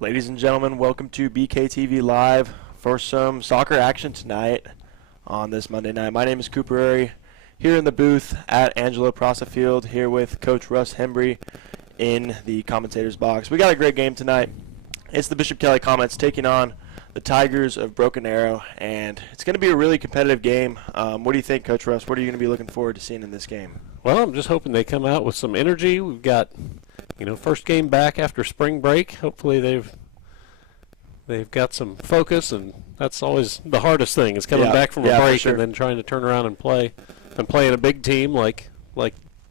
Ladies and gentlemen, welcome to BKTV Live for some soccer action tonight on this Monday night. My name is Cooper Urey, here in the booth at Angelo Prasa Field, here with Coach Russ Hembry in the commentator's box. We got a great game tonight. It's the Bishop Kelly Comets taking on the Tigers of Broken Arrow, and it's going to be a really competitive game. What do you think, Coach Russ? What are you going to be looking forward to seeing in this game? Well, I'm just hoping they come out with some energy. We've got, first game back after spring break. Hopefully they've got some focus, and that's always the hardest thing is coming back from a break and then trying to turn around and play in a big team like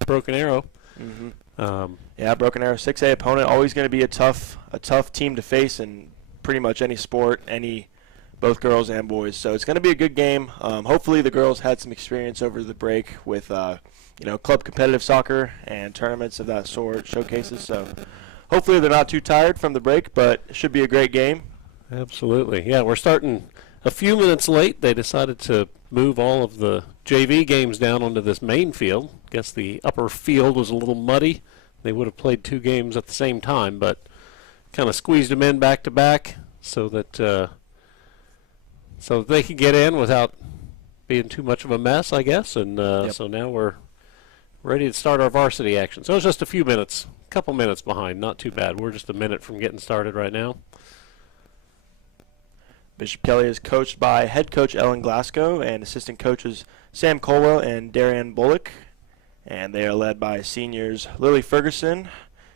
Broken Arrow. Mm-hmm. Broken Arrow 6A opponent, always going to be a tough team to face in pretty much any sport, both girls and boys. So it's going to be a good game. Hopefully the girls had some experience over the break with club competitive soccer and tournaments of that sort, showcases. So hopefully they're not too tired from the break, but it should be a great game. Absolutely. Yeah, we're starting a few minutes late. They decided to move all of the JV games down onto this main field. Guess the upper field was a little muddy. They would have played two games at the same time, but kind of squeezed them in back to back so that they could get in without being too much of a mess, I guess. And so now we're ready to start our varsity action. So it's just a few minutes, a couple minutes behind, not too bad. We're just a minute from getting started right now. Bishop Kelly is coached by head coach Ellen Glasgow and assistant coaches Sam Colwell and Darian Bullock. And they are led by seniors Lily Ferguson,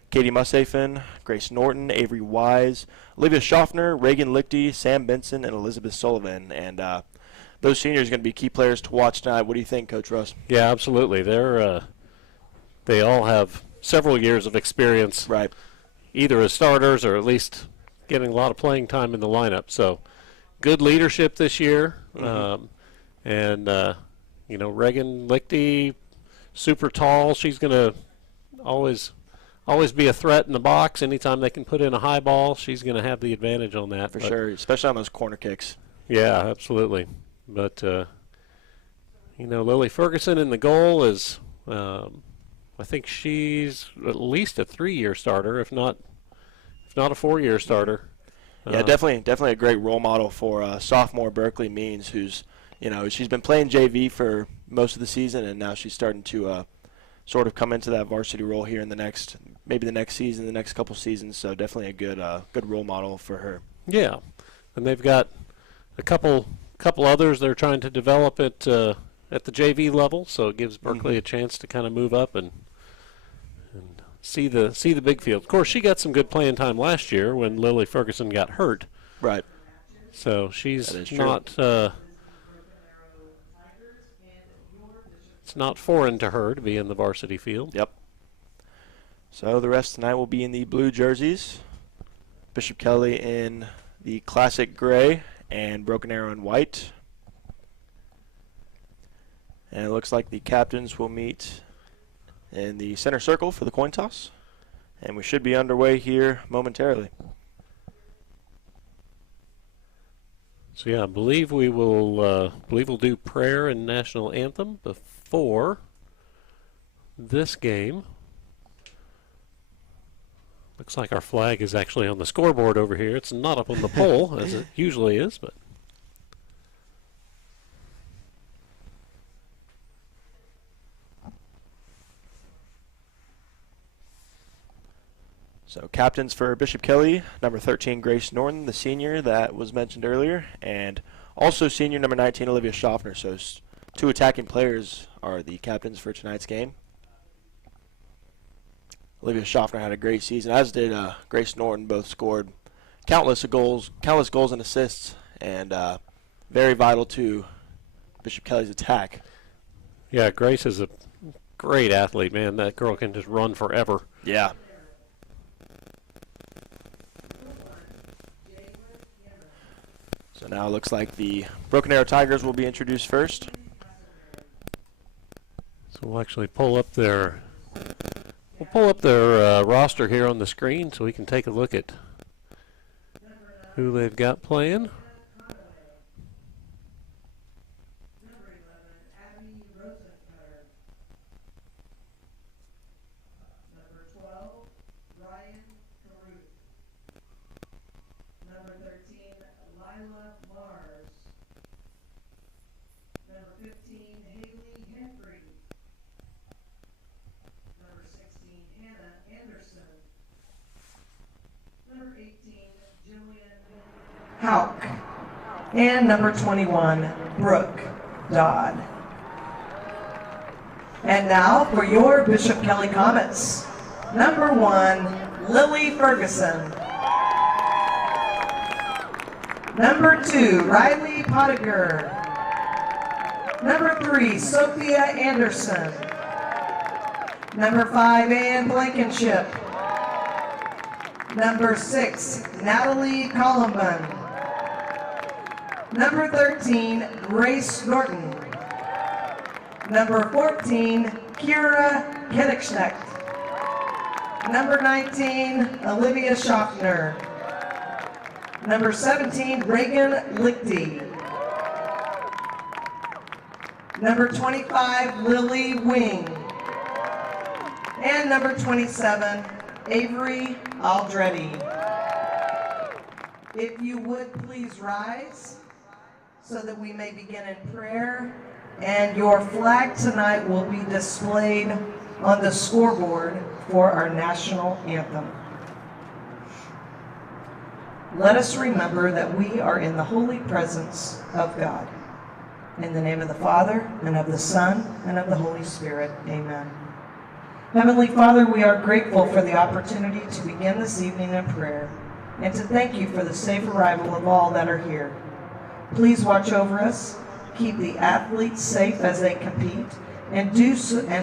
Katie Mussafen, Grace Norton, Avery Wise, Olivia Schaffner, Reagan Lichty, Sam Benson, and Elizabeth Sullivan. And those seniors are going to be key players to watch tonight. What do you think, Coach Russ? Yeah, absolutely. They all have several years of experience, right? Either as starters or at least getting a lot of playing time in the lineup. So good leadership this year. Mm-hmm. Reagan Lichty, super tall. She's going to always be a threat in the box. Anytime they can put in a high ball, she's going to have the advantage on that. For sure, especially on those corner kicks. Yeah, absolutely. But, Lily Ferguson in the goal is, I think she's at least a 3-year starter, if not a 4-year starter. Yeah, definitely a great role model for sophomore Berkeley Means, who's, she's been playing JV for most of the season, and now she's starting to sort of come into that varsity role here in the next season, the next couple seasons. So definitely a good role model for her. Yeah, and they've got a couple others they're trying to develop at the JV level, so it gives Berkeley a chance to kind of move up and see the big field. Of course, she got some good playing time last year when Lily Ferguson got hurt. Right. So she's not. It's not foreign to her to be in the varsity field. Yep. So the rest tonight will be in the blue jerseys. Bishop Kelly in the classic gray and Broken Arrow in white. And it looks like the captains will meet in the center circle for the coin toss. And we should be underway here momentarily. So yeah, I believe we'll do prayer and national anthem before this game. Looks like our flag is actually on the scoreboard over here. It's not up on the pole as it usually is, but so captains for Bishop Kelly, number 13, Grace Norton, the senior that was mentioned earlier, and also senior number 19, Olivia Schaffner. So two attacking players are the captains for tonight's game. Olivia Schaffner had a great season, as did Grace Norton. Both scored countless goals and assists, and very vital to Bishop Kelly's attack. Yeah, Grace is a great athlete, man. That girl can just run forever. Yeah. So now it looks like the Broken Arrow Tigers will be introduced first. So we'll actually pull up their roster here on the screen so we can take a look at who they've got playing. Hauk. And number 21, Brooke Dodd. And now for your Bishop Kelly Comets. Number 1, Lily Ferguson. Number 2, Riley Pottiger. Number 3, Sophia Anderson. Number 5, Ann Blankenship. Number 6, Natalie Colomban. Number 13, Grace Norton. Number 14, Kira Kennickschnecht. Number 19, Olivia Schaffner. Number 17, Reagan Lichty. Number 25, Lily Wing. And number 27, Avery Aldretti. If you would please rise so that we may begin in prayer. And your flag tonight will be displayed on the scoreboard for our national anthem. Let us remember that we are in the holy presence of God. In the name of the Father, and of the Son, and of the Holy Spirit. Amen. Heavenly Father, we are grateful for the opportunity to begin this evening in prayer, and to thank you for the safe arrival of all that are here. Please watch over us, keep the athletes safe as they compete, and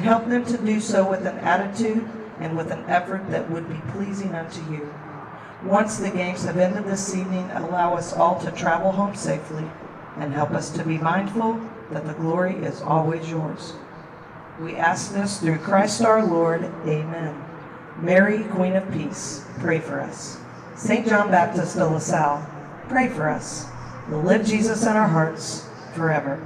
help them to do so with an attitude and with an effort that would be pleasing unto you. Once the games have ended this evening, allow us all to travel home safely, and help us to be mindful that the glory is always yours. We ask this through Christ our Lord. Amen. Mary, Queen of Peace, pray for us. St. John Baptist de La Salle, pray for us. We'll live Jesus in our hearts forever.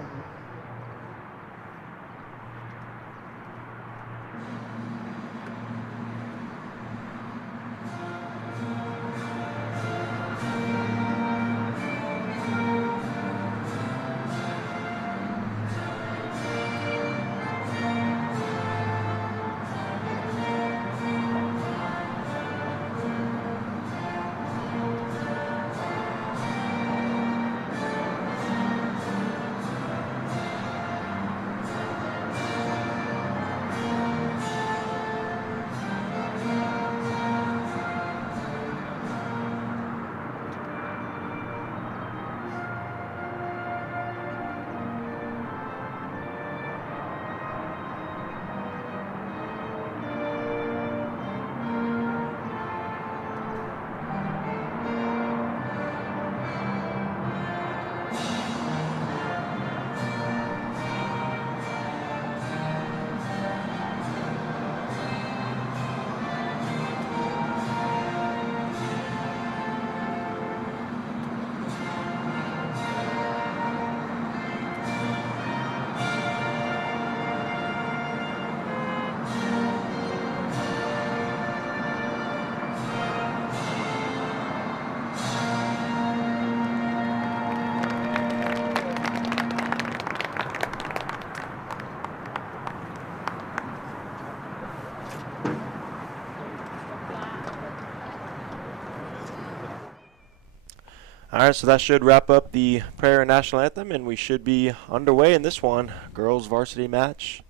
All right, so that should wrap up the prayer and national anthem, and we should be underway in this one, girls varsity match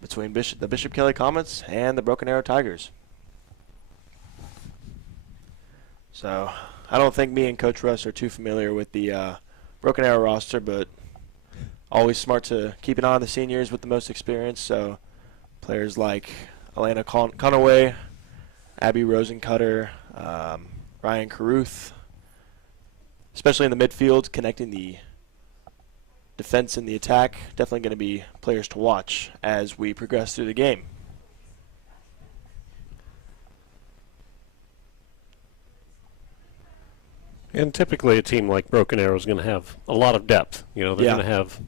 between the Bishop Kelly Comets and the Broken Arrow Tigers. So I don't think me and Coach Russ are too familiar with the Broken Arrow roster, but always smart to keep an eye on the seniors with the most experience. So players like Elena Conaway, Abby Rosencutter, Ryan Caruth, especially in the midfield, connecting the defense and the attack. Definitely going to be players to watch as we progress through the game. And typically a team like Broken Arrow is going to have a lot of depth. You know, they're going to have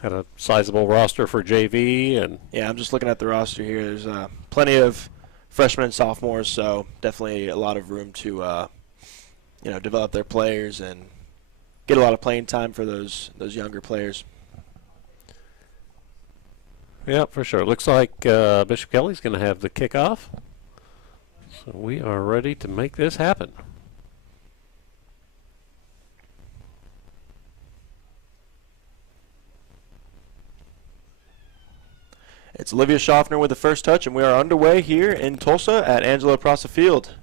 had a sizable roster for JV. And yeah, I'm just looking at the roster here. There's plenty of freshmen and sophomores, so definitely a lot of room to develop their players and get a lot of playing time for those younger players. Yeah, for sure. Looks like Bishop Kelly's going to have the kickoff. So we are ready to make this happen. It's Olivia Schaffner with the first touch, and we are underway here in Tulsa at Angelo Prosa Field.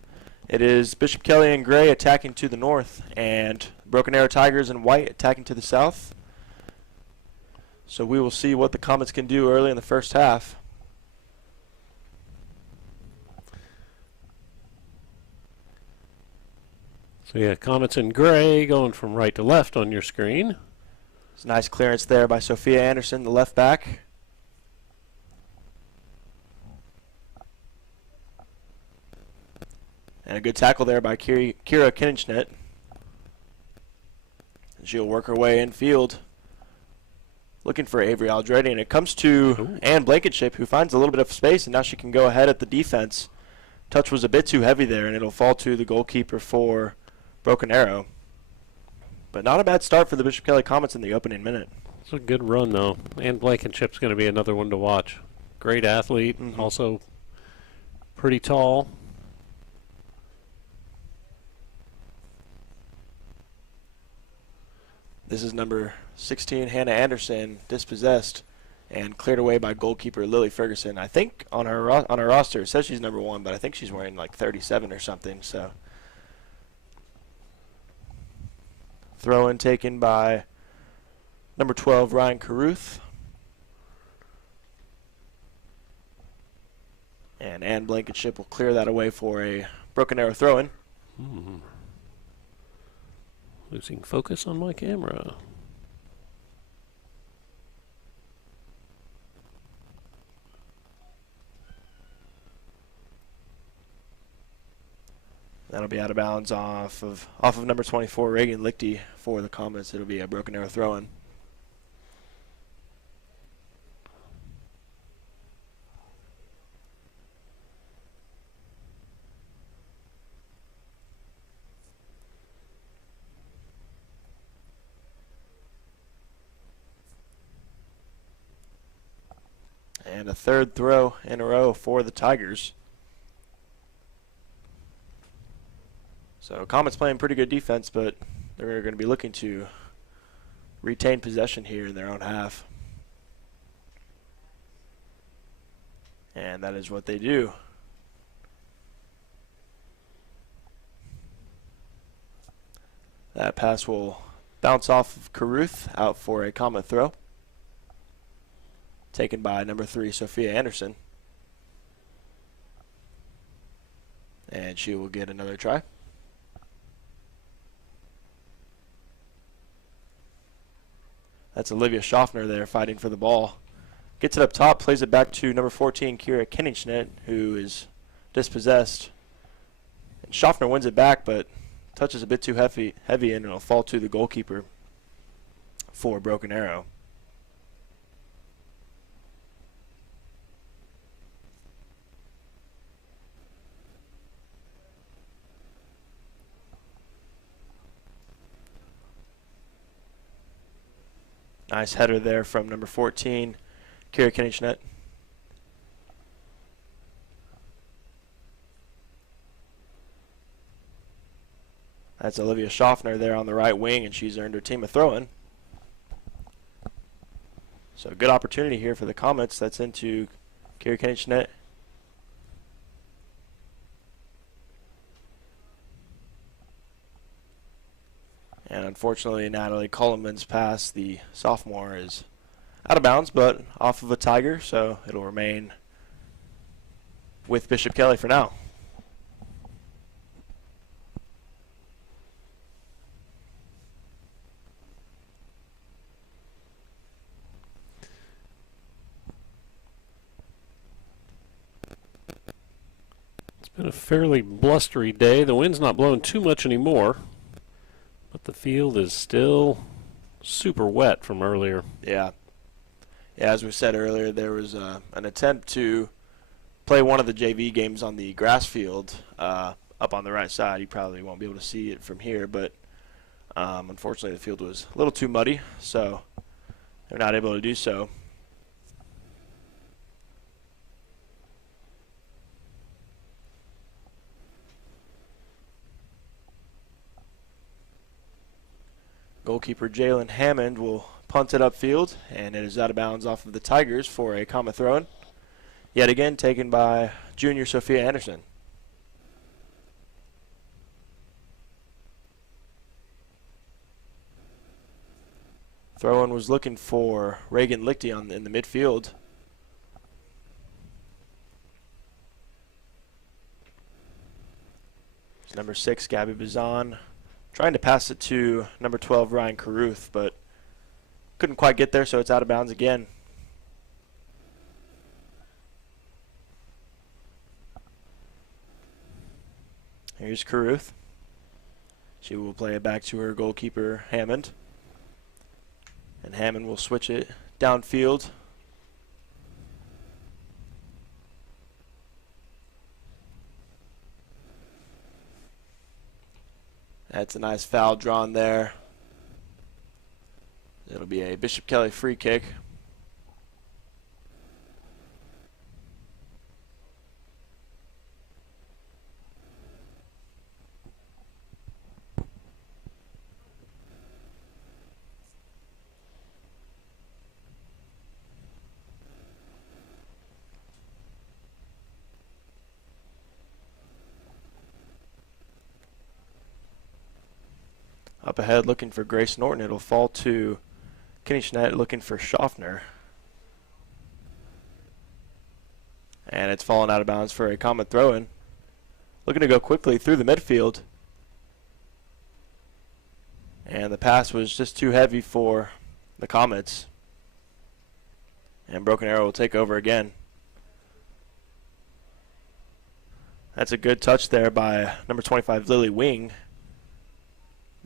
It is Bishop Kelly in gray attacking to the north, and Broken Arrow Tigers in white attacking to the south. So we will see what the Comets can do early in the first half. So yeah, Comets in gray going from right to left on your screen. It's a nice clearance there by Sophia Anderson, the left back. And a good tackle there by Kira Kinnichnet. She'll work her way infield, looking for Avery Aldretti, and it comes to Ann Blankenship, who finds a little bit of space, and now she can go ahead at the defense. Touch was a bit too heavy there, and it'll fall to the goalkeeper for Broken Arrow. But not a bad start for the Bishop Kelly Comets in the opening minute. It's a good run, though. Ann Blankenship's going to be another one to watch. Great athlete, also pretty tall. This is number 16, Hannah Anderson, dispossessed and cleared away by goalkeeper Lily Ferguson. I think on her roster it says she's number 1, but I think she's wearing like 37 or something. So throw in taken by number 12, Ryan Caruth. And Ann Blankenship will clear that away for a Broken Arrow throw-in. Losing focus on my camera. That'll be out of bounds off of number 24, Reagan Lichty for the Comets. It'll be a Broken Arrow throw-in. And a third throw in a row for the Tigers. So Comets playing pretty good defense, but they're going to be looking to retain possession here in their own half. And that is what they do. That pass will bounce off of Caruth out for a Comet throw. Taken by number 3, Sophia Anderson. And she will get another try. That's Olivia Schaffner there fighting for the ball. Gets it up top, plays it back to number 14, Kira Kinnichnet, who is dispossessed. And Schaffner wins it back, but touch is a bit too heavy, and it'll fall to the goalkeeper for Broken Arrow. Nice header there from number 14, Kira Kinnichnet. That's Olivia Schaffner there on the right wing, and she's earned her team a throw-in. So good opportunity here for the Comets. That's into Kira Kinnichnet. And unfortunately, Natalie Coleman's pass, the sophomore, is out of bounds, but off of a Tiger, so it'll remain with Bishop Kelly for now. It's been a fairly blustery day. The wind's not blowing too much anymore, but the field is still super wet from earlier. Yeah, as we said earlier, there was an attempt to play one of the JV games on the grass field up on the right side. You probably won't be able to see it from here, but unfortunately the field was a little too muddy, so they're not able to do so. Goalkeeper Jalen Hammond will punt it upfield, and it is out of bounds off of the Tigers for a Comet throw-in. Yet again taken by junior Sophia Anderson. Throw-in was looking for Reagan Lichty in the midfield. It's number 6, Gabby Bazan, trying to pass it to number 12, Ryan Caruth, but couldn't quite get there, so it's out of bounds again. Here's Caruth. She will play it back to her goalkeeper, Hammond. And Hammond will switch it downfield. That's a nice foul drawn there. It'll be a Bishop Kelly free kick. Up ahead looking for Grace Norton. It'll fall to Kenny Schnett looking for Schaffner. And it's fallen out of bounds for a Comet throw-in. Looking to go quickly through the midfield. And the pass was just too heavy for the Comets. And Broken Arrow will take over again. That's a good touch there by number 25, Lily Wing,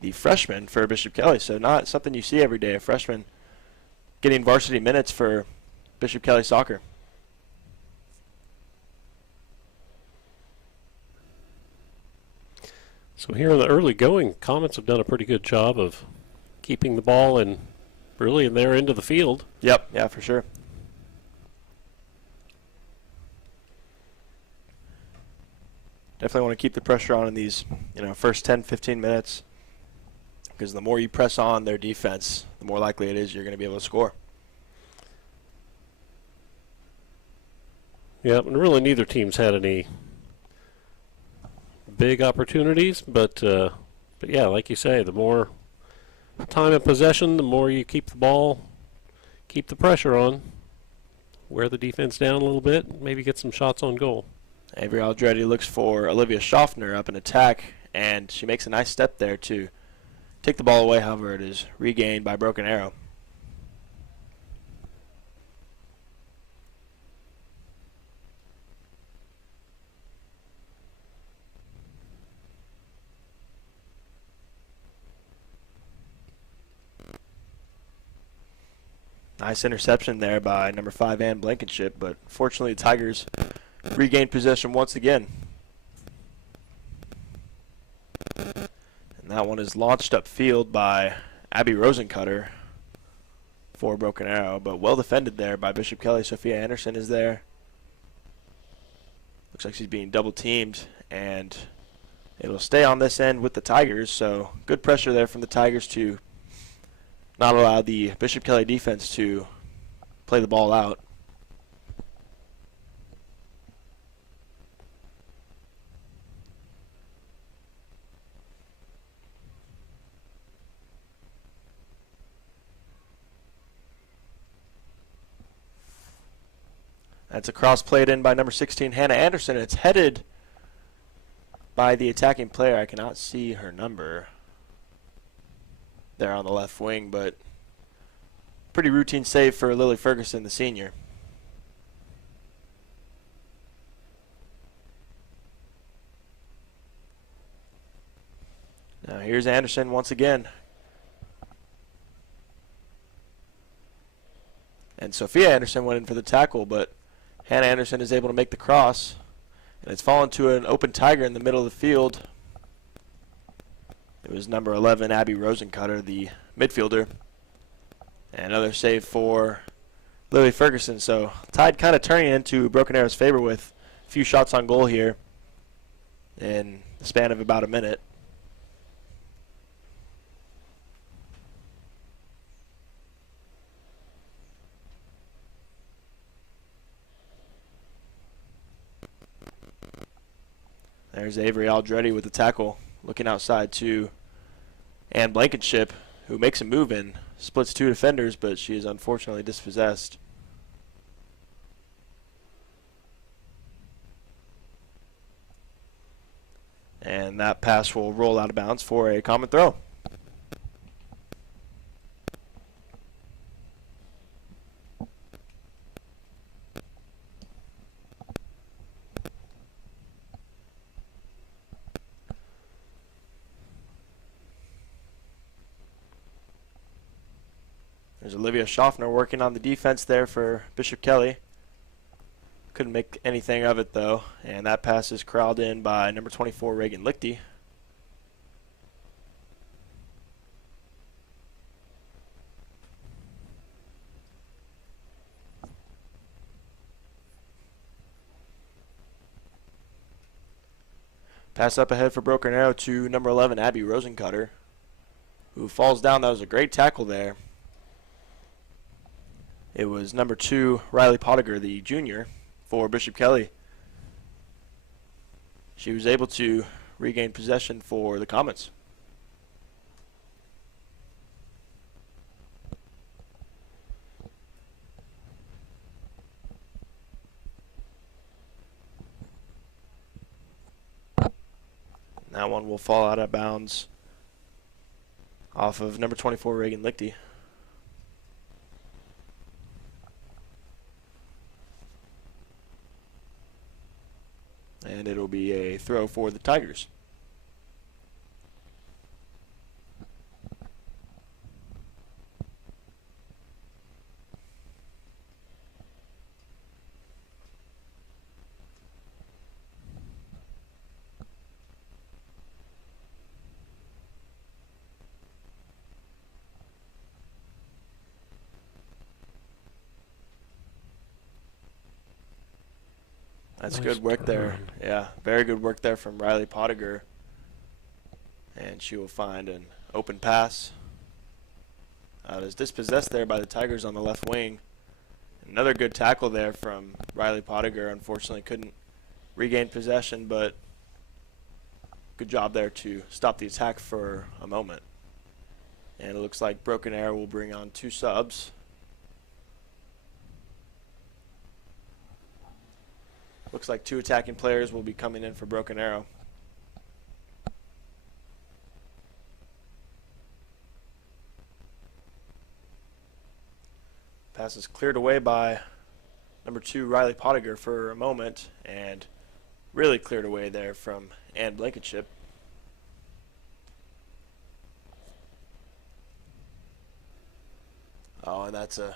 the freshman for Bishop Kelly. So not something you see every day, a freshman getting varsity minutes for Bishop Kelly soccer. So here in the early going, Comets have done a pretty good job of keeping the ball in really in their end of the field. Yep, yeah, for sure. Definitely want to keep the pressure on in these, first 10, 15 minutes. Because the more you press on their defense, the more likely it is you're going to be able to score. Yeah, and really neither team's had any big opportunities, but yeah, like you say, the more time of possession, the more you keep the ball, keep the pressure on, wear the defense down a little bit, maybe get some shots on goal. Avery Aldretti looks for Olivia Schaffner up in attack, and she makes a nice step there to take the ball away. However, it is regained by Broken Arrow. Nice interception there by number 5, Ann Blankenship, but fortunately the Tigers regained possession once again. And that one is launched upfield by Abby Rosencutter for Broken Arrow, but well defended there by Bishop Kelly. Sophia Anderson is there. Looks like she's being double teamed, and it'll stay on this end with the Tigers, so good pressure there from the Tigers to not allow the Bishop Kelly defense to play the ball out. That's a cross played in by number 16, Hannah Anderson. It's headed by the attacking player. I cannot see her number there on the left wing, but pretty routine save for Lily Ferguson, the senior. Now here's Anderson once again. And Sophia Anderson went in for the tackle, but Hannah Anderson is able to make the cross. And it's fallen to an open Tiger in the middle of the field. It was number 11, Abby Rosencutter, the midfielder. And another save for Lily Ferguson. So Tide kind of turning into Broken Arrow's favor with a few shots on goal here in the span of about a minute. There's Avery Aldretti with the tackle, looking outside to Ann Blankenship, who makes a move in, splits two defenders, but she is unfortunately dispossessed. And that pass will roll out of bounds for a common throw. There's Olivia Schaffner working on the defense there for Bishop Kelly. Couldn't make anything of it though, and that pass is corralled in by number 24 Reagan Lichty. Pass up ahead for Broken Arrow to number 11 Abby Rosencutter, who falls down. That was a great tackle there. It was number 2 Riley Pottiger, the junior, for Bishop Kelly. She was able to regain possession for the Comets. That one will fall out of bounds off of number 24 Reagan Lichty. And it'll be a throw for the Tigers. That's Nice good work there. turn. Yeah, very good work there from Riley Pottiger. And she will find an open pass. It is dispossessed there by the Tigers on the left wing. Another good tackle there from Riley Pottiger. Unfortunately couldn't regain possession, but good job there to stop the attack for a moment. And it looks like Broken Arrow will bring on 2 subs. Looks like 2 attacking players will be coming in for Broken Arrow. Pass is cleared away by number 2 Riley Pottiger for a moment, and really cleared away there from Ann Blankenship. Oh, and that's a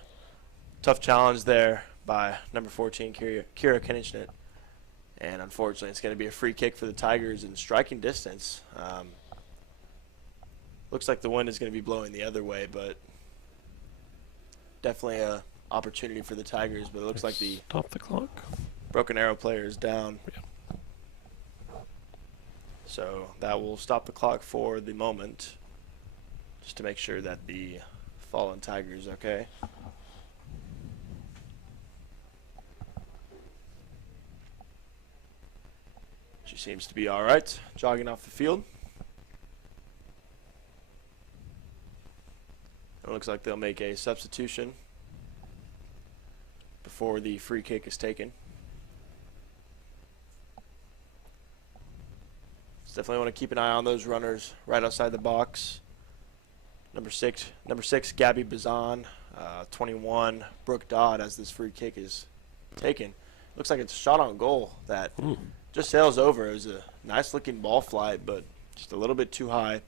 tough challenge there by number 14 Kira Kinnichnet. And unfortunately, it's going to be a free kick for the Tigers in striking distance. Looks like the wind is going to be blowing the other way, but definitely a opportunity for the Tigers. But it looks like the Stop the clock. Broken Arrow player is down. Yeah. So that will stop the clock for the moment, just to make sure that the fallen Tigers okay. She seems to be all right, jogging off the field. It looks like they'll make a substitution before the free kick is taken. So definitely want to keep an eye on those runners right outside the box. Number six, Gabby Bazan. 21, Brooke Dodd, as this free kick is taken. Looks like it's a shot on goal that just sails over. It was a nice looking ball flight, but just a little bit too high.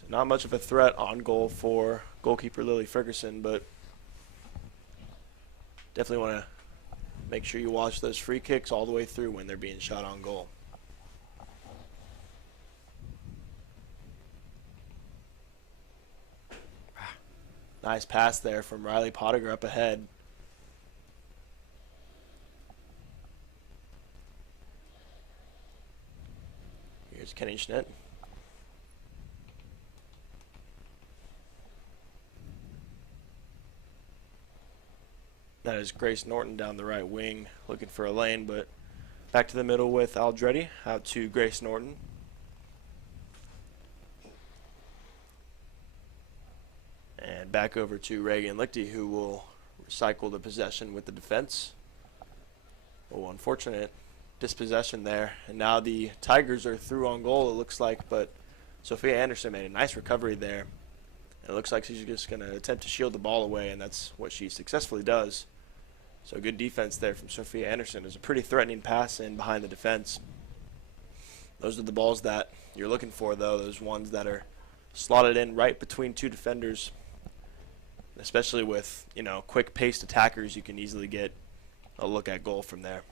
So not much of a threat on goal for goalkeeper Lily Ferguson, but definitely want to make sure you watch those free kicks all the way through when they're being shot on goal. Nice pass there from Riley Pottinger up ahead. Here's Kenny Schnitt. That is Grace Norton down the right wing looking for a lane, but back to the middle with Aldretti, out to Grace Norton. And back over to Reagan Lichty, who will recycle the possession with the defense. Oh, unfortunate dispossession there. And now the Tigers are through on goal, it looks like, but Sophia Anderson made a nice recovery there. It looks like she's just going to attempt to shield the ball away, and that's what she successfully does. So good defense there from Sophia Anderson. It was a pretty threatening pass in behind the defense. Those are the balls that you're looking for, though, those ones that are slotted in right between two defenders. Especially with, you know, quick-paced attackers, you can easily get a look at goal from there.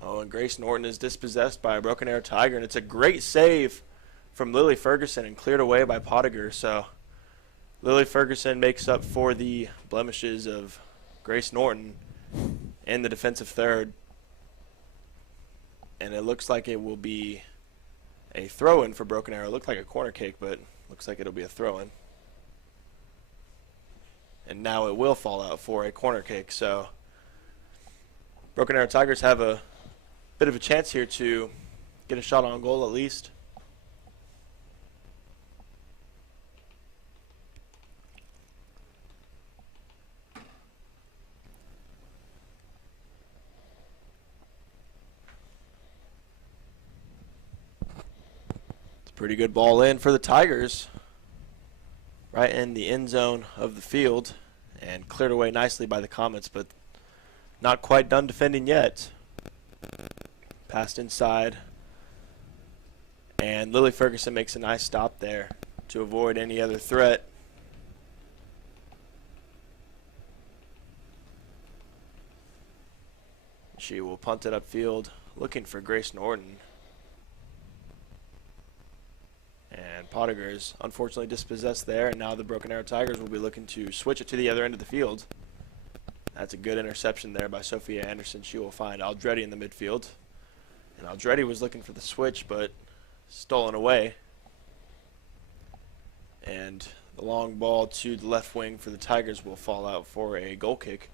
Oh, and Grace Norton is dispossessed by a Broken Arrow Tiger, and it's a great save from Lily Ferguson and cleared away by Pottinger. So Lily Ferguson makes up for the blemishes of Grace Norton in the defensive third. And it looks like it will be a throw-in for Broken Arrow. It looked like a corner kick, but looks like it'll be a throw-in. And now it will fall out for a corner kick. So Broken Arrow Tigers have a bit of a chance here to get a shot on goal at least. Pretty good ball in for the Tigers, right in the end zone of the field, and cleared away nicely by the Comets, but not quite done defending yet. Passed inside, and Lily Ferguson makes a nice stop there to avoid any other threat. She will punt it upfield, looking for Grace Norton. And Pottinger is unfortunately dispossessed there, and now the Broken Arrow Tigers will be looking to switch it to the other end of the field. That's a good interception there by Sophia Anderson. She will find Aldretti in the midfield. And Aldretti was looking for the switch, but stolen away. And the long ball to the left wing for the Tigers will fall out for a goal kick.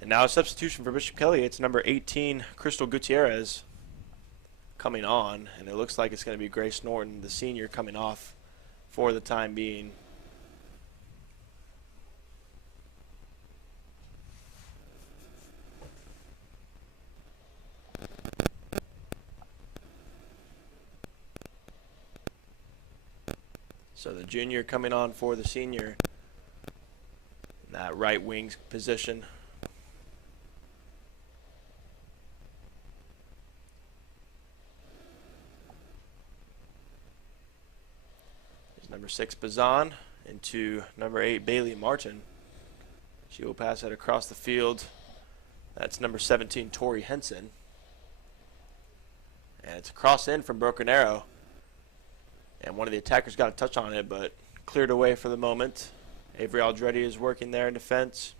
And now a substitution for Bishop Kelly. It's number 18, Crystal Gutierrez, coming on, and it looks like it's going to be Grace Norton, the senior, coming off for the time being. So the junior coming on for the senior in that right wing position. Number 6, Bazan, into number 8, Bailey Martin. She will pass it across the field. That's number 17, Tori Henson. And it's a cross in from Broken Arrow. And one of the attackers got a touch on it, but cleared away for the moment. Avery Aldretti is working there in defense.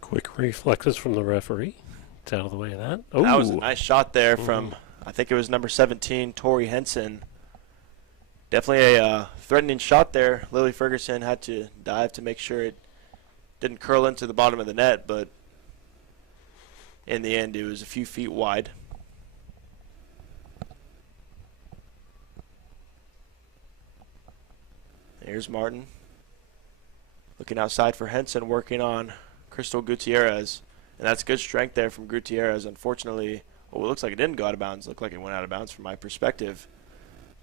Quick reflexes from the referee. It's out of the way of that. Oh, that was a nice shot there from, I think it was number 17, Tori Henson. Definitely a threatening shot there. Lily Ferguson had to dive to make sure it didn't curl into the bottom of the net, but in the end it was a few feet wide. Here's Martin looking outside for Henson, working on Crystal Gutierrez, and that's good strength there from Gutierrez. Unfortunately, well, it looks like it didn't go out of bounds. It looked like it went out of bounds from my perspective.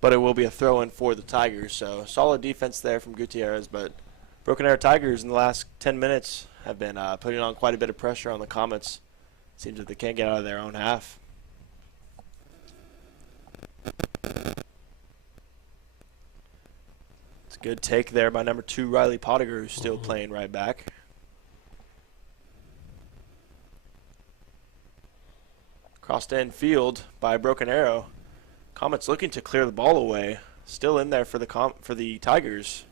But it will be a throw-in for the Tigers. So solid defense there from Gutierrez. But Broken Arrow Tigers in the last 10 minutes have been putting on quite a bit of pressure on the Comets. Seems that they can't get out of their own half. Good take there by number 2, Riley Pottinger, who's still playing right back. Crossed end field by Broken Arrow. Comets looking to clear the ball away. Still in there for the Tigers.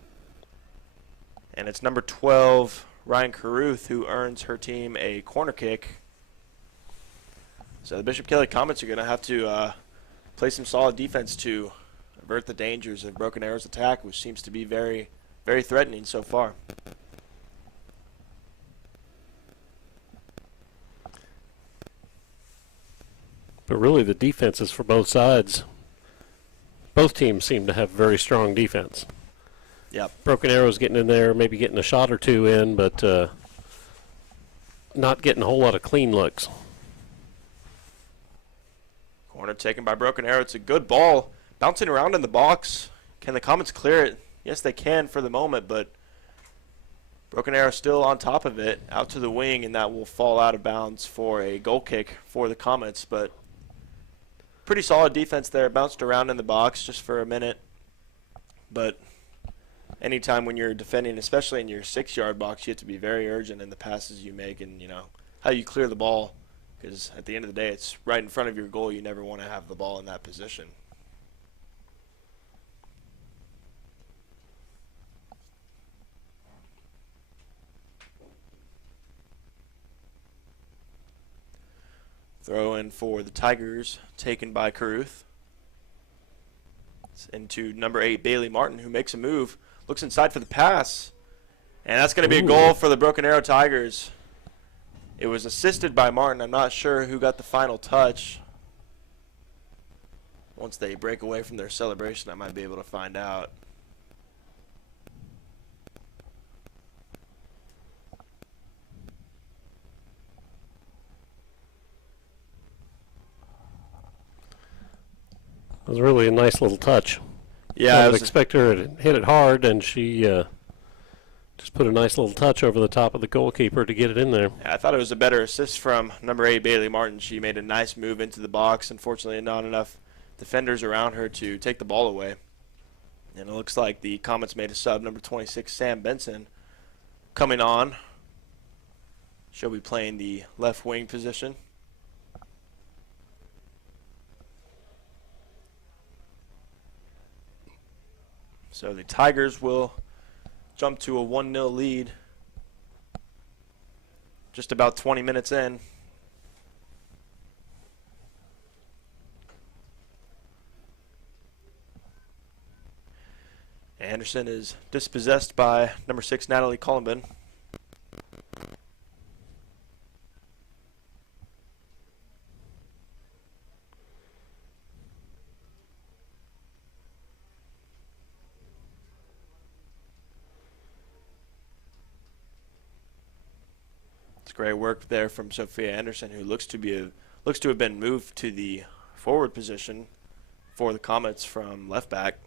And it's number 12, Ryan Caruth, who earns her team a corner kick. So the Bishop Kelly Comets are going to have to play some solid defense to avert the dangers of Broken Arrow's attack, which seems to be very, very threatening so far. But really the defenses for both sides, both teams seem to have very strong defense. Yep. Broken Arrow's getting in there, maybe getting a shot or two in, but not getting a whole lot of clean looks. Corner taken by Broken Arrow. It's a good ball. Bouncing around in the box. Can the Comets clear it? Yes, they can for the moment, but Broken Arrow still on top of it, out to the wing, and that will fall out of bounds for a goal kick for the Comets. But pretty solid defense there. Bounced around in the box just for a minute. But anytime when you're defending, especially in your 6-yard box, you have to be very urgent in the passes you make and, how you clear the ball. Because at the end of the day, it's right in front of your goal. You never want to have the ball in that position. Throw in for the Tigers, taken by Caruth. It's into number 8, Bailey Martin, who makes a move. Looks inside for the pass. And that's going to be a goal for the Broken Arrow Tigers. It was assisted by Martin. I'm not sure who got the final touch. Once they break away from their celebration, I might be able to find out. It was really a nice little touch. Yeah, I would expect her to hit it hard, and she just put a nice little touch over the top of the goalkeeper to get it in there. Yeah, I thought it was a better assist from number 8, Bailey Martin. She made a nice move into the box. Unfortunately, not enough defenders around her to take the ball away. And it looks like the Comets made a sub. Number 26, Sam Benson, coming on. She'll be playing the left wing position. So the Tigers will jump to a 1-0 lead just about 20 minutes in. Anderson is dispossessed by number 6, Natalie Collenbin. Great work there from Sophia Anderson, who looks to have been moved to the forward position for the Comets from left back.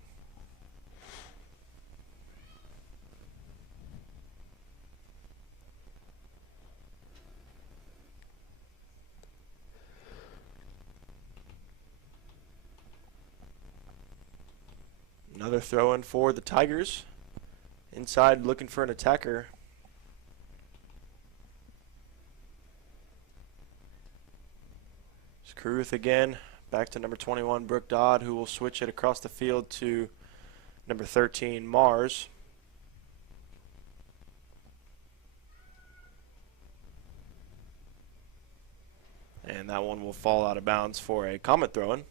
Another throw in for the Tigers. Inside looking for an attacker. Caruth again, back to number 21, Brooke Dodd, who will switch it across the field to number 13, Mars. And that one will fall out of bounds for a Comet throw-in.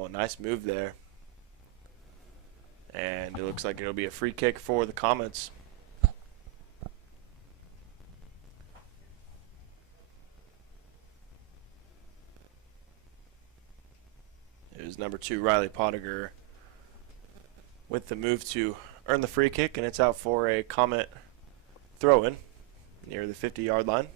Oh, nice move there. And it looks like it'll be a free kick for the Comets. It was number 2, Riley Pottinger, with the move to earn the free kick, and it's out for a Comet throw-in near the 50-yard line.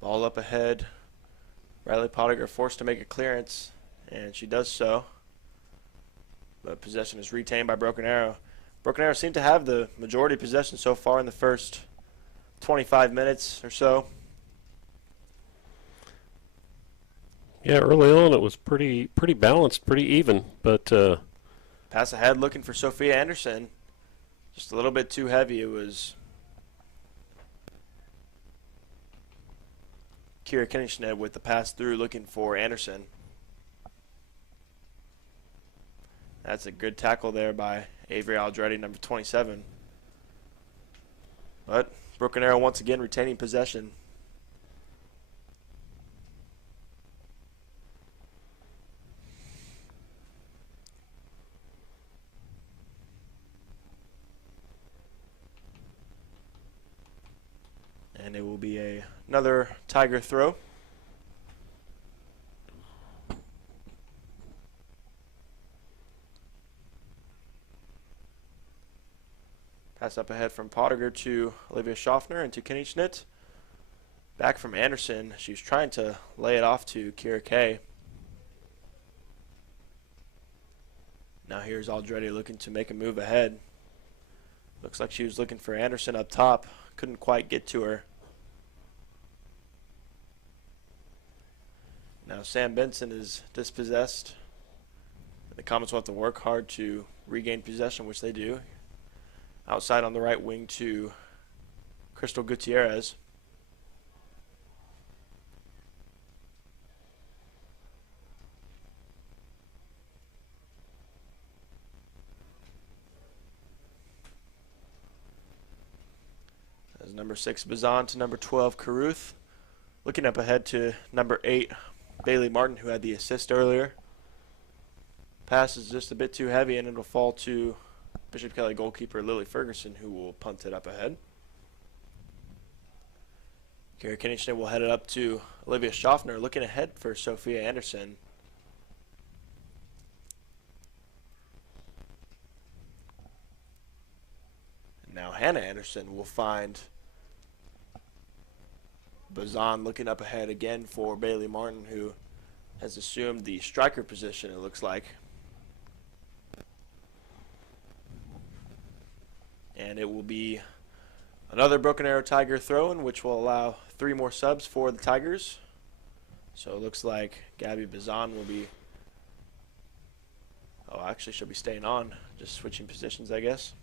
Ball up ahead Riley Pottinger forced to make a clearance, and she does so. But possession is retained by Broken Arrow. Broken Arrow seemed to have the majority of possession so far in the first 25 minutes or so. Yeah, early on it was pretty balanced, pretty even, but Pass ahead looking for Sophia Anderson. Just a little bit too heavy. It was Kira Kinnischned with the pass through looking for Anderson. That's a good tackle there by Avery Aldretti, number 27. But Broken Arrow once again retaining possession. And it will be another Tiger throw. Pass up ahead from Pottinger to Olivia Schaffner and to Kenny Schnitt. Back from Anderson. She's trying to lay it off to Kira Kay. Now here's Aldretti looking to make a move ahead. Looks like she was looking for Anderson up top. Couldn't quite get to her. Now Sam Benson is dispossessed. The Comets will have to work hard to regain possession, which they do. Outside on the right wing to Crystal Gutierrez. As number 6 Bazan to number 12 Caruth. Looking up ahead to number 8 Bailey Martin, who had the assist earlier. Pass is just a bit too heavy, and it'll fall to Bishop Kelly goalkeeper Lily Ferguson, who will punt it up ahead. Kara Kinnischned will head it up to Olivia Schaffner, looking ahead for Sophia Anderson. Now Hannah Anderson will find Bazan looking up ahead again for Bailey Martin, who has assumed the striker position, it looks like. And it will be another Broken Arrow Tiger throw-in, which will allow 3 more subs for the Tigers. So it looks like Gabby Bazan will be, actually she'll be staying on, just switching positions, I guess.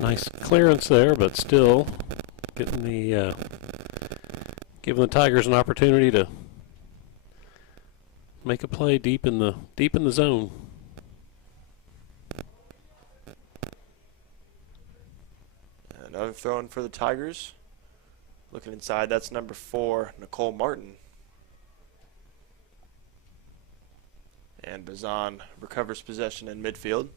nice clearance there, but still getting the giving the Tigers an opportunity to make a play deep in the zone. Another throw-in for the Tigers. Looking inside, that's number 4 Nicole Martin. And Bazan recovers possession in midfield.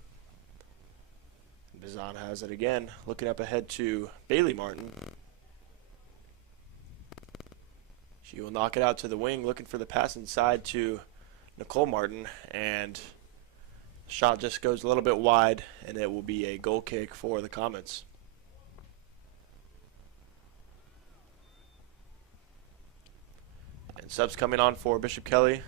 Bazan has it again, looking up ahead to Bailey Martin. She will knock it out to the wing, looking for the pass inside to Nicole Martin, and the shot just goes a little bit wide, and it will be a goal kick for the Comets. And subs coming on for Bishop Kelly.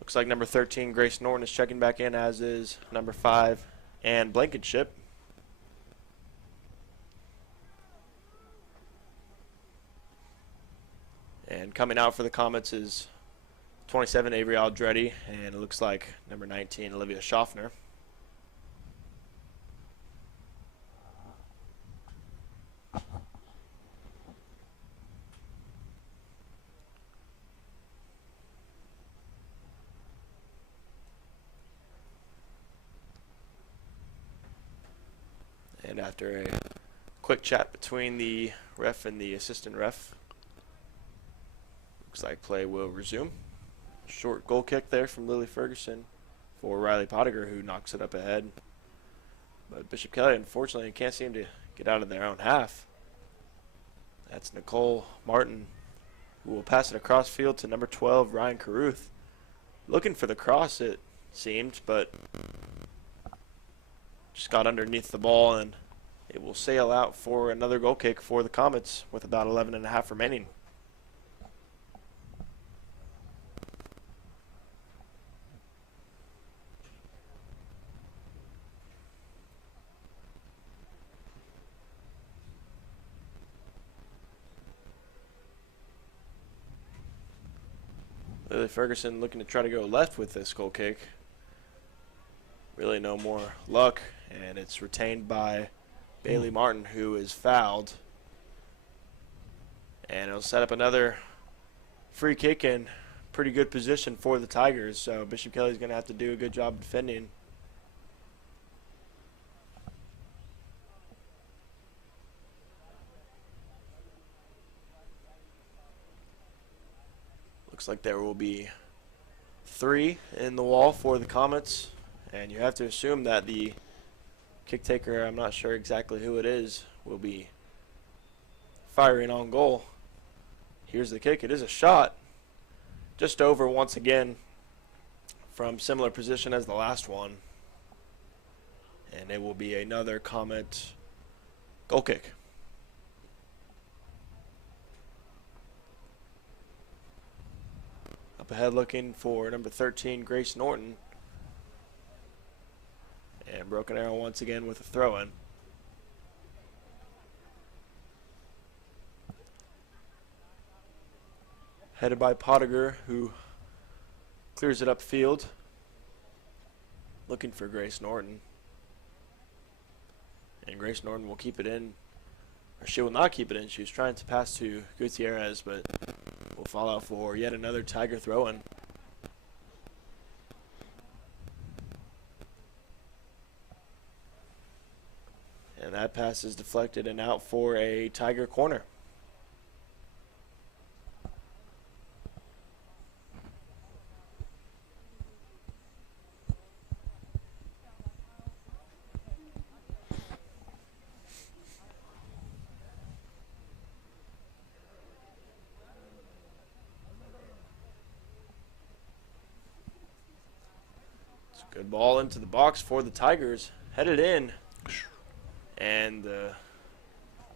Looks like number 13, Grace Norton, is checking back in, as is number 5, Ann Blankenship. And coming out for the Comets is 27, Avery Aldretti, and it looks like number 19, Olivia Schaffner. And after a quick chat between the ref and the assistant ref, looks like play will resume. Short goal kick there from Lily Ferguson for Riley Pottinger, who knocks it up ahead. But Bishop Kelly, unfortunately, can't seem to get out of their own half. That's Nicole Martin, who will pass it across field to number 12, Ryan Caruth. Looking for the cross, it seemed, but just got underneath the ball, and it will sail out for another goal kick for the Comets with about 11.5 remaining. Lily Ferguson looking to try to go left with this goal kick. Really no more luck, and it's retained by Bailey Martin, who is fouled. And it'll set up another free kick in pretty good position for the Tigers, so Bishop Kelly's going to have to do a good job defending. Looks like there will be 3 in the wall for the Comets, and you have to assume that the kick taker, I'm not sure exactly who it is, will be firing on goal. Here's the kick. It is a shot. Just over once again from similar position as the last one. And it will be another Comet goal kick. Up ahead looking for number 13, Grace Norton. And Broken Arrow once again with a throw-in. Headed by Pottinger, who clears it upfield. Looking for Grace Norton. And Grace Norton will keep it in. Or she will not keep it in. She was trying to pass to Gutierrez, but will fall out for yet another Tiger throw-in. And that pass is deflected and out for a Tiger corner. Good ball into the box for the Tigers. Headed in. And the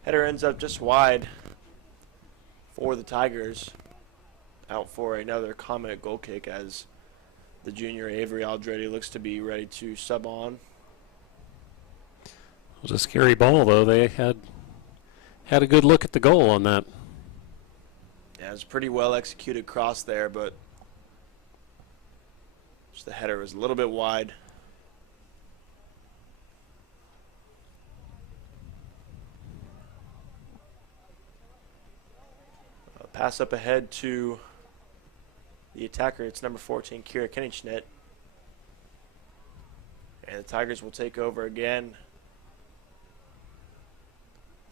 header ends up just wide for the Tigers. Out for another Comet goal kick as the junior Avery Aldretti looks to be ready to sub on. It was a scary ball, though. They had a good look at the goal on that. Yeah, it was a pretty well executed cross there, but just the header was a little bit wide. Pass up ahead to the attacker. It's number 14, Kira Kenningschnitt. And the Tigers will take over again.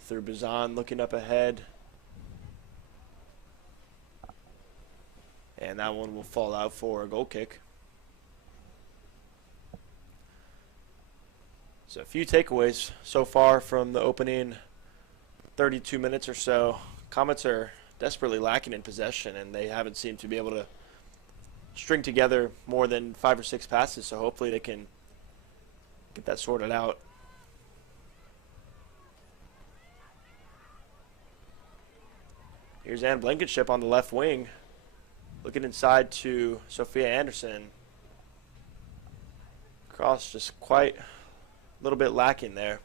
Through Bazan looking up ahead. And that one will fall out for a goal kick. So a few takeaways so far from the opening 32 minutes or so. Comets are desperately lacking in possession, and they haven't seemed to be able to string together more than 5 or 6 passes, so hopefully they can get that sorted out. Here's Ann Blankenship on the left wing, looking inside to Sophia Anderson. Cross just quite a little bit lacking there.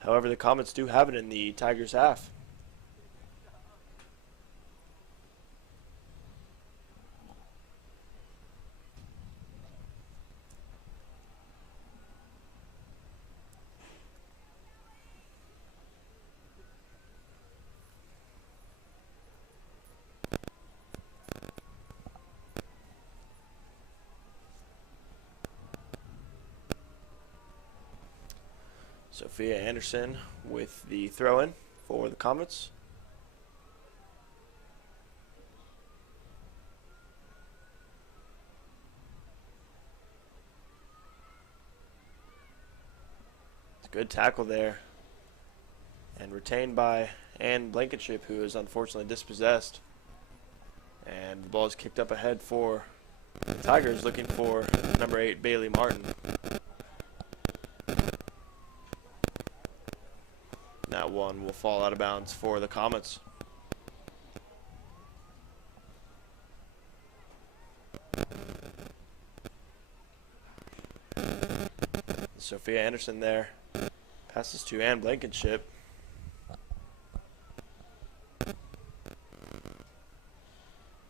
However, the Comets do have it in the Tigers' half. Sophia Anderson with the throw-in for the Comets. It's a good tackle there and retained by Ann Blankenship, who is unfortunately dispossessed. And the ball is kicked up ahead for the Tigers, looking for number 8, Bailey Martin. That one will fall out of bounds for the Comets. Sophia Anderson there passes to Ann Blankenship.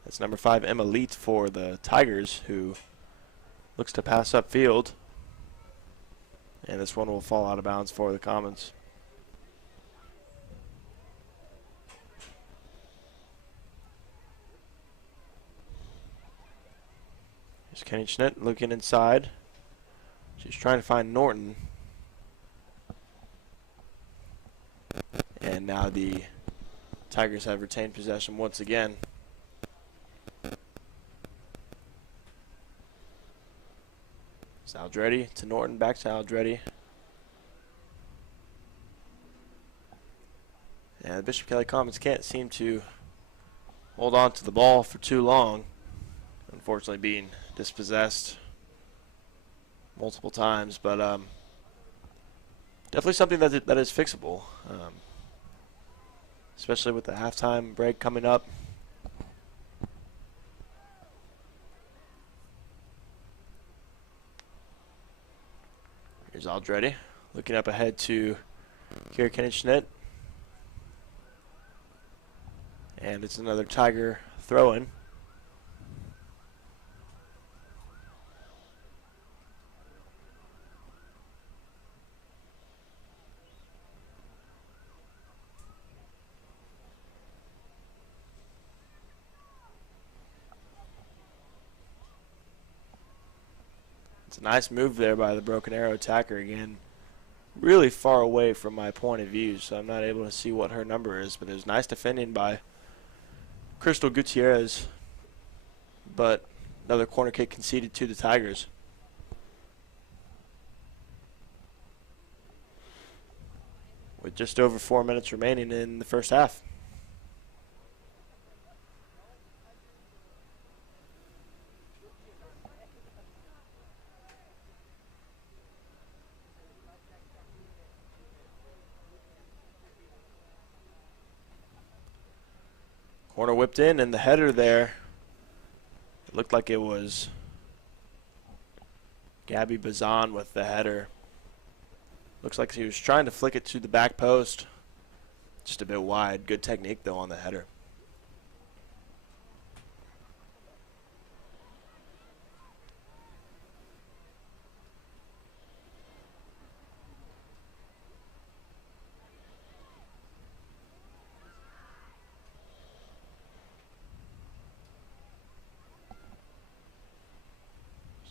That's number 5, Emma Leet for the Tigers, who looks to pass upfield. And this one will fall out of bounds for the Comets. Here's Kenny Schnitt looking inside. She's trying to find Norton. And now the Tigers have retained possession once again. It's Aldretti to Norton, back to Aldretti. And the Bishop Kelly Comets can't seem to hold on to the ball for too long. Unfortunately being dispossessed multiple times, but definitely something that is fixable, especially with the halftime break coming up. Here's Aldretti looking up ahead to Kira Kenny-Schnitt, and it's another Tiger throw-in. It's a nice move there by the Broken Arrow attacker again. Really far away from my point of view, so I'm not able to see what her number is, but it was nice defending by Crystal Gutierrez. But another corner kick conceded to the Tigers. With just over 4 minutes remaining in the first half. Corner whipped in, and the header there, it looked like it was Gabby Bazan with the header. Looks like he was trying to flick it to the back post. Just a bit wide. Good technique, though, on the header.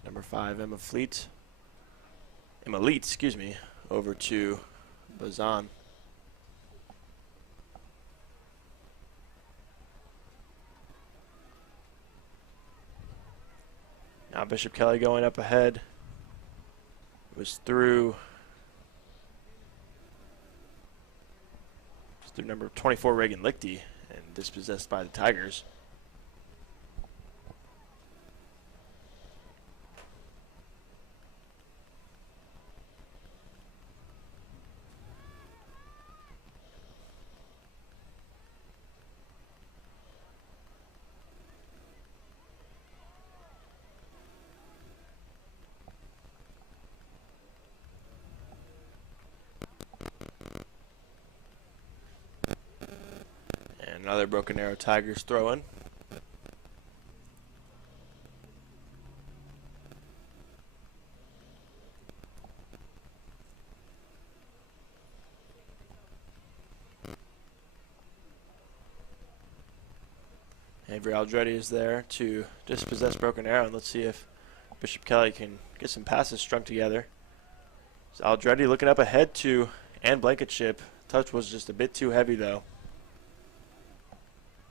Number 5, Emma Leet, excuse me, over to Bazan. Now Bishop Kelly going up ahead. It was through number 24, Reagan Lichty, and dispossessed by the Tigers. Another Broken Arrow Tigers throw in. Avery Aldretti is there to dispossess Broken Arrow, and let's see if Bishop Kelly can get some passes strung together. So Aldretti looking up ahead to Ann Blankenship. Touch was just a bit too heavy, though.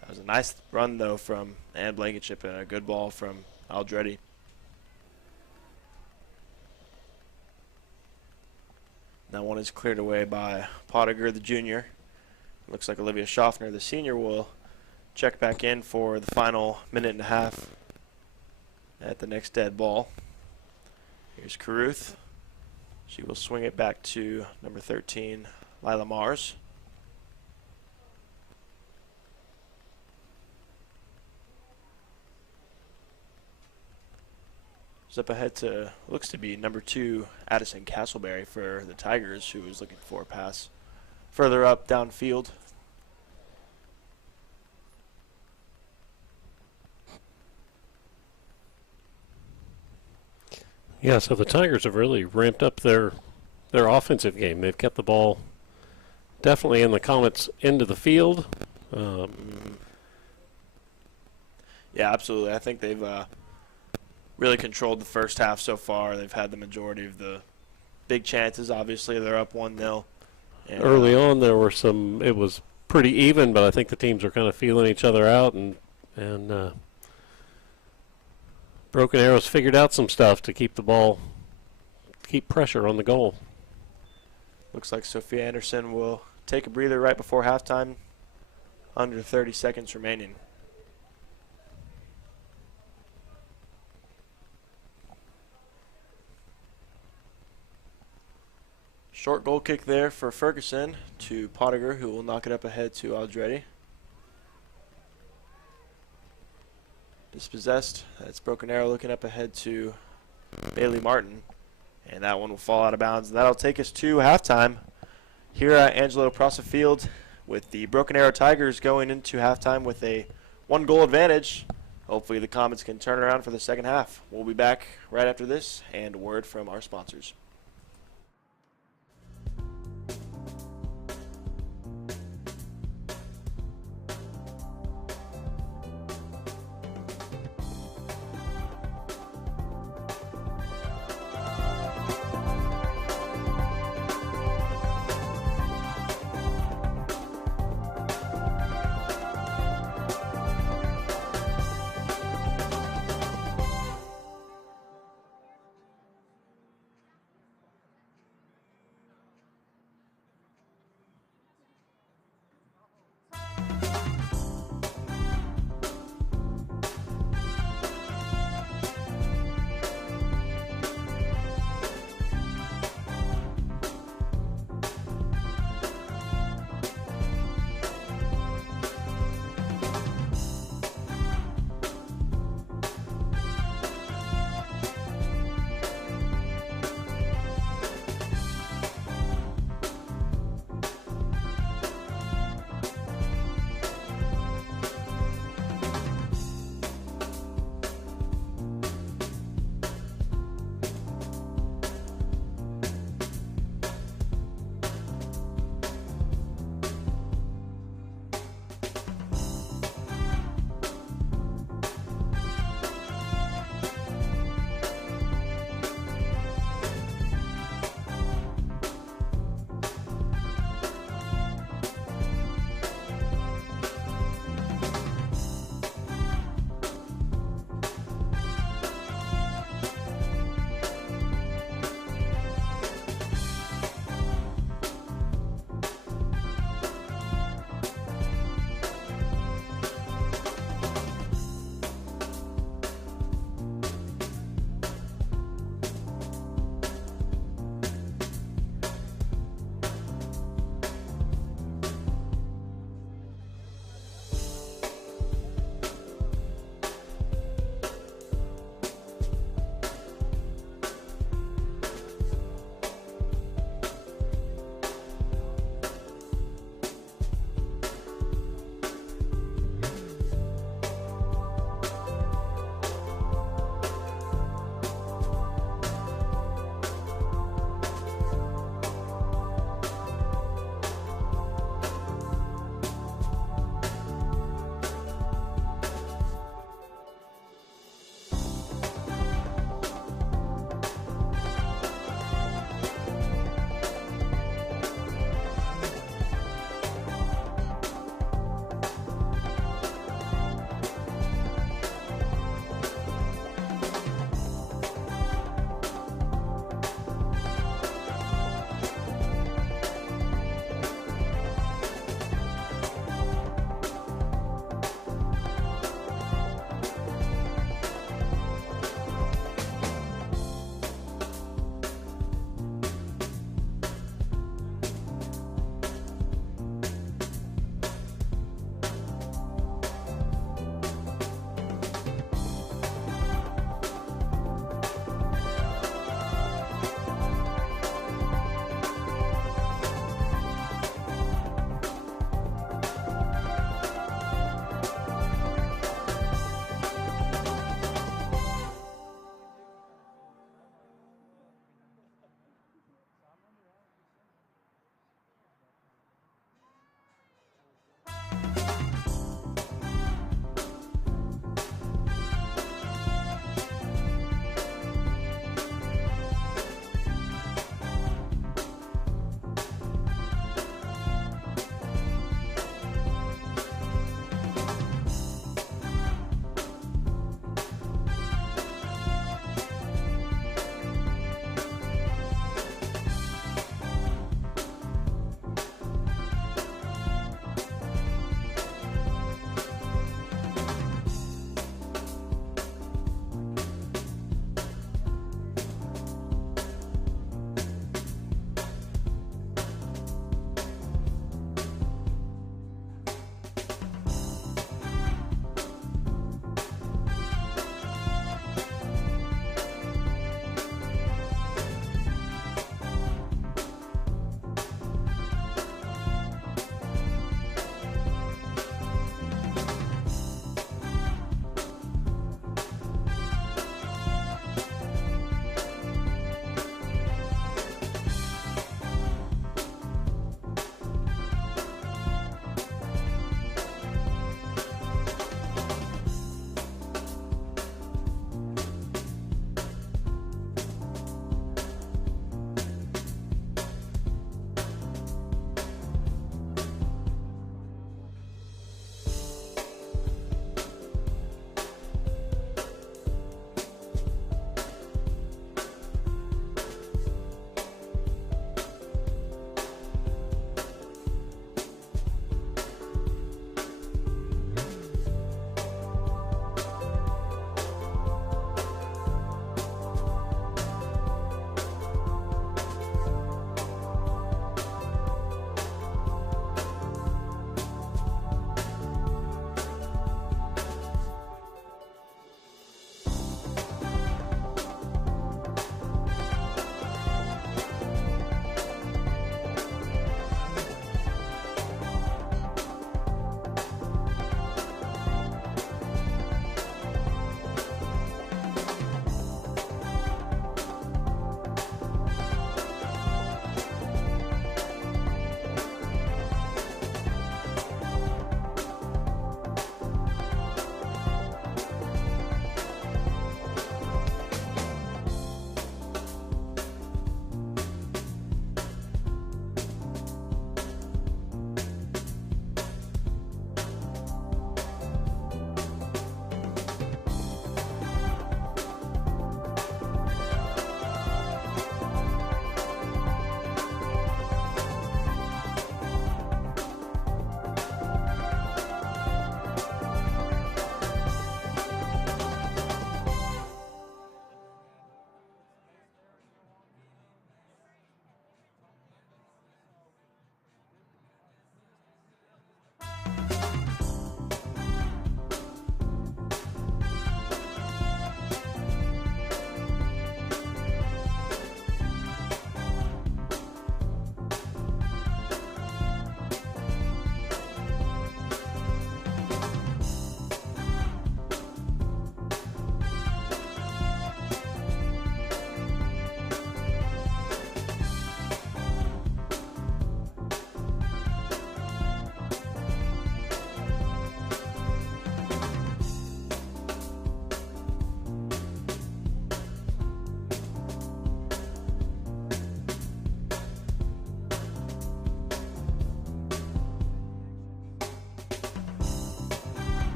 That was a nice run, though, from Ann Blankenship, and a good ball from Aldretti. That one is cleared away by Pottinger, the junior. Looks like Olivia Schaffner, the senior, will check back in for the final minute and a half at the next dead ball. Here's Caruth. She will swing it back to number 13, Lila Mars. Up ahead to, looks to be number 2, Addison Castleberry for the Tigers, who was looking for a pass further up downfield. Yeah, so the Tigers have really ramped up their offensive game. They've kept the ball definitely in the Comets' end of the field. Yeah, absolutely. I think they've really controlled the first half so far. They've had the majority of the big chances. Obviously, they're up 1-0. Early on, there were some. It was pretty even, but I think the teams are kind of feeling each other out, and Broken Arrow's figured out some stuff to keep pressure on the goal. Looks like Sophia Anderson will take a breather right before halftime. Under 30 seconds remaining. Short goal kick there for Ferguson to Pottinger, who will knock it up ahead to Aldretti. Dispossessed. That's Broken Arrow looking up ahead to Bailey Martin. And that one will fall out of bounds. And that'll take us to halftime here at Angelo Prosa Field, with the Broken Arrow Tigers going into halftime with a 1-goal advantage. Hopefully the Comets can turn around for the second half. We'll be back right after this and a word from our sponsors.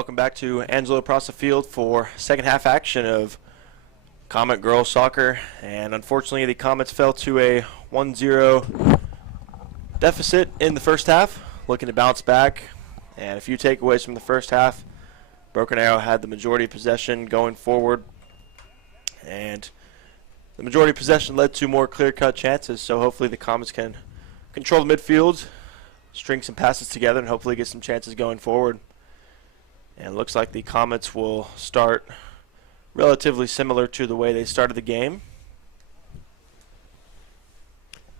Welcome back to Angelo across the field for second half action of Comet girls soccer. And unfortunately, the Comets fell to a 1-0 deficit in the first half, looking to bounce back. And a few takeaways from the first half. Broken Arrow had the majority of possession going forward. And the majority of possession led to more clear-cut chances, so hopefully the Comets can control the midfield, string some passes together, and hopefully get some chances going forward. And it looks like the Comets will start relatively similar to the way they started the game.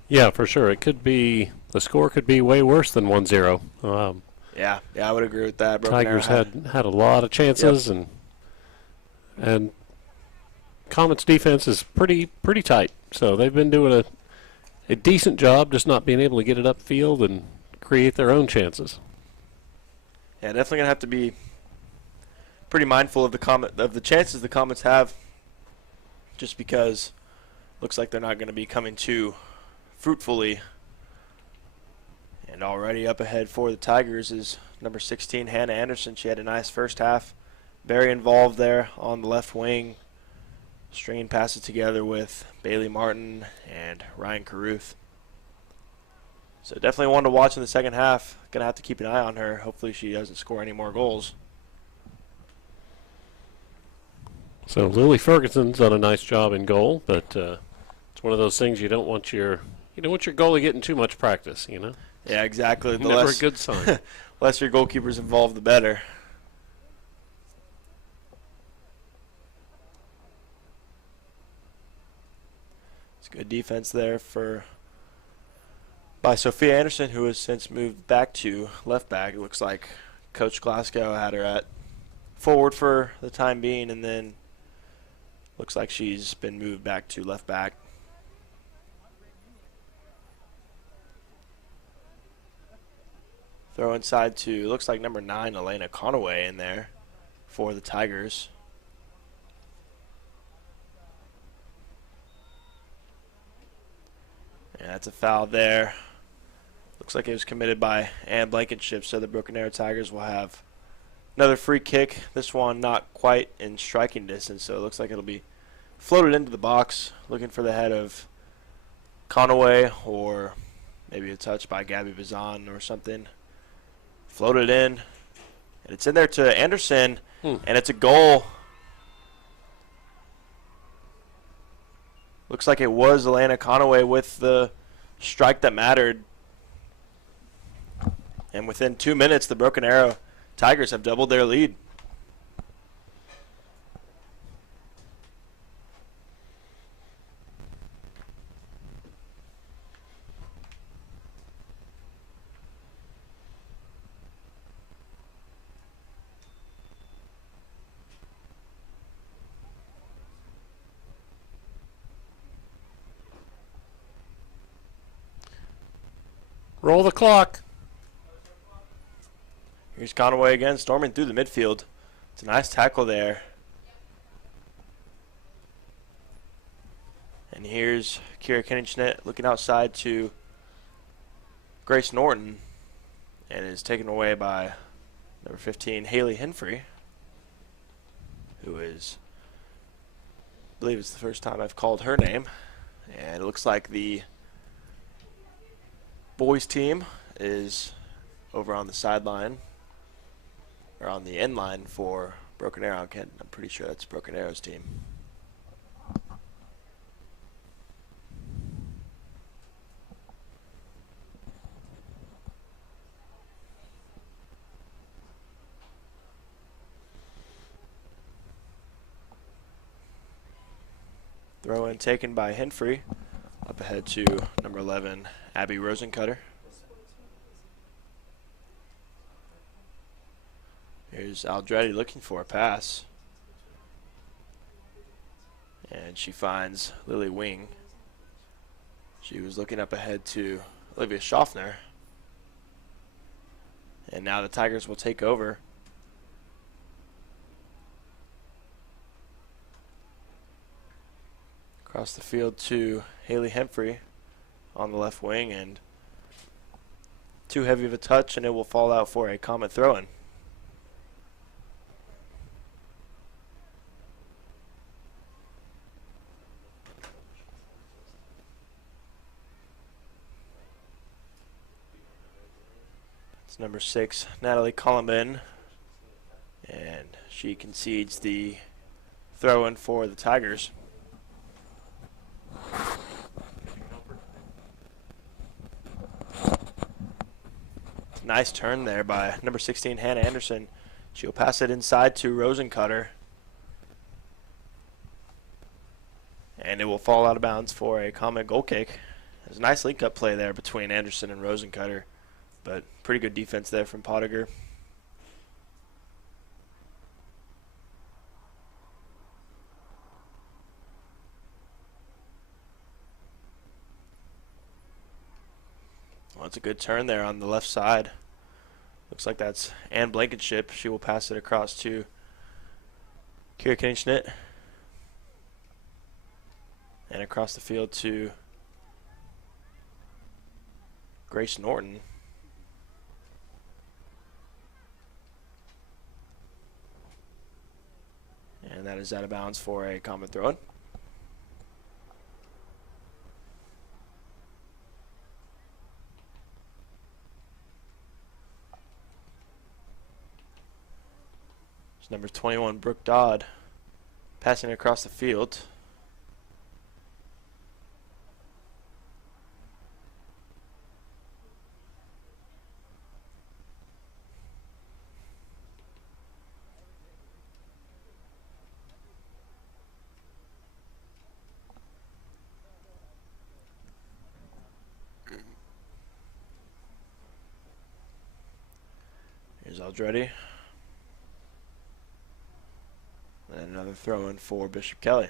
Yeah, for sure. It could be, the score could be way worse than 1-0. Yeah, I would agree with that. Tigers had a lot of chances, Yep. and Comets defense is pretty tight. So they've been doing a decent job just not being able to get it upfield and create their own chances. Yeah, definitely gonna have to be pretty mindful of the chances the Comets have, just because looks like they're not going to be coming too fruitfully. And already up ahead for the Tigers is number 16, Hannah Anderson. She had a nice first half, very involved there on the left wing, stringing passes together with Bailey Martin and Ryan Caruth. So definitely one to watch in the second half. Gonna have to keep an eye on her. Hopefully she doesn't score any more goals. So Lily Ferguson's done a nice job in goal, but it's one of those things you don't want your goalie getting too much practice, you know. Yeah, exactly. The Never a good sign. less your goalkeeper's involved, the better. It's good defense there by Sophia Anderson, who has since moved back to left back. It looks like Coach Glasgow had her at forward for the time being, and then looks like she's been moved back to left back. Throw inside to, looks like number 9, Elena Conaway in there for the Tigers. And that's a foul there. Looks like it was committed by Ann Blankenship, so the Broken Arrow Tigers will have another free kick. This one not quite in striking distance, so it looks like it'll be floated into the box, looking for the head of Conaway or maybe a touch by Gabby Bazan or something. Floated in, and it's in there to Anderson, and it's a goal. Looks like it was Elena Conaway with the strike that mattered. And within 2 minutes, the Broken Arrow Tigers have doubled their lead. Roll the clock. Here's Conaway again, storming through the midfield. It's a nice tackle there. And here's Kira Kinnichnet looking outside to Grace Norton, and is taken away by number 15, Haley Henfrey, who is, I believe it's the first time I've called her name. And it looks like the boys team is over on the sideline, or on the end line for Broken Arrow. I'm pretty sure that's Broken Arrow's team. Throw in taken by Henfrey. Up ahead to number 11, Abby Rosencutter. Here's Aldretti looking for a pass. And she finds Lily Wing. She was looking up ahead to Olivia Schaffner. And now the Tigers will take over. Across the field to Haley Hemphrey on the left wing, and too heavy of a touch, and it will fall out for a Comet throw-in. It's number 6, Natalie Coleman, and she concedes the throw-in for the Tigers. Nice turn there by number 16, Hannah Anderson. She'll pass it inside to Rosencutter. And it will fall out of bounds for a Comet goal kick. There's a nice link-up play there between Anderson and Rosencutter, but pretty good defense there from Pottinger. Well, it's a good turn there on the left side. Looks like that's Ann Blankenship. She will pass it across to Kira Kingschnitt. And across the field to Grace Norton. And that is out of bounds for a Comet throw-in. Number 21, Brooke Dodd, passing it across the field. Here's Aldretti. And another throw-in for Bishop Kelly.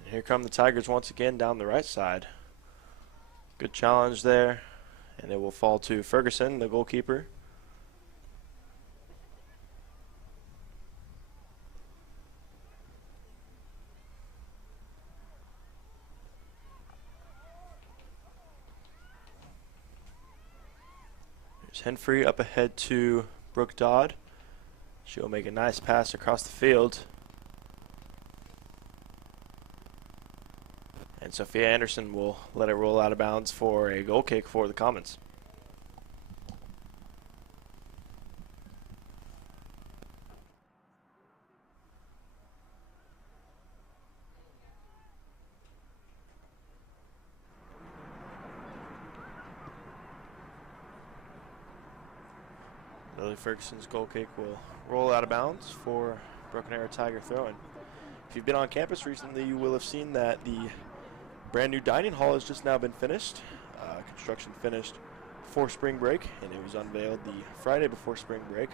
And here come the Tigers once again down the right side. Good challenge there. And it will fall to Ferguson, the goalkeeper. Henfrey up ahead to Brooke Dodd. She'll make a nice pass across the field. And Sophia Anderson will let it roll out of bounds for a goal kick for the Comets. Lily Ferguson's goal kick will roll out of bounds for Broken Arrow Tiger throw-in. If you've been on campus recently, you will have seen that the brand new dining hall has just now been finished. Construction finished before spring break, and it was unveiled the Friday before spring break.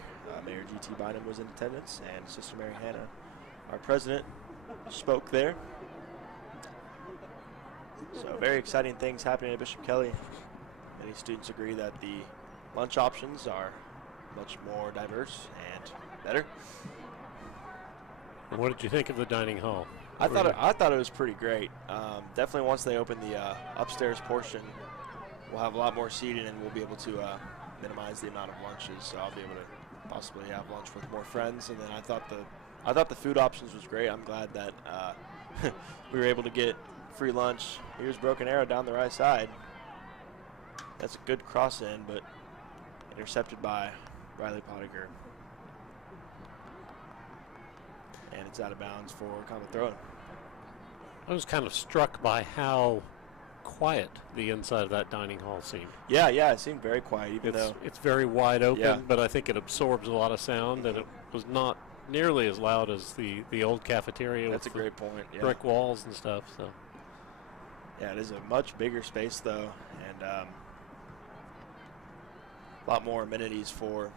Mayor G.T. Bynum was in attendance, and Sister Mary Hannah, our president, spoke there. So very exciting things happening at Bishop Kelly. Many students agree that the lunch options are much more diverse and better. What did you think of the dining hall? I thought it was pretty great. Definitely once they open the upstairs portion, we'll have a lot more seating and we'll be able to minimize the amount of lunches. So I'll be able to possibly have lunch with more friends. And then I thought the food options was great. I'm glad that we were able to get free lunch. Here's Broken Arrow down the right side. That's a good cross in, but intercepted by Riley Pottinger. And it's out of bounds for Comet throw-in. I was kind of struck by how quiet the inside of that dining hall seemed. Yeah, it seemed very quiet, even though it's very wide open, yeah. But I think it absorbs a lot of sound, and it was not nearly as loud as the old cafeteria. That's a with great point. Yeah. Brick walls and stuff. So yeah, it is a much bigger space though, and a lot more amenities for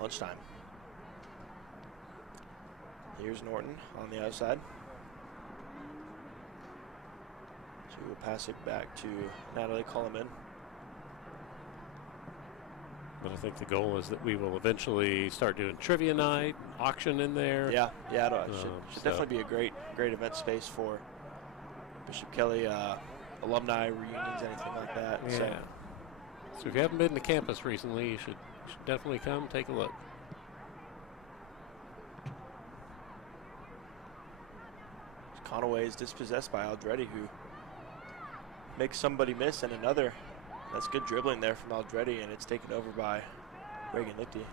lunchtime. Here's Norton on the other side. She will pass it back to Natalie Coleman. but I think the goal is that we will eventually start doing trivia night, auction in there. Yeah, it should definitely be a great event space for Bishop Kelly alumni reunions, anything like that. Yeah. So if you haven't been to campus recently, you should Should definitely come take a look. Conaway is dispossessed by Aldretti, who makes somebody miss and another. That's good dribbling there from Aldretti, and it's taken over by Reagan Lichty.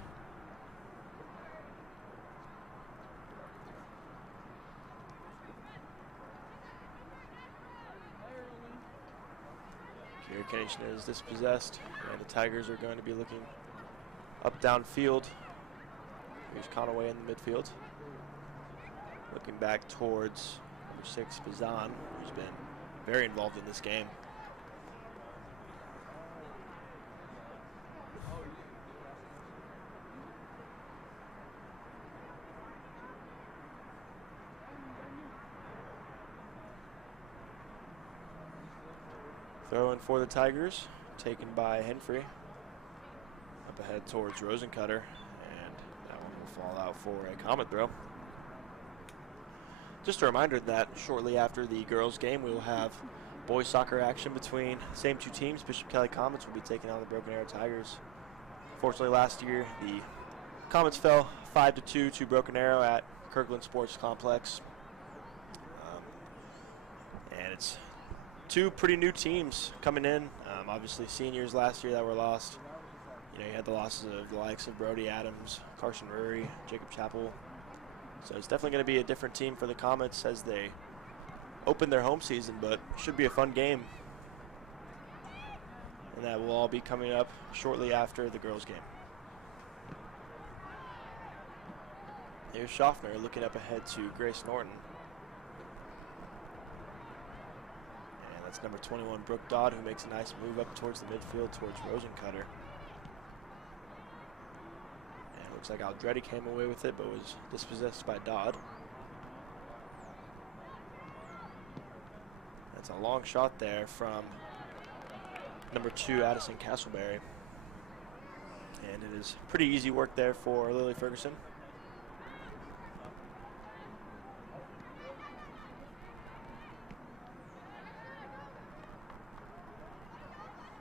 Kira Kennington is dispossessed, and the Tigers are going to be looking up downfield. Here's Conaway in the midfield. Looking back towards number 6, Bazan, who's been very involved in this game. Throw in for the Tigers, taken by Henfrey. Up ahead towards Rosencutter, and that one will fall out for a Comet throw. Just a reminder that shortly after the girls' game, we will have boys soccer action between the same two teams. Bishop Kelly Comets will be taking on the Broken Arrow Tigers. Fortunately, last year, the Comets fell 5-2 to Broken Arrow at Kirkland Sports Complex. And it's two pretty new teams coming in. Obviously, seniors last year that were lost. You know, you had the losses of the likes of Brody Adams, Carson Rury, Jacob Chappell. So it's definitely going to be a different team for the Comets as they open their home season, but should be a fun game. And that will all be coming up shortly after the girls' game. Here's Schaffner looking up ahead to Grace Norton. And that's number 21, Brooke Dodd, who makes a nice move up towards the midfield towards Rosencutter. And it looks like Aldretti came away with it, but was dispossessed by Dodd. That's a long shot there from number 2, Addison Castleberry. And it is pretty easy work there for Lily Ferguson.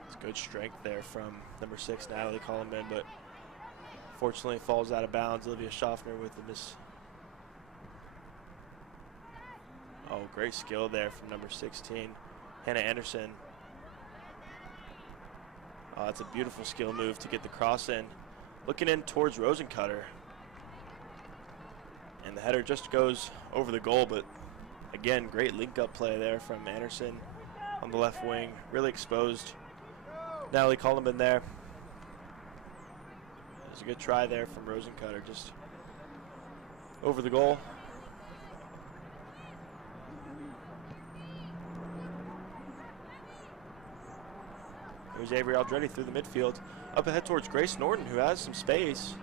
It's good strength there from number 6, Natalie Collinman, but fortunately falls out of bounds. Olivia Schaffner with the miss. Oh, great skill there from number 16, Hannah Anderson. Oh, that's a beautiful skill move to get the cross in. Looking in towards Rosencutter. And the header just goes over the goal, but again, great link-up play there from Anderson on the left wing. Really exposed Natalie Collinman there. It was a good try there from Rosencutter, just over the goal. Here's Avery Aldretti through the midfield. Up ahead towards Grace Norton, who has some space.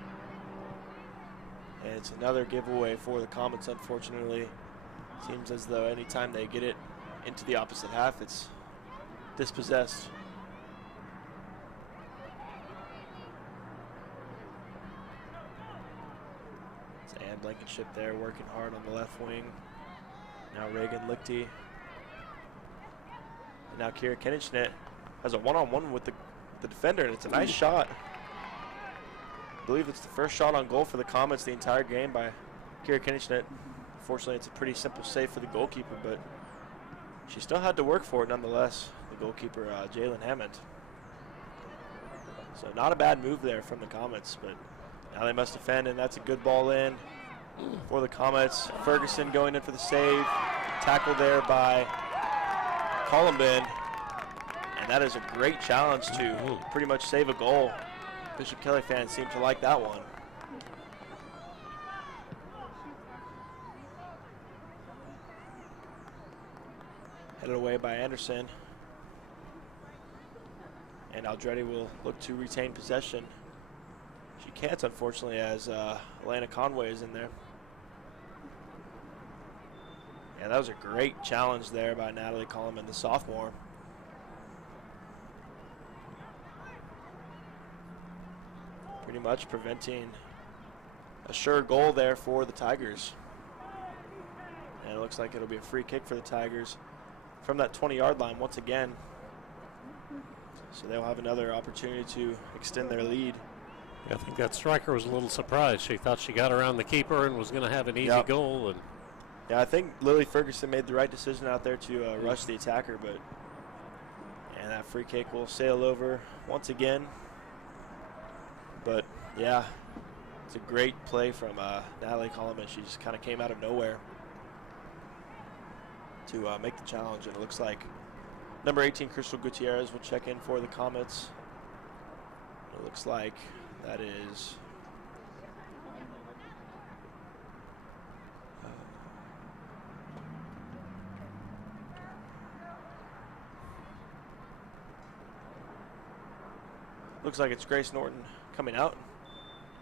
And it's another giveaway for the Comets, unfortunately. Seems as though anytime they get it into the opposite half, it's dispossessed. It's Ann Blankenship there working hard on the left wing. Now Reagan Lichty. And now Kira Kennington has a one-on-one with the defender, and it's a nice shot. I believe it's the first shot on goal for the Comets the entire game by Kira Kennington. Fortunately, it's a pretty simple save for the goalkeeper, but she still had to work for it nonetheless, the goalkeeper, Jalen Hammond. So not a bad move there from the Comets, but now they must defend, and that's a good ball in for the Comets. Ferguson going in for the save. Tackle there by Collinman. And that is a great challenge to pretty much save a goal. Bishop Kelly fans seem to like that one. Headed away by Anderson. And Aldretti will look to retain possession. She can't, unfortunately, as Elena Conway is in there. Yeah, that was a great challenge there by Natalie Collinman, the sophomore. Pretty much preventing a sure goal there for the Tigers. And it looks like it'll be a free kick for the Tigers from that 20-yard line once again. So they'll have another opportunity to extend their lead. I think that striker was a little surprised. She thought she got around the keeper and was going to have an easy goal. And yeah, I think Lily Ferguson made the right decision out there to rush the attacker, and that free kick will sail over once again. But yeah, it's a great play from Natalie Coleman. She just kind of came out of nowhere to make the challenge, and it looks like number 18, Crystal Gutierrez, will check in for the Comets. It looks like that is looks like it's Grace Norton coming out,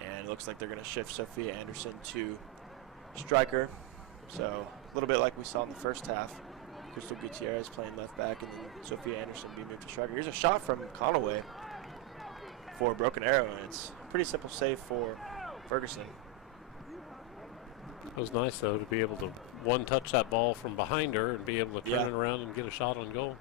and it looks like they're going to shift Sophia Anderson to striker. So a little bit like we saw in the first half. Crystal Gutierrez playing left back, and then Sophia Anderson being moved to striker. Here's a shot from Conaway for a broken arrow, and it's a pretty simple save for Ferguson. It was nice, though, to be able to one-touch that ball from behind her and be able to turn it around and get a shot on goal.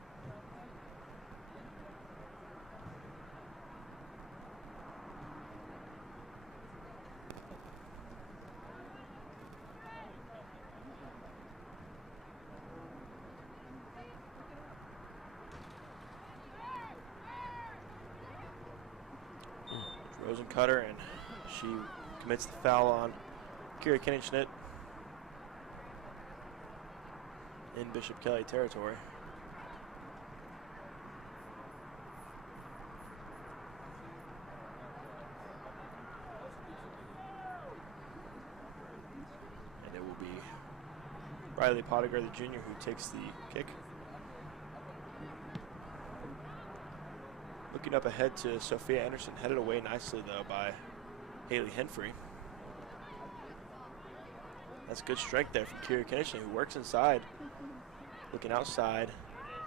Rosencutter, and she commits the foul on Kira Kinnigschnitt in Bishop Kelly territory. And it will be Riley Pottinger, the junior, who takes the kick. Looking up ahead to Sophia Anderson, headed away nicely, though, by Haley Henfrey. That's good strength there from Kira Kinnigschnitt, who works inside. Looking outside.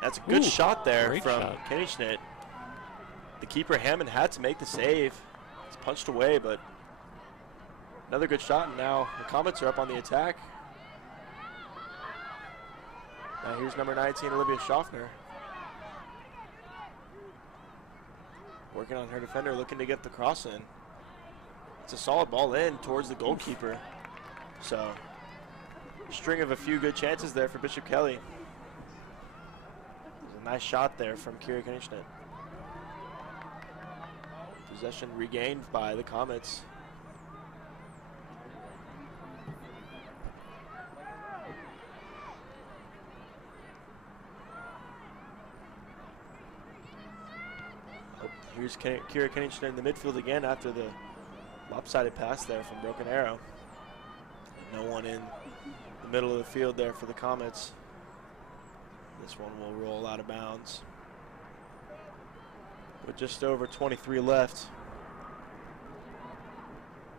That's a good shot there from Kinnigschnitt. The keeper, Hammond, had to make the save. It's punched away, but another good shot, and now the Comets are up on the attack. Now here's number 19, Olivia Schaffner. Working on her defender, looking to get the cross in. It's a solid ball in towards the goalkeeper. So, string of a few good chances there for Bishop Kelly. There's a nice shot there from Kira Kinnigschnitt. Possession regained by the Comets. Here's Kira Kinnigschnitt in the midfield again after the lopsided pass there from Broken Arrow. No one in the middle of the field there for the Comets. This one will roll out of bounds. With just over 23 left.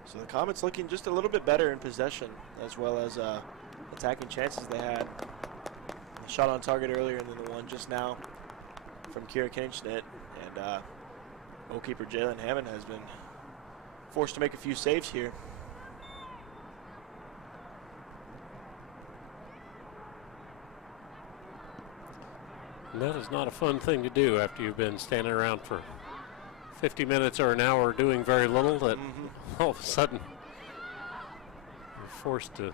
So the Comets looking just a little bit better in possession, as well as attacking chances they had. A shot on target earlier, and then the one just now from Kira Kinnigschnitt. And goalkeeper Jalen Hammond has been forced to make a few saves here. And that is not a fun thing to do after you've been standing around for 50 minutes or an hour doing very little, that all of a sudden you're forced to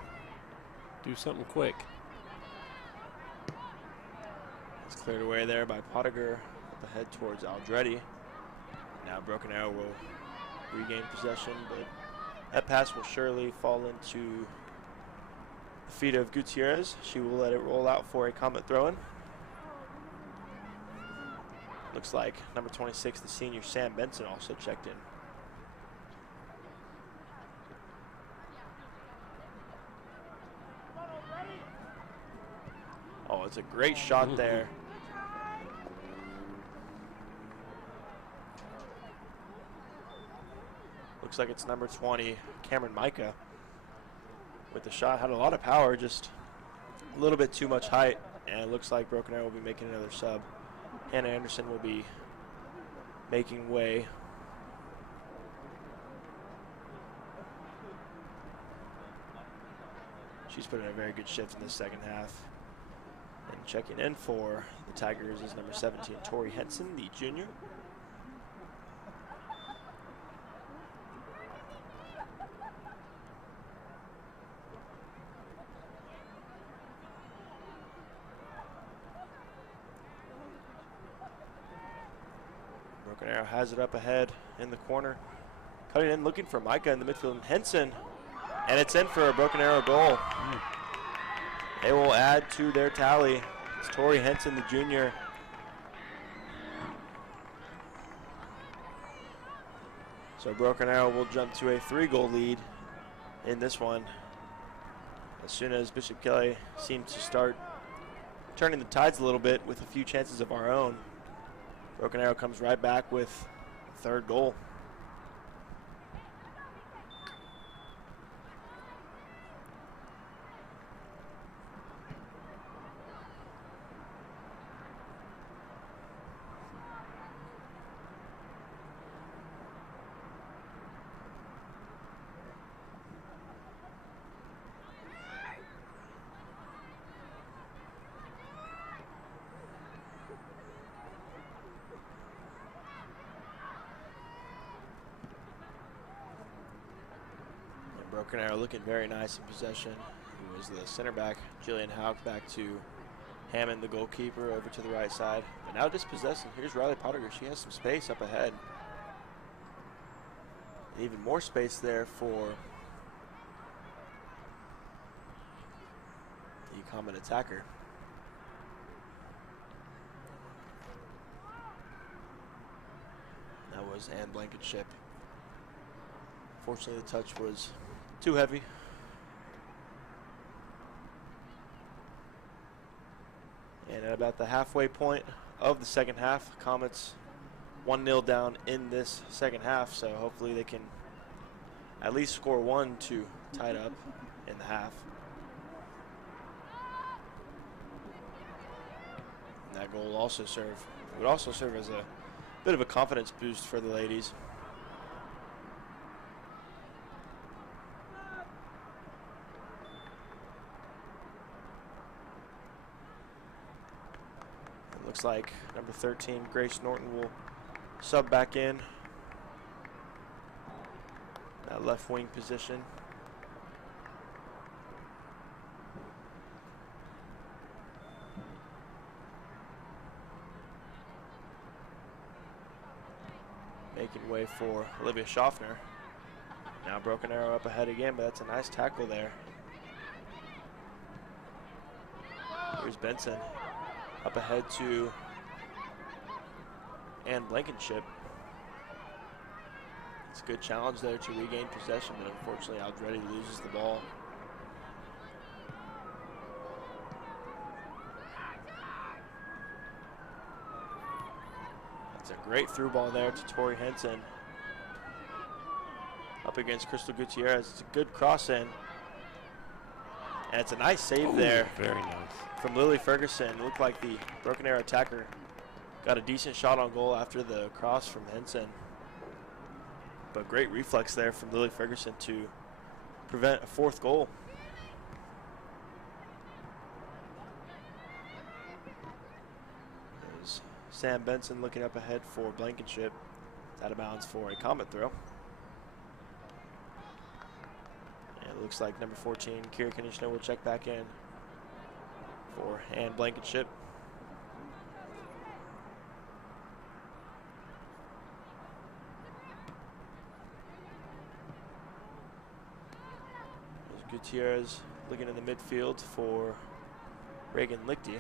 do something quick. It's cleared away there by Pottinger, up ahead towards Aldretti. Now Broken Arrow will regain possession, but that pass will surely fall into the feet of Gutierrez. She will let it roll out for a Comet throw-in. Looks like number 26, the senior Sam Benson, also checked in. Oh, it's a great shot there. Looks like it's number 20, Cameron Micah, with the shot. Had a lot of power, just a little bit too much height, and it looks like Broken Arrow will be making another sub. Hannah Anderson will be making way. She's put in a very good shift in the second half. And checking in for the Tigers is number 17, Tori Henson, the junior. Broken Arrow has it up ahead in the corner. Cutting in, looking for Micah in the midfield. And Henson, and it's in for a Broken Arrow goal. They will add to their tally. It's Torrey Henson, the junior. So Broken Arrow will jump to a 3-goal lead in this one, as soon as Bishop Kelly seems to start turning the tides a little bit with a few chances of our own. Broken Arrow comes right back with the 3rd goal. Broken Arrow looking very nice in possession. It was the center back, Jillian Hauk, back to Hammond, the goalkeeper, over to the right side. But now dispossessing. Here's Riley Pottinger. She has some space up ahead. And even more space there for the Comet attacker. That was Ann Blankenship. Fortunately, the touch was too heavy. And at about the halfway point of the second half, Comets 1-0 down in this second half, so hopefully they can at least score one to tie it up in the half. And that goal would also serve as a bit of a confidence boost for the ladies. Looks like number 13, Grace Norton, will sub back in that left wing position. Making way for Olivia Schaffner. Now Broken Arrow up ahead again, but that's a nice tackle there. Here's Benson. Up ahead to Ann Blankenship. It's a good challenge there to regain possession, but unfortunately Aldretti loses the ball. That's a great through ball there to Tori Henson. Up against Crystal Gutierrez. It's a good cross in. And it's a nice save there. Very nice. From Lily Ferguson. It looked like the Broken Arrow attacker got a decent shot on goal after the cross from Henson. But great reflex there from Lily Ferguson to prevent a 4th goal. There's Sam Benson looking up ahead for Blankenship. It's out of bounds for a Comet throw. And it looks like number 14, Kira Kinishner, will check back in for Ann Blankenship. There's Gutierrez looking in the midfield for Reagan Lichty.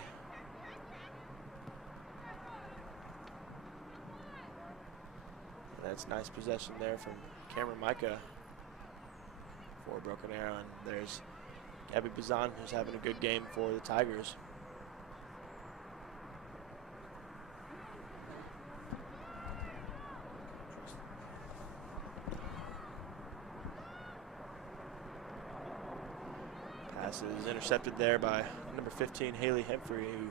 That's nice possession there from Cameron Micah for Broken Arrow. And there's Gabby Bazan, who's having a good game for the Tigers. Pass is intercepted there by number 15, Haley Hemphrey, who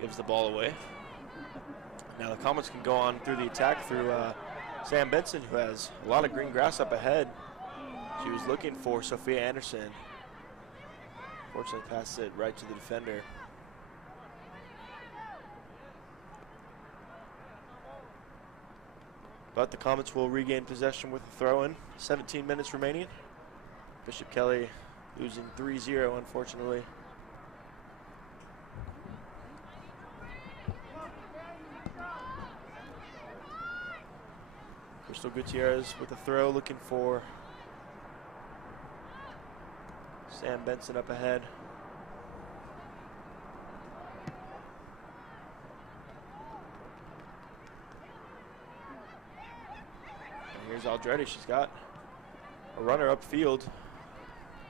gives the ball away. Now the Comets can go on through the attack through Sam Benson, who has a lot of green grass up ahead. She was looking for Sophia Anderson. Fortunately, passed it right to the defender. But the Comets will regain possession with a throw-in. 17 minutes remaining. Bishop Kelly losing 3-0, unfortunately. Crystal Gutierrez with a throw, looking for Sam Benson up ahead. And here's Aldretti. She's got a runner upfield.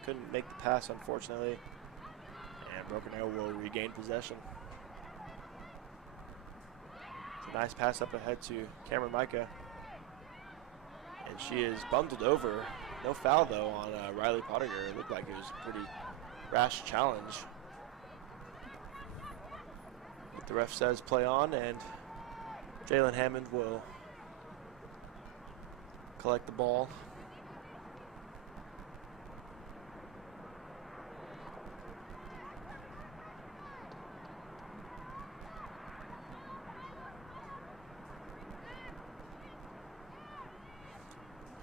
Couldn't make the pass, unfortunately. And Broken Arrow will regain possession. It's a nice pass up ahead to Cameron Micah. And she is bundled over. No foul, though, on Riley Pottinger. It looked like it was a pretty rash challenge. But the ref says play on, and Jalen Hammond will collect the ball.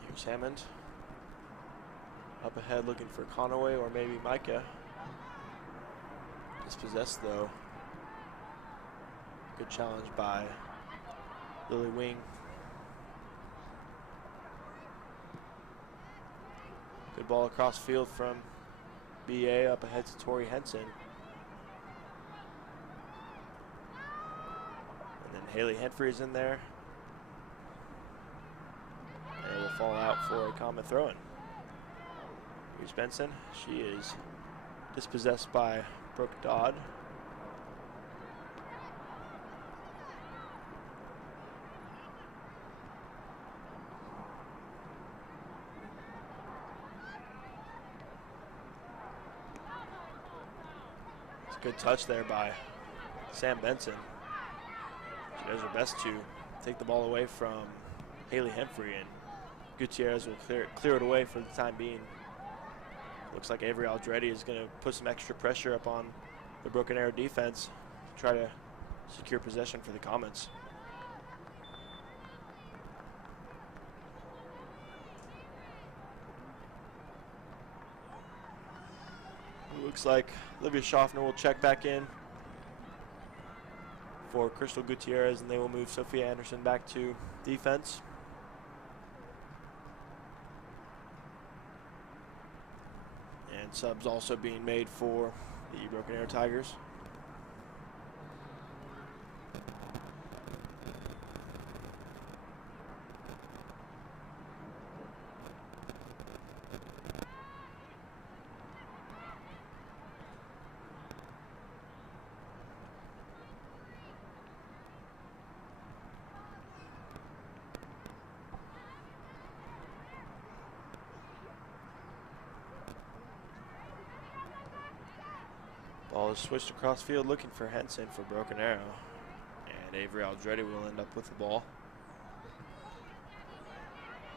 Here's Hammond. Up ahead looking for Conaway or maybe Micah. Dispossessed though. Good challenge by Lily Wing. Good ball across field from BA up ahead to Tori Henson. And then Haley Henfrey is in there. And it will fall out for a Comet throw-in. Here's Benson. She is dispossessed by Brooke Dodd. It's a good touch there by Sam Benson. She does her best to take the ball away from Haley Henfrey, and Gutierrez will clear it away for the time being. Looks like Avery Aldretti is going to put some extra pressure up on the Broken Arrow defense to try to secure possession for the Comets. It looks like Olivia Schaffner will check back in for Crystal Gutierrez, and they will move Sophia Anderson back to defense. And subs also being made for the Broken Arrow Tigers. Ball is switched across field looking for Henson for Broken Arrow. And Avery Aldretti will end up with the ball.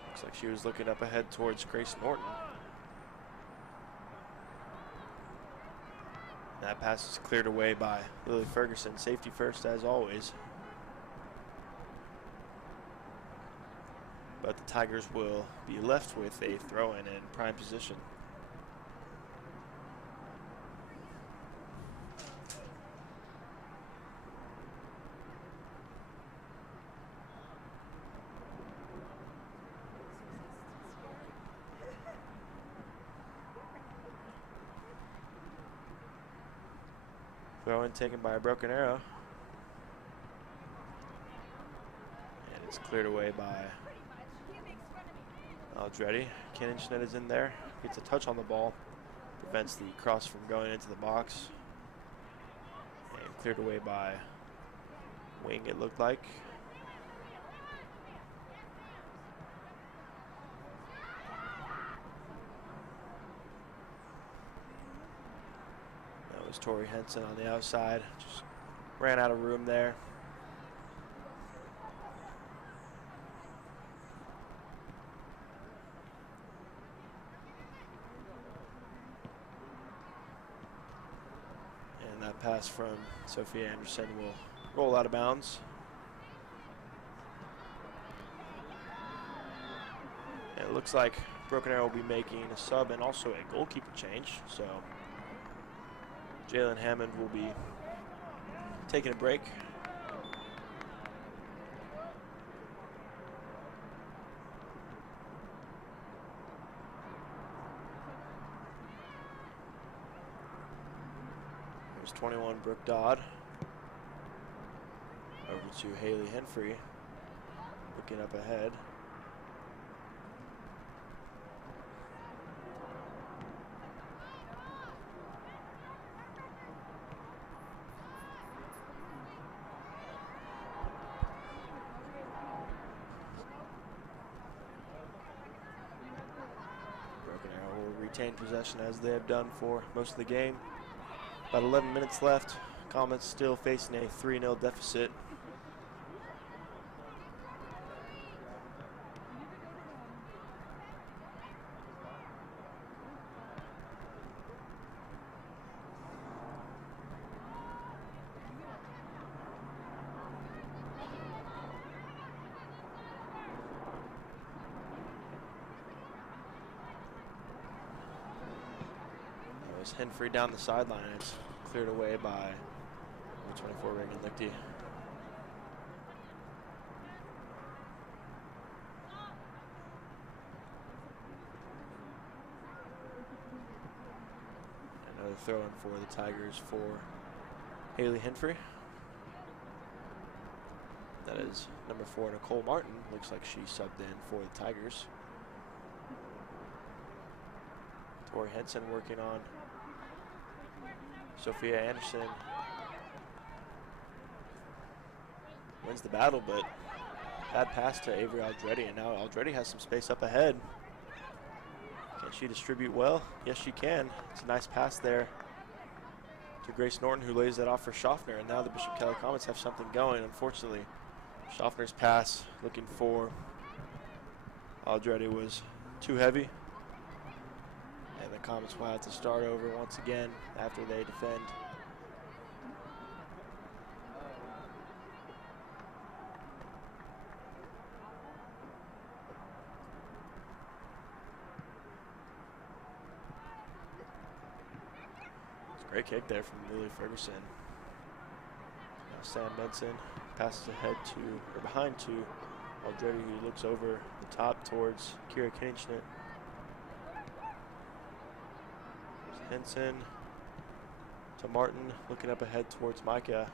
Looks like she was looking up ahead towards Grace Norton. That pass is cleared away by Lily Ferguson. Safety first as always. But the Tigers will be left with a throw-in in prime position. Throw-in taken by a Broken Arrow. And it's cleared away by Aldretti. Kinnichnet is in there. Gets a touch on the ball. Prevents the cross from going into the box. And cleared away by Wing, it looked like. Was Tori Henson on the outside. Just ran out of room there. And that pass from Sophia Anderson will roll out of bounds. And it looks like Broken Arrow will be making a sub and also a goalkeeper change. So Jalen Hammond will be taking a break. 21, Brooke Dodd. Over to Haley Henfrey, looking up ahead. Broken Arrow will retain possession as they have done for most of the game. About 11 minutes left. Comets still facing a 3-0 deficit. Henfrey down the sideline. It's cleared away by number 24, Reagan Lichty. Another throw in for the Tigers for Haley Henfrey. That is number 4, Nicole Martin. Looks like she subbed in for the Tigers. Tori Henson working on Sophia Anderson. Wins the battle, but bad pass to Avery Aldretti, and now Aldretti has some space up ahead. Can she distribute well? Yes, she can. It's a nice pass there to Grace Norton, who lays that off for Schaffner, and now the Bishop Kelly Comets have something going. Unfortunately, Schaffner's pass looking for Aldretti was too heavy. And the Comets will have to start over once again after they defend. It's a great kick there from Lily Ferguson. Now Sam Benson passes ahead to, or behind to Aldretti, who looks over the top towards Kira Kinschnitt. Henson to Martin, looking up ahead towards Micah.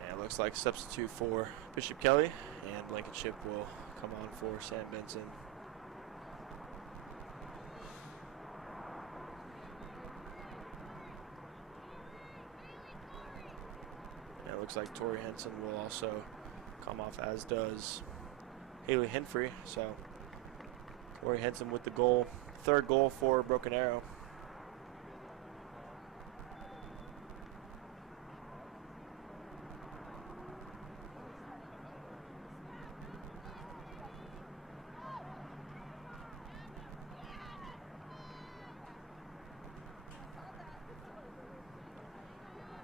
And it looks like substitute for Bishop Kelly, and Blankenship will come on for Sam Benson. Looks like Tori Henson will also come off, as does Haley Henfrey. So Tori Henson with the goal, third goal for Broken Arrow.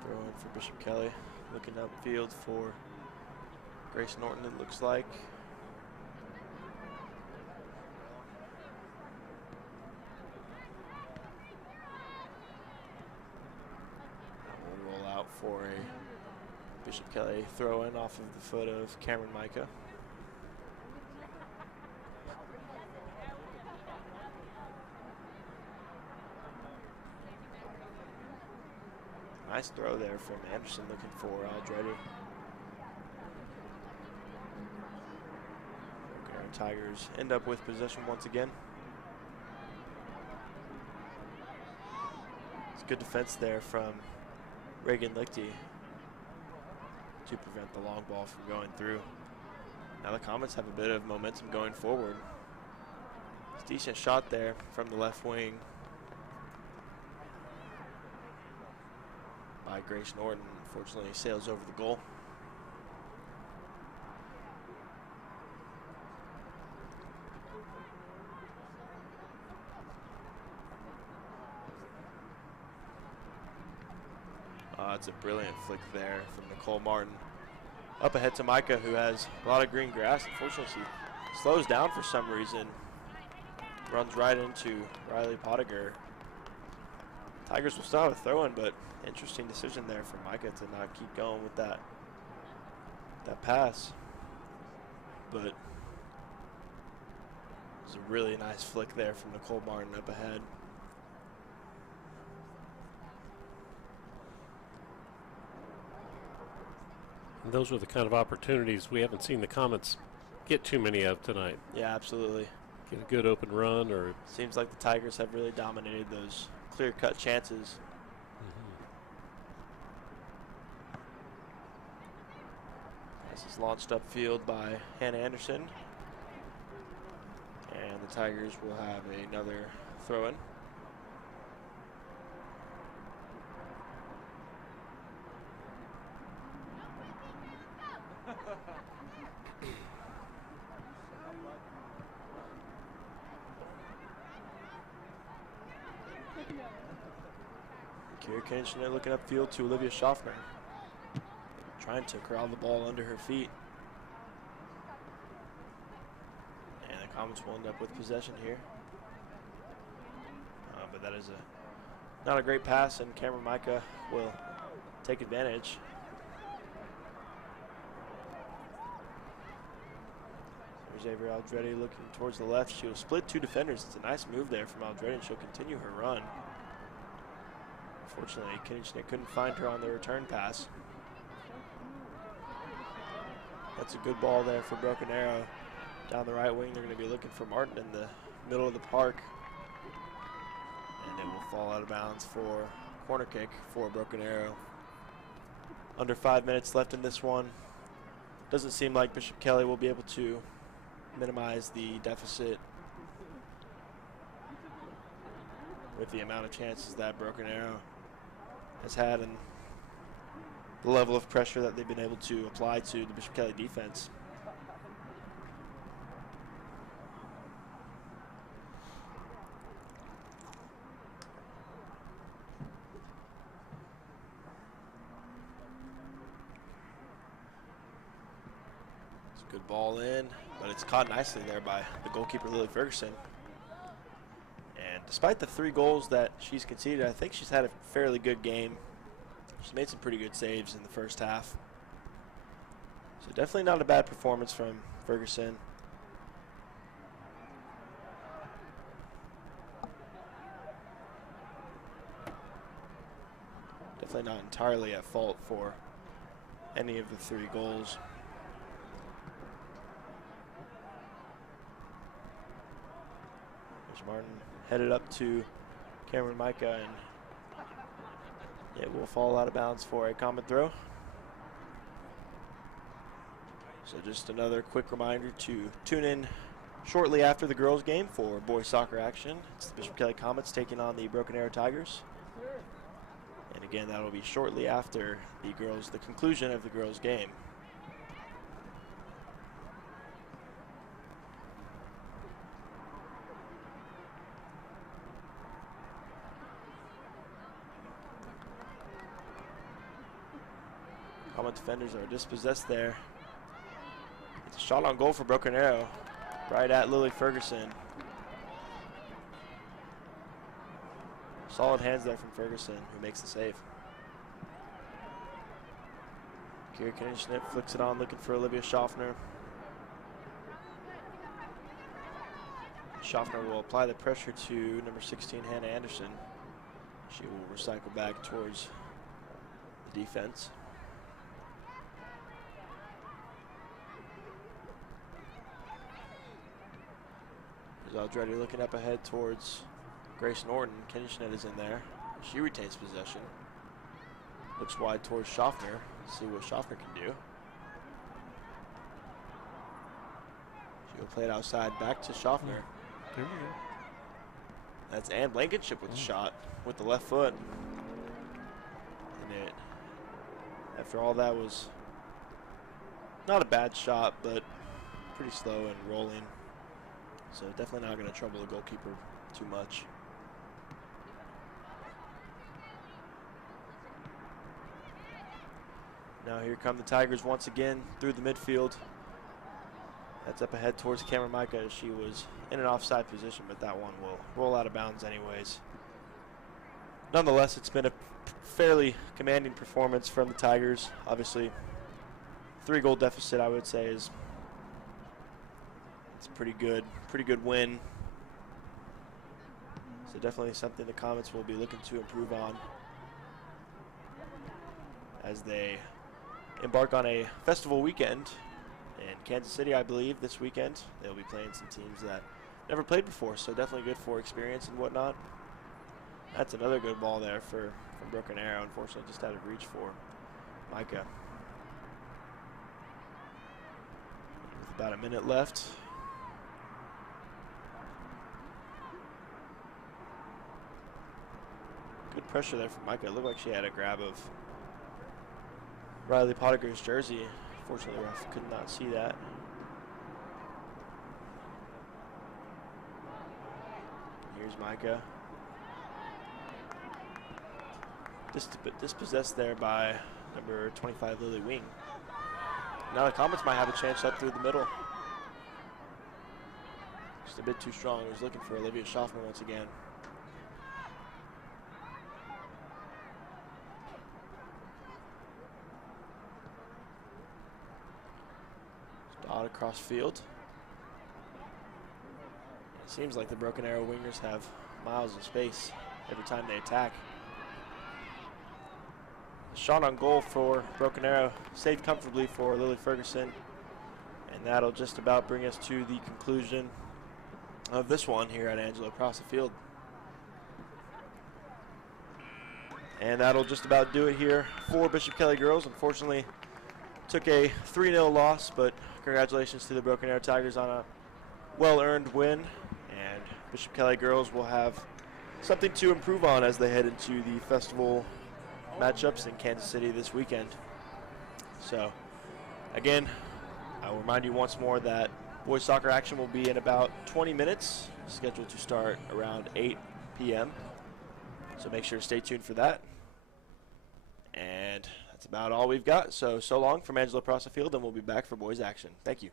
Throw in for Bishop Kelly. Looking upfield for Grace Norton, it looks like. And we'll roll out for a Bishop Kelly throw in off of the foot of Cameron Micah. Nice throw there from Anderson, looking for Aldretti. Okay, Tigers end up with possession once again. It's good defense there from Reagan Lichty to prevent the long ball from going through. Now the Comets have a bit of momentum going forward. It's a decent shot there from the left wing by Grace Norton. Unfortunately, sails over the goal. It's a brilliant flick there from Nicole Martin. Up ahead to Micah, who has a lot of green grass. Unfortunately, she slows down for some reason. Runs right into Riley Pottiger. Tigers will still have a throw-in, but interesting decision there for Micah to not keep going with that that pass. But it's a really nice flick there from Nicole Martin up ahead. And those were the kind of opportunities we haven't seen the Comets get too many of tonight. Yeah, absolutely. Get a good open run, or seems like the Tigers have really dominated those clear-cut chances. This is launched upfield by Hannah Anderson. And the Tigers will have another throw-in. Kira Kinchner looking upfield to Olivia Schaffner, trying to corral the ball under her feet. And the Comets will end up with possession here. But that is not a great pass, and Cameron Micah will take advantage. There's Avery Aldretti looking towards the left. She'll split two defenders. It's a nice move there from Aldretti, and she'll continue her run. Unfortunately, Kinchner couldn't find her on the return pass. That's a good ball there for Broken Arrow. Down the right wing, they're going to be looking for Martin in the middle of the park. And it will fall out of bounds for corner kick for Broken Arrow. Under 5 minutes left in this one. Doesn't seem like Bishop Kelly will be able to minimize the deficit with the amount of chances that Broken Arrow has had and the level of pressure that they've been able to apply to the Bishop Kelly defense. It's a good ball in, but it's caught nicely there by the goalkeeper, Lily Ferguson. And despite the 3 goals that she's conceded, I think she's had a fairly good game. She's made some pretty good saves in the first half. So definitely not a bad performance from Ferguson. Definitely not entirely at fault for any of the 3 goals. There's Martin headed up to Cameron Micah, and it will fall out of bounds for a Comet throw. So just another quick reminder to tune in shortly after the girls' game for boys soccer action. It's the Bishop Kelly Comets taking on the Broken Arrow Tigers. And again, that will be shortly after the conclusion of the girls' game. Comet defenders are dispossessed there. It's a shot on goal for Broken Arrow, right at Lily Ferguson. Solid hands there from Ferguson, who makes the save. Kira Kinchner flicks it on, looking for Olivia Schaffner. Schaffner will apply the pressure to number 16, Hannah Anderson. She will recycle back towards the defense. There's Aldretti looking up ahead towards Grace Norton. Kinchner is in there. She retains possession. Looks wide towards Schaffner. See what Schaffner can do. She'll play it outside back to Schaffner. That's Ann Blankenship with the shot with the left foot. And it, after all that, was not a bad shot, but pretty slow and rolling. So definitely not going to trouble the goalkeeper too much. Now here come the Tigers once again through the midfield. That's up ahead towards Cameron Micah as she was in an offside position, but that one will roll out of bounds anyways. Nonetheless, it's been a fairly commanding performance from the Tigers. Obviously, 3-goal deficit, I would say, it's a pretty good win. So definitely something the Comets will be looking to improve on as they embark on a festival weekend in Kansas City, I believe, this weekend. They'll be playing some teams that never played before, so definitely good for experience and whatnot. That's another good ball there from Broken Arrow. Unfortunately, just out of reach for Micah. With about a minute left. Good pressure there from Micah. It looked like she had a grab of Riley Pottiger's jersey. Fortunately, the ref could not see that. Here's Micah. Dispossessed there by number 25, Lily Wing. Now the Comets might have a chance up through the middle. Just a bit too strong. He was looking for Olivia Schaffner once again. Dot across field. It seems like the Broken Arrow wingers have miles of space every time they attack. Shot on goal for Broken Arrow, saved comfortably for Lily Ferguson. And that'll just about bring us to the conclusion of this one here at Angelo Prosa Field. And that'll just about do it here for Bishop Kelly girls. Unfortunately, took a 3-0 loss, but congratulations to the Broken Arrow Tigers on a well-earned win. And Bishop Kelly girls will have something to improve on as they head into the festival matchups in Kansas City this weekend. So, again, I'll remind you once more that boys soccer action will be in about 20 minutes, scheduled to start around 8 p.m. So make sure to stay tuned for that. And that's about all we've got. So long from Angelo Prosa Field, and we'll be back for boys action. Thank you.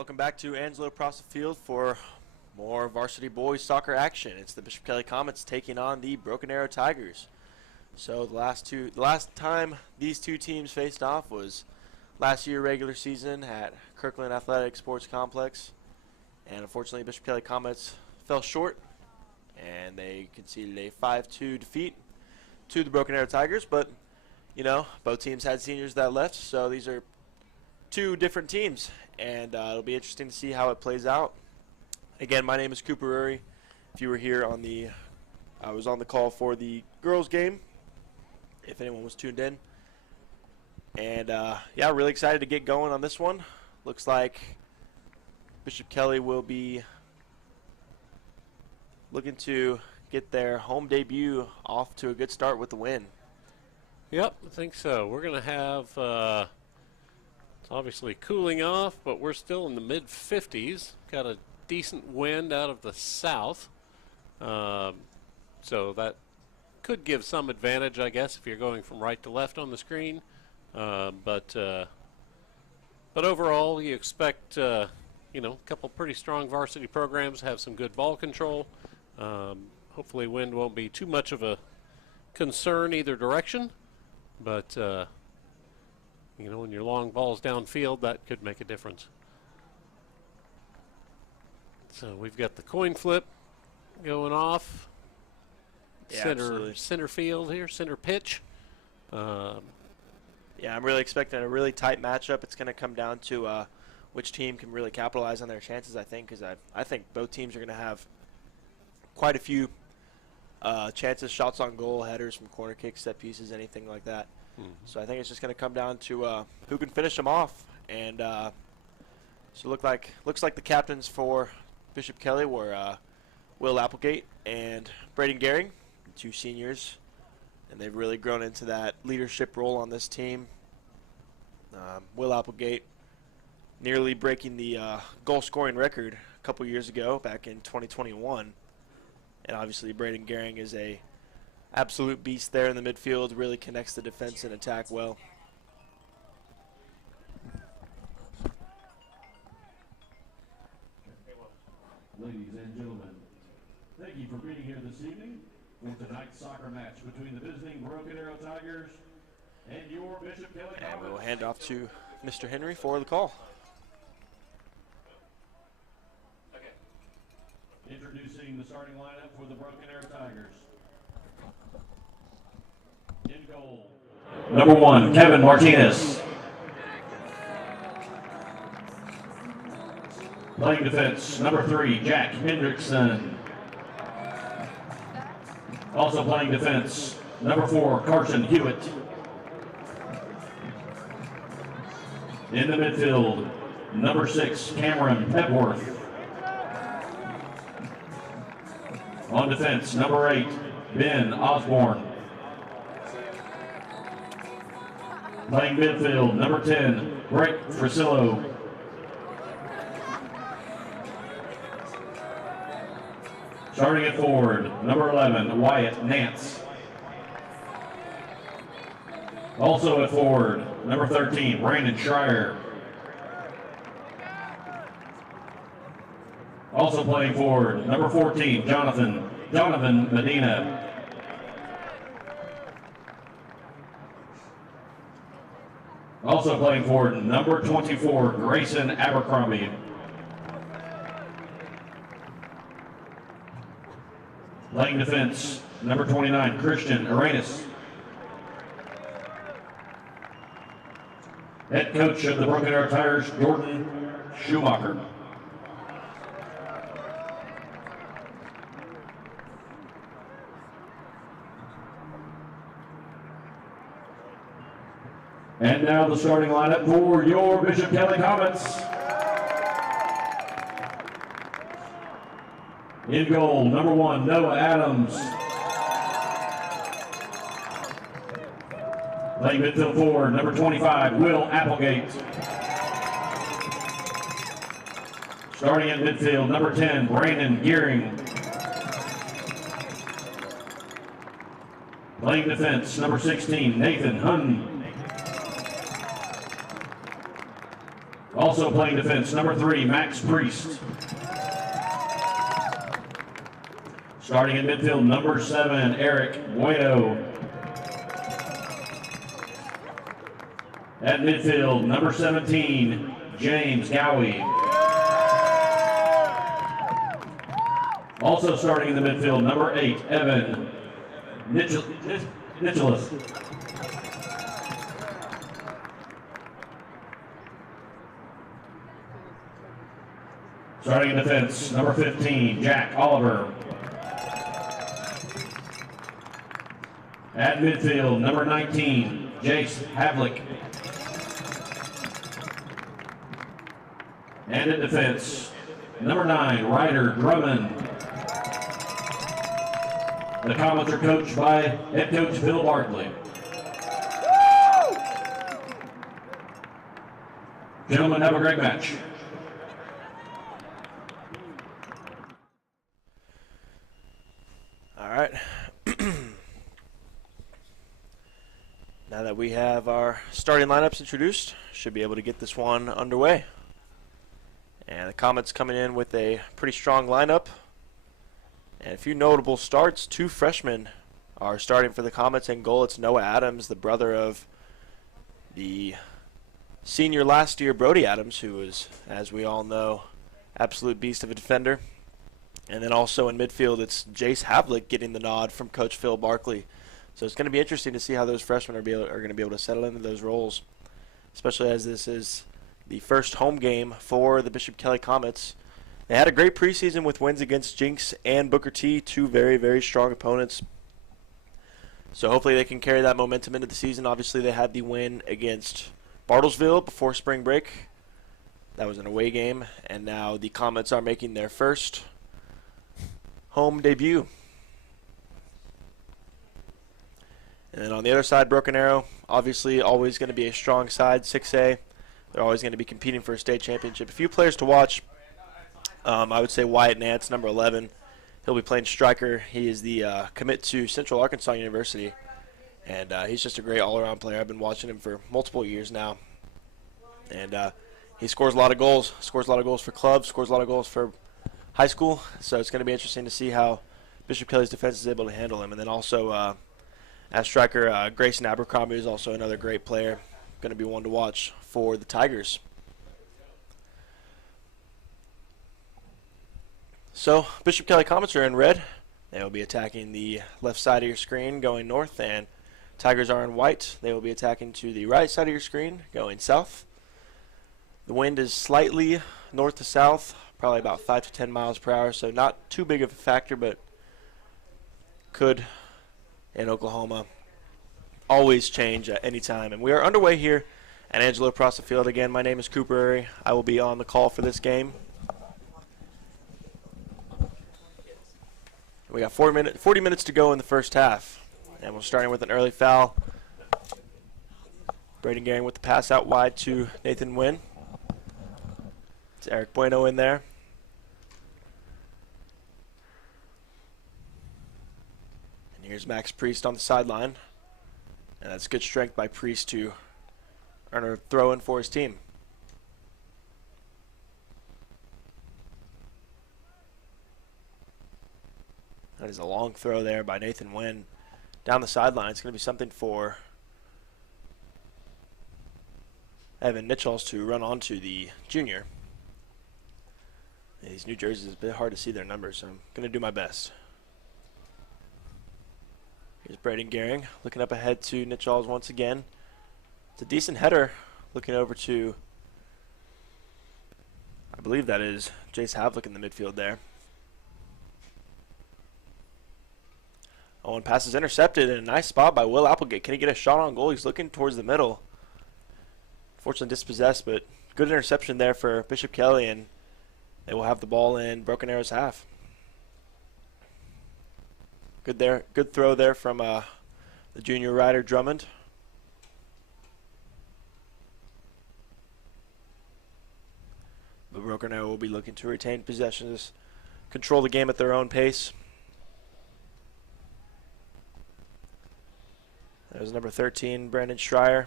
Welcome back to Angelo Prosa Field for more varsity boys soccer action. It's the Bishop Kelly Comets taking on the Broken Arrow Tigers. So the last time these two teams faced off was last year regular season at Kirkland Athletic Sports Complex, and unfortunately Bishop Kelly Comets fell short and they conceded a 5-2 defeat to the Broken Arrow Tigers. But you know, both teams had seniors that left, so these are two different teams, and it'll be interesting to see how it plays out. Again, my name is Cooper Uri. If you were here I was on the call for the girls game, if anyone was tuned in. And yeah, really excited to get going on this one. Looks like Bishop Kelly will be looking to get their home debut off to a good start with the win. Yep, I think so. We're going to have, it's obviously cooling off, but we're still in the mid-50s. Got a decent wind out of the south. So that could give some advantage, I guess, if you're going from right to left on the screen. But overall, you expect, you know, a couple pretty strong varsity programs, have some good ball control. Hopefully wind won't be too much of a concern either direction. But, you know, when your long ball's downfield, that could make a difference. So we've got the coin flip going off. Yeah, Center field here, center pitch. Yeah, I'm really expecting a really tight matchup. It's going to come down to which team can really capitalize on their chances, I think, because I think both teams are going to have quite a few chances, shots on goal, headers from corner kicks, set pieces, anything like that. So I think it's just going to come down to who can finish them off. And so looks like the captains for Bishop Kelly were Will Applegate and Braden Gehring, two seniors, and they've really grown into that leadership role on this team. Will Applegate nearly breaking the goal-scoring record a couple years ago, back in 2021. And obviously Braden Gehring is a absolute beast there in the midfield, really connects the defense and attack well. Ladies and gentlemen, thank you for being here this evening for tonight's soccer match between the visiting Broken Arrow Tigers and your Bishop Kelly Comets. And we'll hand off to Mr. Henry for the call. Introducing the starting lineup for the Broken Arrow Tigers. In goal, number 1, Kevin Martinez. Playing defense, number 3, Jack Hendrickson. Also playing defense, number 4, Carson Hewitt. In the midfield, number 6, Cameron Pepworth. On defense, number 8, Ben Osborne. Playing midfield, number 10, Greg Frisillo. Starting at forward, number 11, Wyatt Nance. Also at forward, number 13, Brandon Schreier. Also playing forward, number 14, Jonathan Medina. Also playing forward, number 24, Grayson Abercrombie. Playing defense, number 29, Christian Arenas. Head coach of the Broken Arrow Tigers, Jordan Schumacher. And now the starting lineup for your Bishop Kelly Comets. In goal, number 1, Noah Adams. Playing midfield forward, number 25, Will Applegate. Starting at midfield, number 10, Brandon Gehring. Playing defense, number 16, Nathan Hun. Also playing defense, number 3, Max Priest. Starting in midfield, number 7, Eric Bueno. At midfield, number 17, James Gowie. Also starting in the midfield, number 8, Evan Nicholas. Starting in defense, number 15, Jack Oliver. At midfield, number 19, Jace Havlick. And in defense, number 9, Ryder Drummond. The Comets are coached by head coach Phil Barkley. Gentlemen, have a great match. All right. Now that we have our starting lineups introduced, should be able to get this one underway. And the Comets coming in with a pretty strong lineup. And a few notable starts. 2 freshmen are starting for the Comets. In goal, it's Noah Adams, the brother of the senior last year, Brody Adams, who was, as we all know, absolute beast of a defender. And then also in midfield, it's Jace Havlick getting the nod from Coach Phil Barkley. So it's going to be interesting to see how those freshmen are going to be able to settle into those roles, especially as this is the first home game for the Bishop Kelly Comets. They had a great preseason with wins against Jinx and Booker T, 2 very, very strong opponents. So hopefully they can carry that momentum into the season. Obviously they had the win against Bartlesville before spring break. That was an away game, and now the Comets are making their first home debut. And then on the other side, Broken Arrow, obviously always going to be a strong side, 6A. They're always going to be competing for a state championship. A few players to watch. I would say Wyatt Nance, number 11. He'll be playing striker. He is the commit to Central Arkansas University, and he's just a great all-around player. I've been watching him for multiple years now, and he scores a lot of goals. Scores a lot of goals for clubs. Scores a lot of goals for high school. So it's going to be interesting to see how Bishop Kelly's defense is able to handle him. And then also as striker, Grayson Abercrombie is also another great player. Going to be one to watch for the Tigers. So Bishop Kelly Comets are in red. They will be attacking the left side of your screen going north, and Tigers are in white. They will be attacking to the right side of your screen going south. The wind is slightly north to south, probably about 5 to 10 miles per hour, so not too big of a factor, but could in Oklahoma always change at any time. And we are underway here at Angelo Prosa Field. Again, my name is Cooper Urry. I will be on the call for this game. We got 40 minutes to go in the first half, and we're starting with an early foul. Braden Gehring with the pass out wide to Nathan Wynn. It's Eric Bueno in there. And here's Max Priest on the sideline. And that's good strength by Priest to earn a throw in for his team. That is a long throw there by Nathan Wynn down the sideline. It's going to be something for Evan Nichols to run onto the junior. These New Jerseys, it's a bit hard to see their numbers, so I'm going to do my best. Here's Braden Gehring looking up ahead to Nichols once again. It's a decent header looking over to, I believe that is Jace Havlick in the midfield there. Oh, and pass is intercepted, and a nice spot by Will Applegate. Can he get a shot on goal? He's looking towards the middle. Fortunately dispossessed, but good interception there for Bishop Kelly, and they will have the ball in Broken Arrow's half. Good throw there from the junior Ryder Drummond. But Broken Arrow will be looking to retain possessions, control the game at their own pace. There's number 13, Brandon Schreier.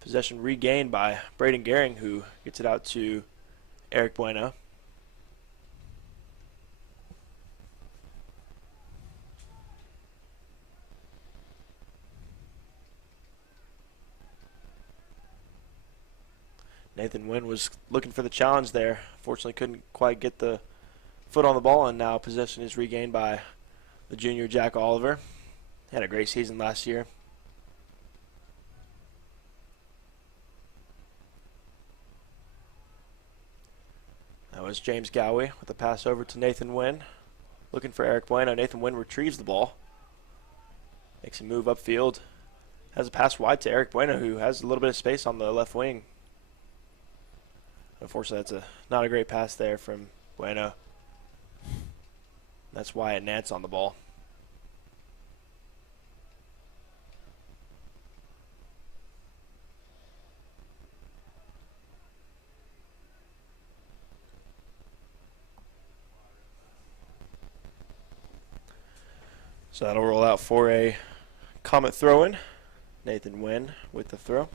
Possession regained by Braden Gehring, who gets it out to Eric Bueno. Nathan Wynn was looking for the challenge there. Fortunately, couldn't quite get the foot on the ball, and now possession is regained by the junior Jack Oliver. Had a great season last year. That was James Gowie with the pass over to Nathan Wynn. Looking for Eric Bueno. Nathan Wynn retrieves the ball. Makes a move upfield. Has a pass wide to Eric Bueno, who has a little bit of space on the left wing. Unfortunately, that's not a great pass there from Bueno. That's Wyatt Nance on the ball. So that'll roll out for a Comet throw-in. Nathan Wynn with the throw.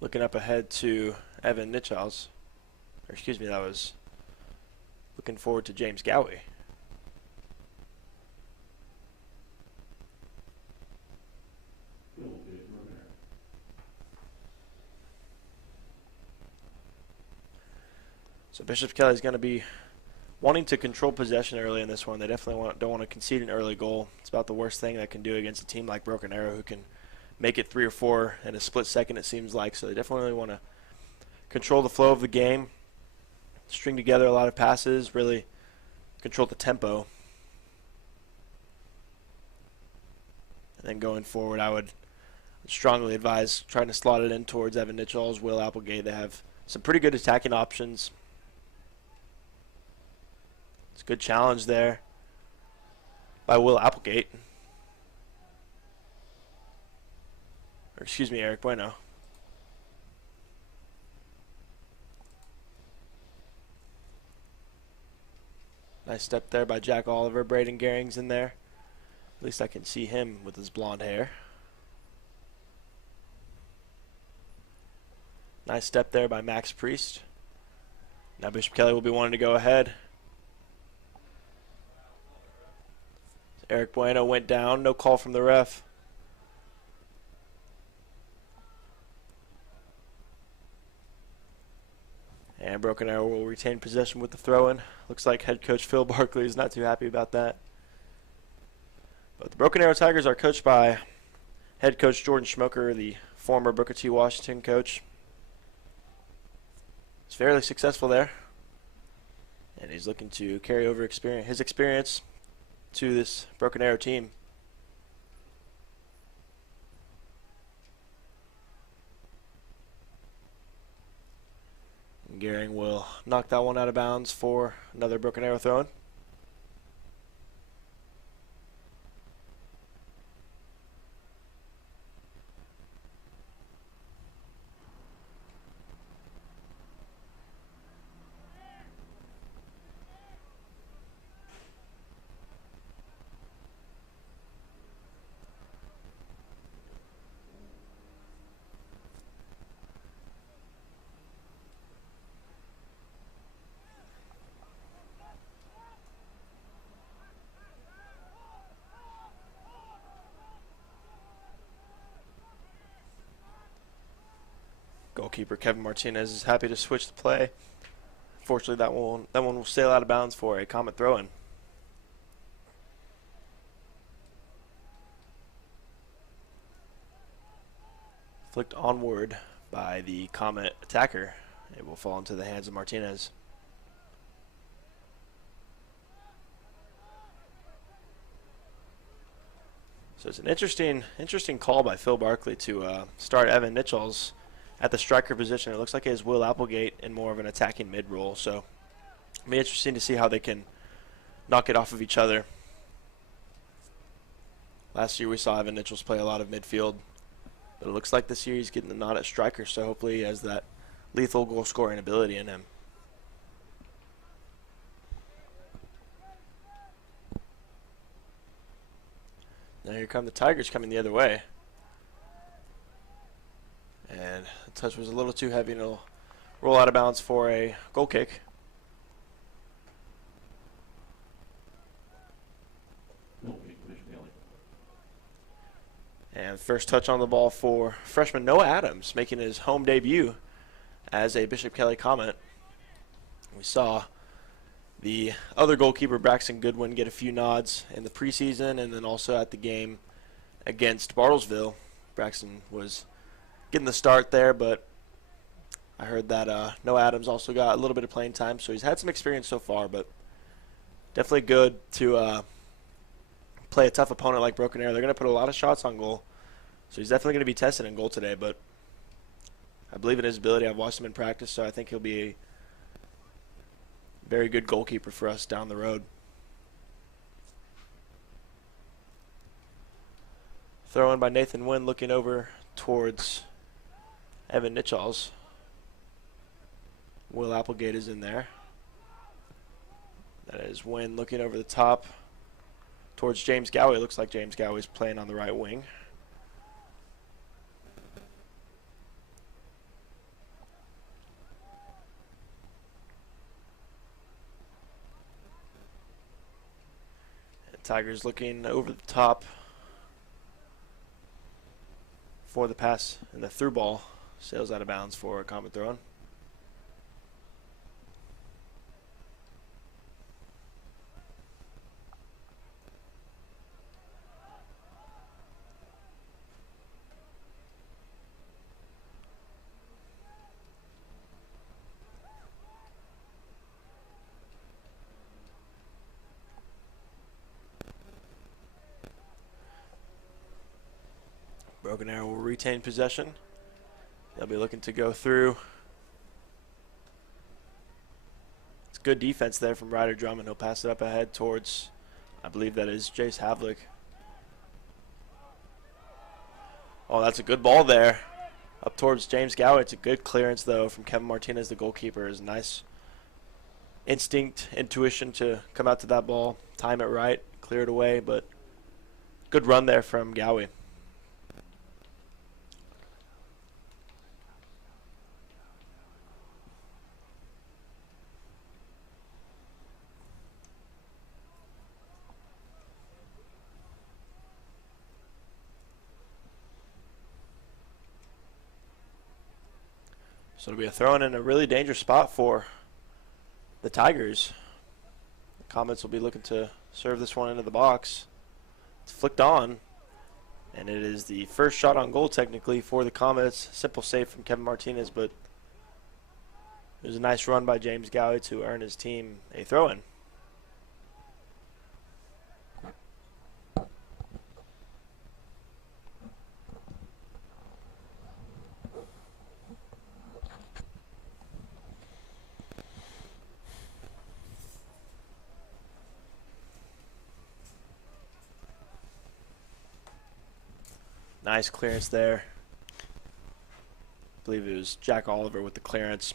Looking up ahead to Evan Nichols. Or excuse me, that was looking forward to James Gowie. So Bishop Kelly's going to be wanting to control possession early in this one. They definitely don't want to concede an early goal. It's about the worst thing that can do against a team like Broken Arrow, who can make it 3 or 4 in a split second, it seems like. So they definitely want to control the flow of the game, string together a lot of passes, really control the tempo. And then going forward, I would strongly advise trying to slot it in towards Evan Nichols, Will Applegate. They have some pretty good attacking options. It's a good challenge there by Will Applegate. Or excuse me, Eric Bueno. Nice step there by Jack Oliver. Braden Gehring's in there. At least I can see him with his blonde hair. Nice step there by Max Priest. Now Bishop Kelly will be wanting to go ahead. Eric Bueno went down. No call from the ref. And Broken Arrow will retain possession with the throw-in. Looks like head coach Phil Barkley is not too happy about that. But the Broken Arrow Tigers are coached by head coach Jordan Schmoker, the former Booker T. Washington coach. He's fairly successful there. And he's looking to carry over his experience to this Broken Arrow team. Gehring will knock that one out of bounds for another Broken Arrow throw-in. Goalkeeper Kevin Martinez is happy to switch the play. Fortunately, that one will sail out of bounds for a Comet throw-in. Flicked onward by the Comet attacker. It will fall into the hands of Martinez. So it's an interesting call by Phil Barkley to start Evan Nichols at the striker position. It looks like he has Will Applegate in more of an attacking mid role. So it'll be interesting to see how they can knock it off of each other. Last year we saw Evan Nichols play a lot of midfield, but it looks like this year he's getting the nod at striker. So hopefully he has that lethal goal scoring ability in him. Now here come the Tigers coming the other way. And the touch was a little too heavy, and it'll roll out of bounds for a goal kick. Goal kick, Bishop Kelly. And first touch on the ball for freshman Noah Adams, making his home debut as a Bishop Kelly Comet. We saw the other goalkeeper, Braxton Goodwin, get a few nods in the preseason, and then also at the game against Bartlesville. Braxton was getting the start there, but I heard that Noah Adams also got a little bit of playing time, so he's had some experience so far, but definitely good to play a tough opponent like Broken Arrow. They're going to put a lot of shots on goal, so he's definitely going to be tested in goal today, but I believe in his ability. I've watched him in practice, so I think he'll be a very good goalkeeper for us down the road. Throw in by Nathan Wynn, looking over towards Evan Nitchalls. Will Applegate is in there. That is Wynn looking over the top towards James Gowie. It looks like James Gowie's playing on the right wing. And Tigers looking over the top for the pass, and the through ball sails out of bounds for a Comet throw-in. Broken Arrow will retain possession. They'll be looking to go through. It's good defense there from Ryder Drummond. He'll pass it up ahead towards, I believe that is Jace Havlick. Oh, that's a good ball there. Up towards James Gowie. It's a good clearance, though, from Kevin Martinez, the goalkeeper. Is nice instinct, intuition to come out to that ball, time it right, clear it away, but good run there from Gowie. So it'll be a throw-in in a really dangerous spot for the Tigers. The Comets will be looking to serve this one into the box. It's flicked on, and it is the first shot on goal technically for the Comets. Simple save from Kevin Martinez, but it was a nice run by James Gowie to earn his team a throw-in. Nice clearance there. I believe it was Jack Oliver with the clearance.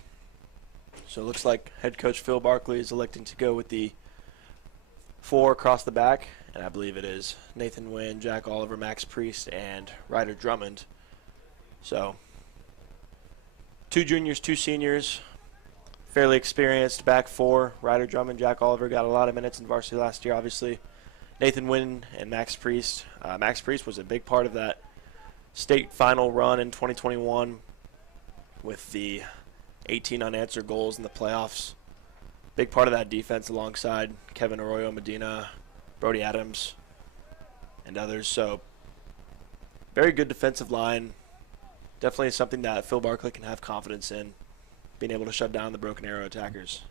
So it looks like head coach Phil Barkley is electing to go with the 4 across the back, and I believe it is Nathan Wynn, Jack Oliver, Max Priest, and Ryder Drummond. So 2 juniors, 2 seniors, fairly experienced back 4. Ryder Drummond, Jack Oliver got a lot of minutes in varsity last year, obviously. Nathan Wynn and Max Priest. Max Priest was a big part of that state final run in 2021 with the 18 unanswered goals in the playoffs. Big part of that defense alongside Kevin Arroyo Medina, Brody Adams, and others. So very good defensive line. Definitely something that Phil Barkley can have confidence in, being able to shut down the Broken Arrow attackers.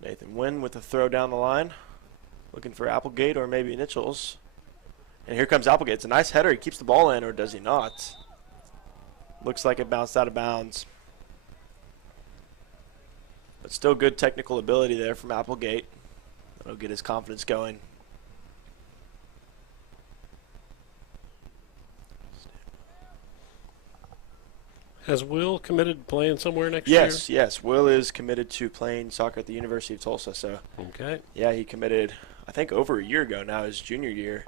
Nathan Wynn with a throw down the line, looking for Applegate or maybe Nitchalls. And here comes Applegate. It's a nice header. He keeps the ball in, or does he not? Looks like it bounced out of bounds. But still good technical ability there from Applegate. That'll get his confidence going. Has Will committed to playing somewhere next year? Yes. Will is committed to playing soccer at the University of Tulsa. So, Okay. yeah, he committed, I think, over a year ago now, his junior year.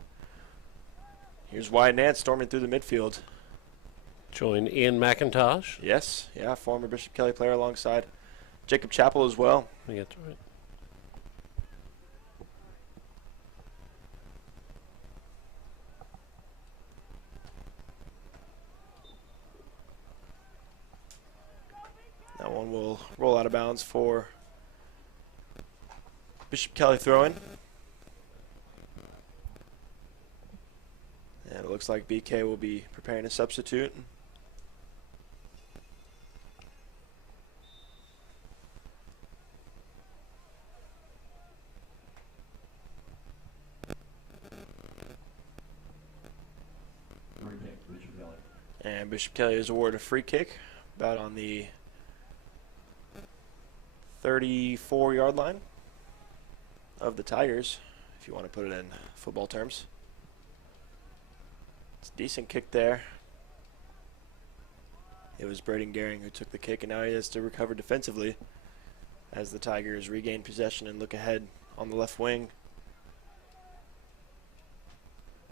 Here's Wyatt Nance storming through the midfield. Join Ian McIntosh. Yes, yeah, former Bishop Kelly player alongside Jacob Chappell as well. I think that's right. That one will roll out of bounds for Bishop Kelly throwing. And it looks like BK will be preparing a substitute. Free kick, Bishop Kelly. And Bishop Kelly is awarded a free kick about on the 34-yard line of the Tigers, if you want to put it in football terms. It's a decent kick there. It was Braden Gehring who took the kick, and now he has to recover defensively as the Tigers regain possession and look ahead on the left wing.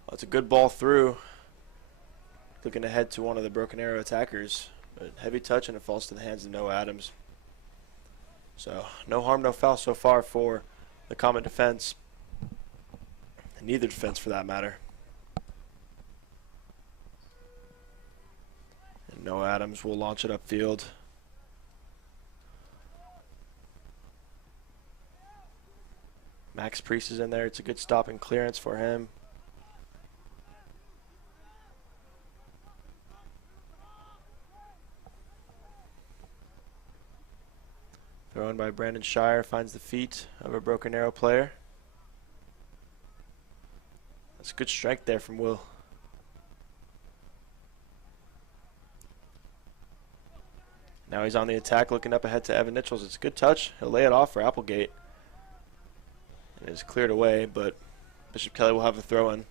Well, it's a good ball through. Looking ahead to one of the Broken Arrow attackers. But heavy touch, and it falls to the hands of Noah Adams. So no harm, no foul so far for the Comet defense. And neither defense for that matter. And Noah Adams will launch it upfield. Max Priest is in there. It's a good stop and clearance for him. Thrown by Brandon Shire, finds the feet of a Broken Arrow player. That's good strength there from Will. Now he's on the attack, looking up ahead to Evan Nichols. It's a good touch. He'll lay it off for Applegate. It is cleared away, but Bishop Kelly will have a throw in.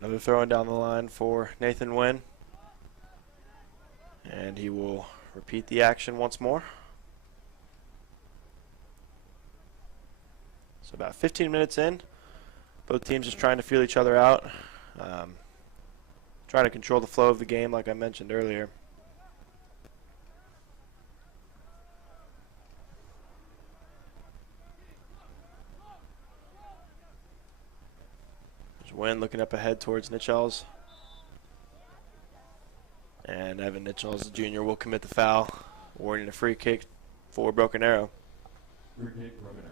Another throw in down the line for Nathan Wynn. And he will repeat the action once more. So about 15 minutes in, both teams just trying to feel each other out. Trying to control the flow of the game like I mentioned earlier. There's Wynn looking up ahead towards Nichols. And Evan Nichols, Jr. will commit the foul, awarding a free kick for Broken Arrow. Free kick, Broken Arrow.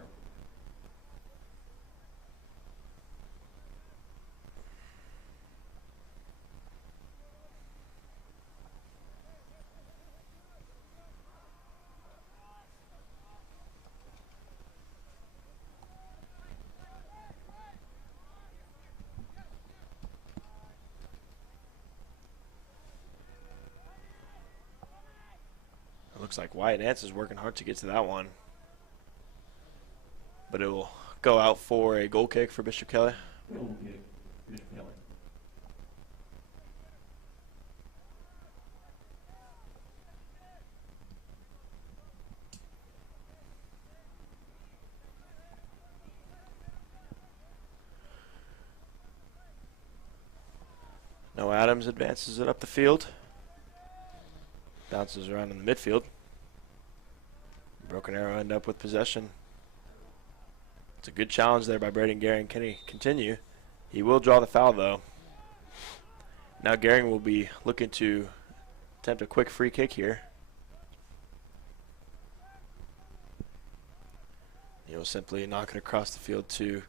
Looks like Wyatt Nance is working hard to get to that one. But it will go out for a goal kick for Bishop Kelly. Goal kick, Bishop Kelly. Noah Adams advances it up the field. Bounces around in the midfield. Broken Arrow end up with possession. It's a good challenge there by Braden Gehring. Can he continue? He will draw the foul though. Now Gehring will be looking to attempt a quick free kick here. He'll simply knock it across the field to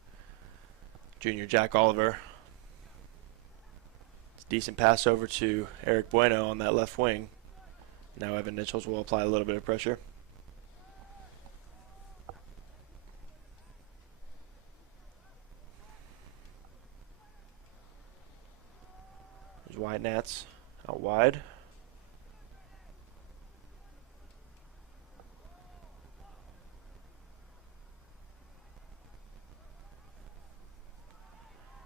junior Jack Oliver. It's a decent pass over to Eric Bueno on that left wing. Now Evan Nichols will apply a little bit of pressure. There's Wyatt Nance Out wide.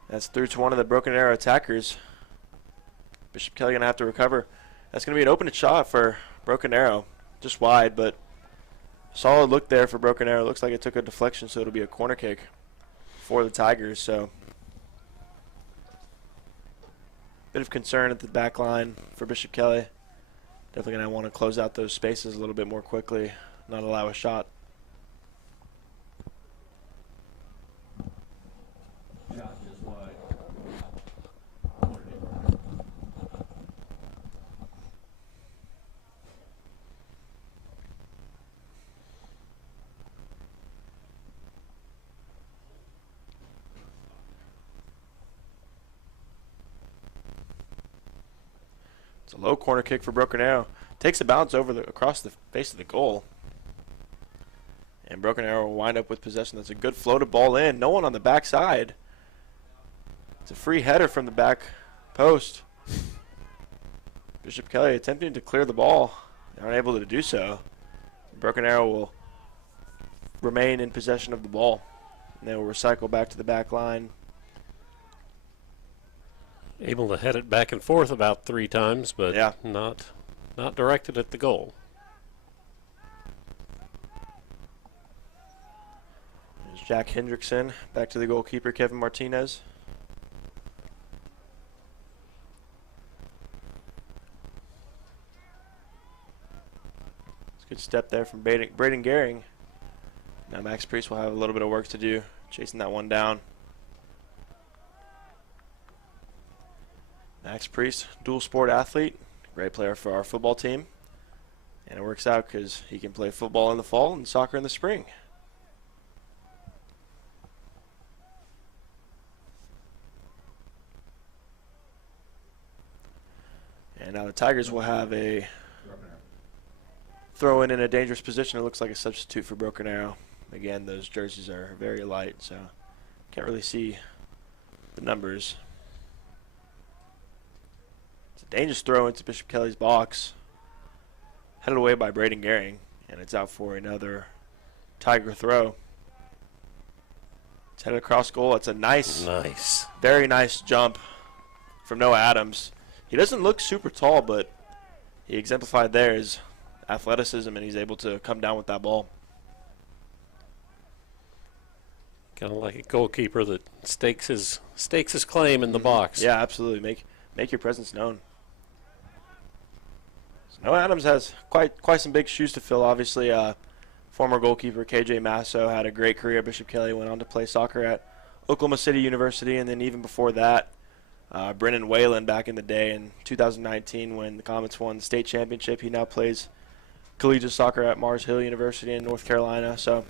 That's through to one of the Broken Arrow attackers. Bishop Kelly going to have to recover. That's going to be an open shot for Broken Arrow. Just wide, but solid look there for Broken Arrow. Looks like it took a deflection, so it'll be a corner kick for the Tigers. So bit of concern at the back line for Bishop Kelly. Definitely going to want to close out those spaces a little bit more quickly, not allow a shot. Shot just wide. It's a low corner kick for Broken Arrow. Takes a bounce across the face of the goal. And Broken Arrow will wind up with possession. That's a good floated ball in. No one on the backside. It's a free header from the back post. Bishop Kelly attempting to clear the ball. They aren't able to do so. Broken Arrow will remain in possession of the ball. And they will recycle back to the back line. Able to head it back and forth about 3 times, but yeah, not directed at the goal. There's Jack Hendrickson back to the goalkeeper, Kevin Martinez. It's a good step there from Braden Gehring. Now Max Priest will have a little bit of work to do, chasing that one down. Max Priest, dual sport athlete, great player for our football team. And it works out because he can play football in the fall and soccer in the spring. And now the Tigers will have a throw in a dangerous position. It looks like a substitute for Broken Arrow. Again, those jerseys are very light, so can't really see the numbers. Dangerous throw into Bishop Kelly's box. Headed away by Braden Gehring. And it's out for another Tiger throw. It's headed across goal. It's a nice, very nice jump from Noah Adams. He doesn't look super tall, but he exemplified there his athleticism, and he's able to come down with that ball. Kind of like a goalkeeper that stakes his claim in the box. Yeah, absolutely. Make your presence known. Noah Adams has quite some big shoes to fill. Obviously, former goalkeeper KJ Masso had a great career at Bishop Kelly, went on to play soccer at Oklahoma City University, and then even before that, Brennan Whalen back in the day in 2019 when the Comets won the state championship. He now plays collegiate soccer at Mars Hill University in North Carolina. So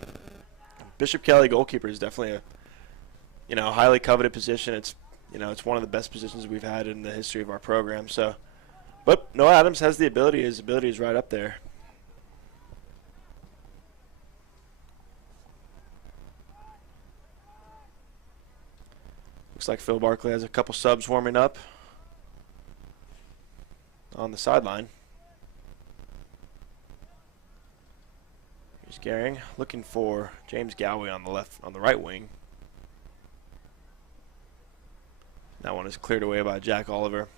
Bishop Kelly goalkeeper is definitely a highly coveted position. It's one of the best positions we've had in the history of our program. So. But Noah Adams has the ability. His ability is right up there. Looks like Phil Barkley has a couple subs warming up on the sideline. Here's Gehring looking for James Gowie on the right wing. That one is cleared away by Jack Oliver.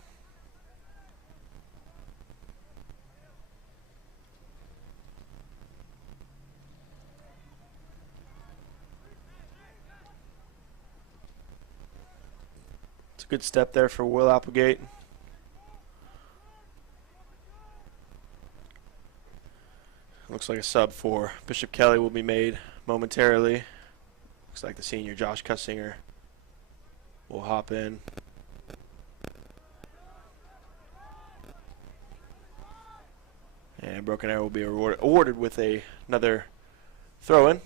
Good step there for Will Applegate. Looks like a sub for Bishop Kelly will be made momentarily. Looks like the senior Josh Cussinger will hop in. And Broken Arrow will be awarded with another throw-in.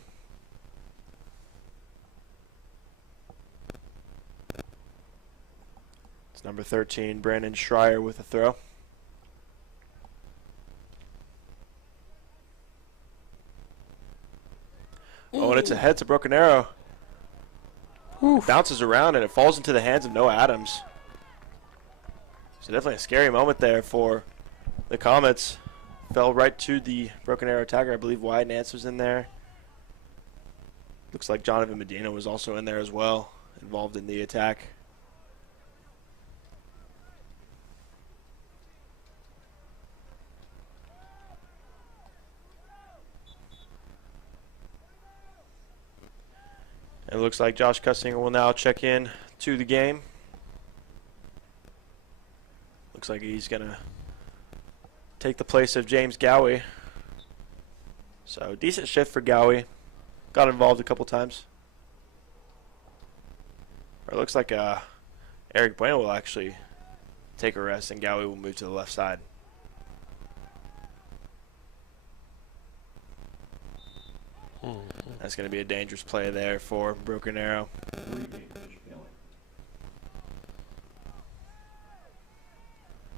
Number 13, Brandon Schreier with a throw. Oh, and it's a head to Broken Arrow. It bounces around and it falls into the hands of Noah Adams. So definitely a scary moment there for the Comets. Fell right to the Broken Arrow attacker. I believe Wyatt Nance was in there. Looks like Jonathan Medina was also in there as well, involved in the attack. It looks like Josh Cussinger will now check in to the game. Looks like he's going to take the place of James Gowie. So decent shift for Gowie. Got involved a couple times. Or it looks like Eric Bueno will actually take a rest and Gowie will move to the left side. That's going to be a dangerous play there for Broken Arrow.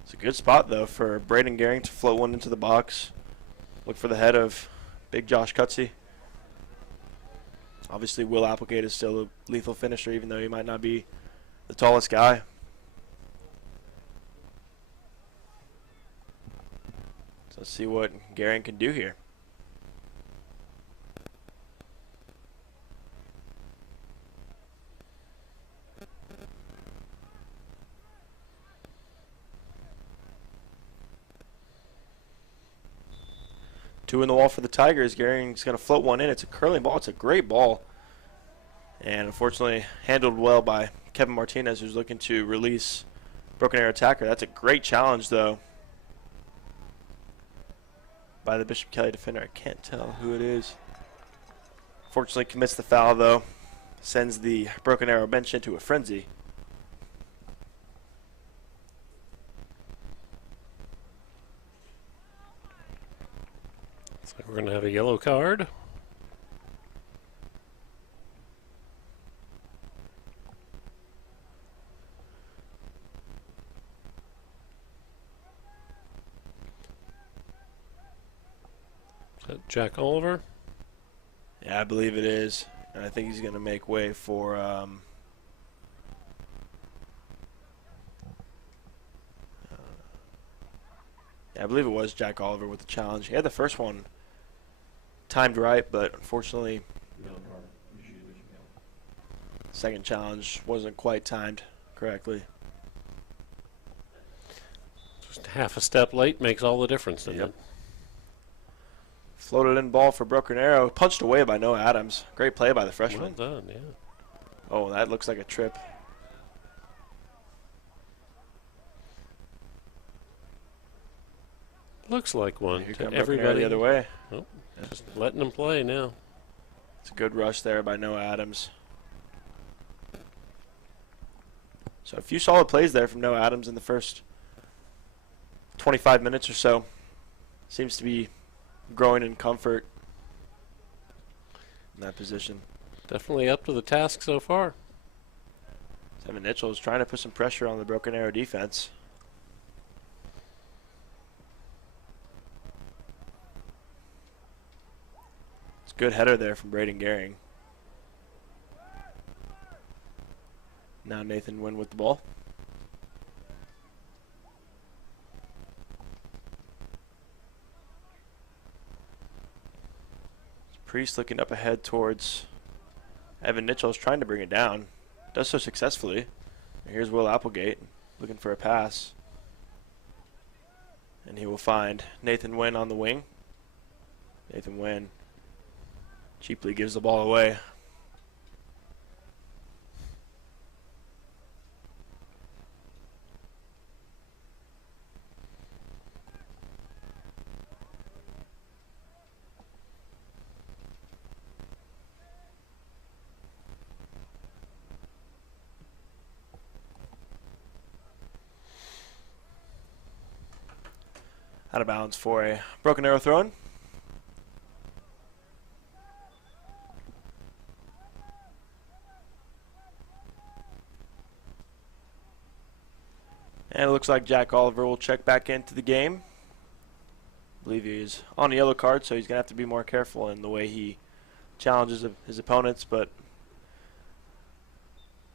It's a good spot, though, for Braden Gehring to float one into the box. Look for the head of big Josh Cutsey. Obviously, Will Applegate is still a lethal finisher, even though he might not be the tallest guy. So let's see what Gehring can do here. Two in the wall for the Tigers. Gehring's going to float one in. It's a curling ball. It's a great ball. And unfortunately handled well by Kevin Martinez, who's looking to release Broken Arrow attacker. That's a great challenge, though, by the Bishop Kelly defender. I can't tell who it is. Fortunately commits the foul, though. Sends the Broken Arrow bench into a frenzy. So we're going to have a yellow card. Is that Jack Oliver? Yeah, I believe it is. And I think he's going to make way for yeah, I believe it was Jack Oliver with the challenge. He had the first one timed right, but unfortunately second challenge wasn't quite timed correctly. Just half a step late makes all the difference, doesn't it? Floated in ball for Broken Arrow. Punched away by Noah Adams. Great play by the freshman. Well done, yeah. Oh, that looks like a trip. Looks like one Here to come Broken Arrow everybody. the other way. Oh, just letting them play now. It's a good rush there by Noah Adams. So a few solid plays there from Noah Adams in the first 25 minutes or so. Seems to be growing in comfort in that position. Definitely up to the task so far. Evan Mitchell is trying to put some pressure on the Broken Arrow defense. It's a good header there from Braden Gehring. Now Nathan Wynn with the ball. Priest looking up ahead towards Evan Mitchell's trying to bring it down. Does so successfully. Here's Will Applegate looking for a pass. And he will find Nathan Wynn on the wing. Nathan Wynn cheaply gives the ball away. Out of bounds for a Broken Arrow throw-in. And it looks like Jack Oliver will check back into the game. I believe he's on a yellow card, so he's going to have to be more careful in the way he challenges his opponents. But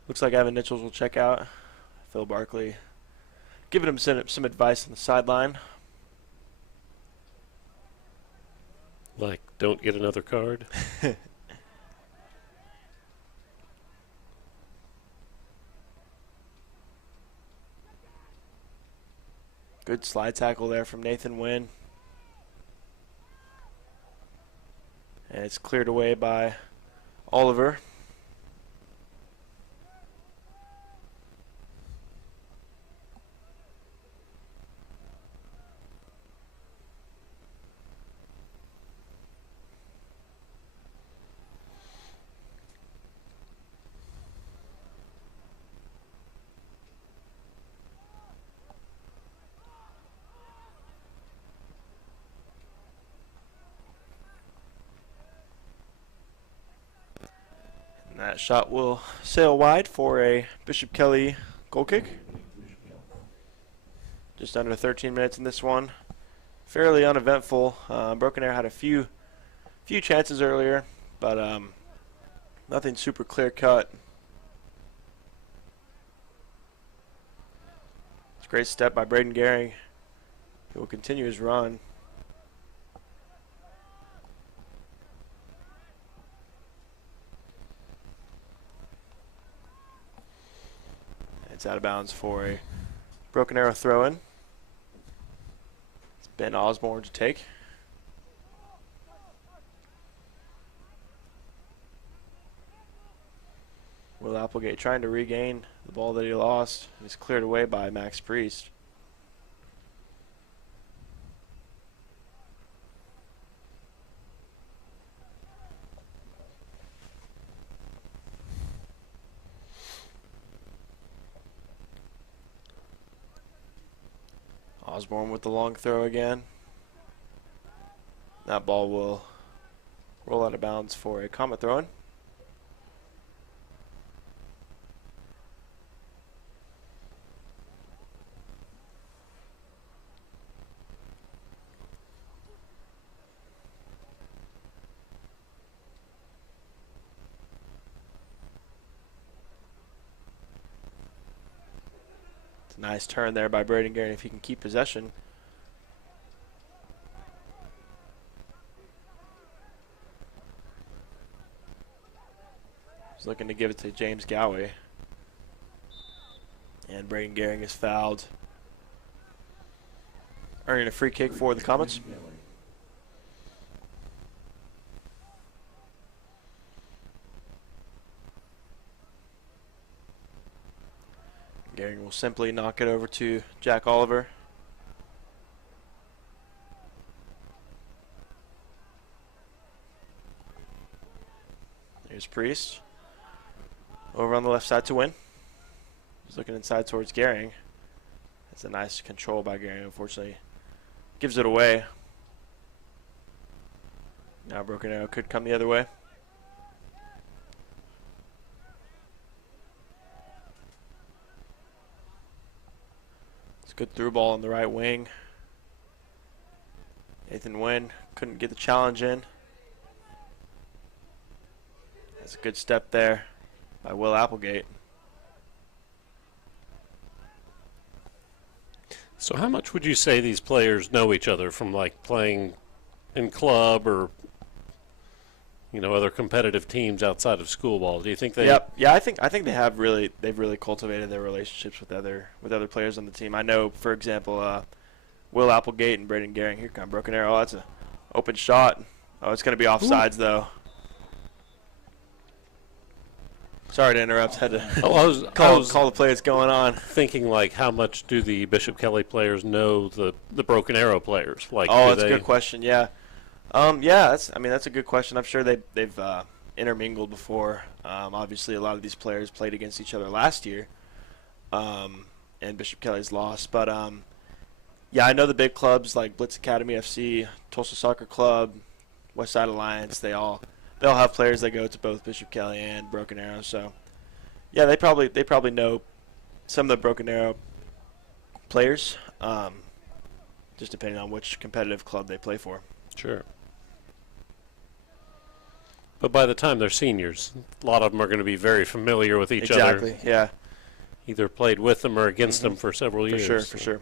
looks like Evan Nichols will check out. Phil Barkley giving him some advice on the sideline. Like, don't get another card. Good slide tackle there from Nathan Wynn. And it's cleared away by Oliver. That shot will sail wide for a Bishop Kelly goal kick. Just under 13 minutes in this one. Fairly uneventful. Broken Arrow had a few chances earlier, but nothing super clear cut. It's a great step by Braden Gehring. He will continue his run. It's out of bounds for a Broken Arrow throw-in. It's Ben Osborne to take. Will Applegate trying to regain the ball that he lost. He's cleared away by Max Priest. Osborne with the long throw again. That ball will roll out of bounds for a Comet throw-in. Nice turn there by Braden Gehring if he can keep possession. He's looking to give it to James Gowey. And Braden Gehring is fouled, earning a free kick for the Comets. Gehring will simply knock it over to Jack Oliver. There's Priest. Over on the left side to Win. He's looking inside towards Gehring. That's a nice control by Gehring, unfortunately. Gives it away. Now Broken Arrow could come the other way. Good through ball on the right wing. Nathan Wynn couldn't get the challenge in. That's a good step there by Will Applegate. So how much would you say these players know each other from like playing in club or other competitive teams outside of school ball? Do you think they? Yep. Yeah, I think they've really cultivated their relationships with other players on the team. I know, for example, Will Applegate and Braden Gehring. Here come Broken Arrow. Oh, that's an open shot. Oh, it's going to be offsides though. Sorry to interrupt. Had to call the play that's going on. Thinking like, how much do the Bishop Kelly players know the Broken Arrow players? Like, that's a good question. Yeah. That's a good question. I'm sure they've intermingled before. Obviously, a lot of these players played against each other last year, and Bishop Kelly's lost. But I know the big clubs like Blitz Academy FC, Tulsa Soccer Club, West Side Alliance. They all have players that go to both Bishop Kelly and Broken Arrow. So yeah, they probably know some of the Broken Arrow players, just depending on which competitive club they play for. Sure. But by the time they're seniors, a lot of them are going to be very familiar with each other. Exactly, yeah. either played with them or against them for several For years. sure, for sure.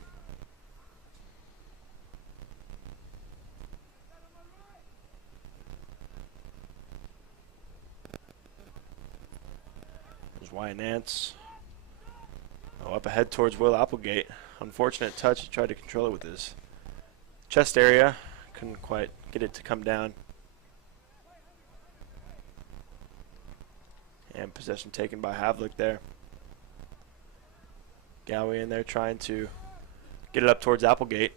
There's Wyatt Nance. Oh, up ahead towards Will Applegate. Unfortunate touch. He tried to control it with his chest area. Couldn't quite get it to come down. And possession taken by Havlik there. Gowie in there trying to get it up towards Applegate.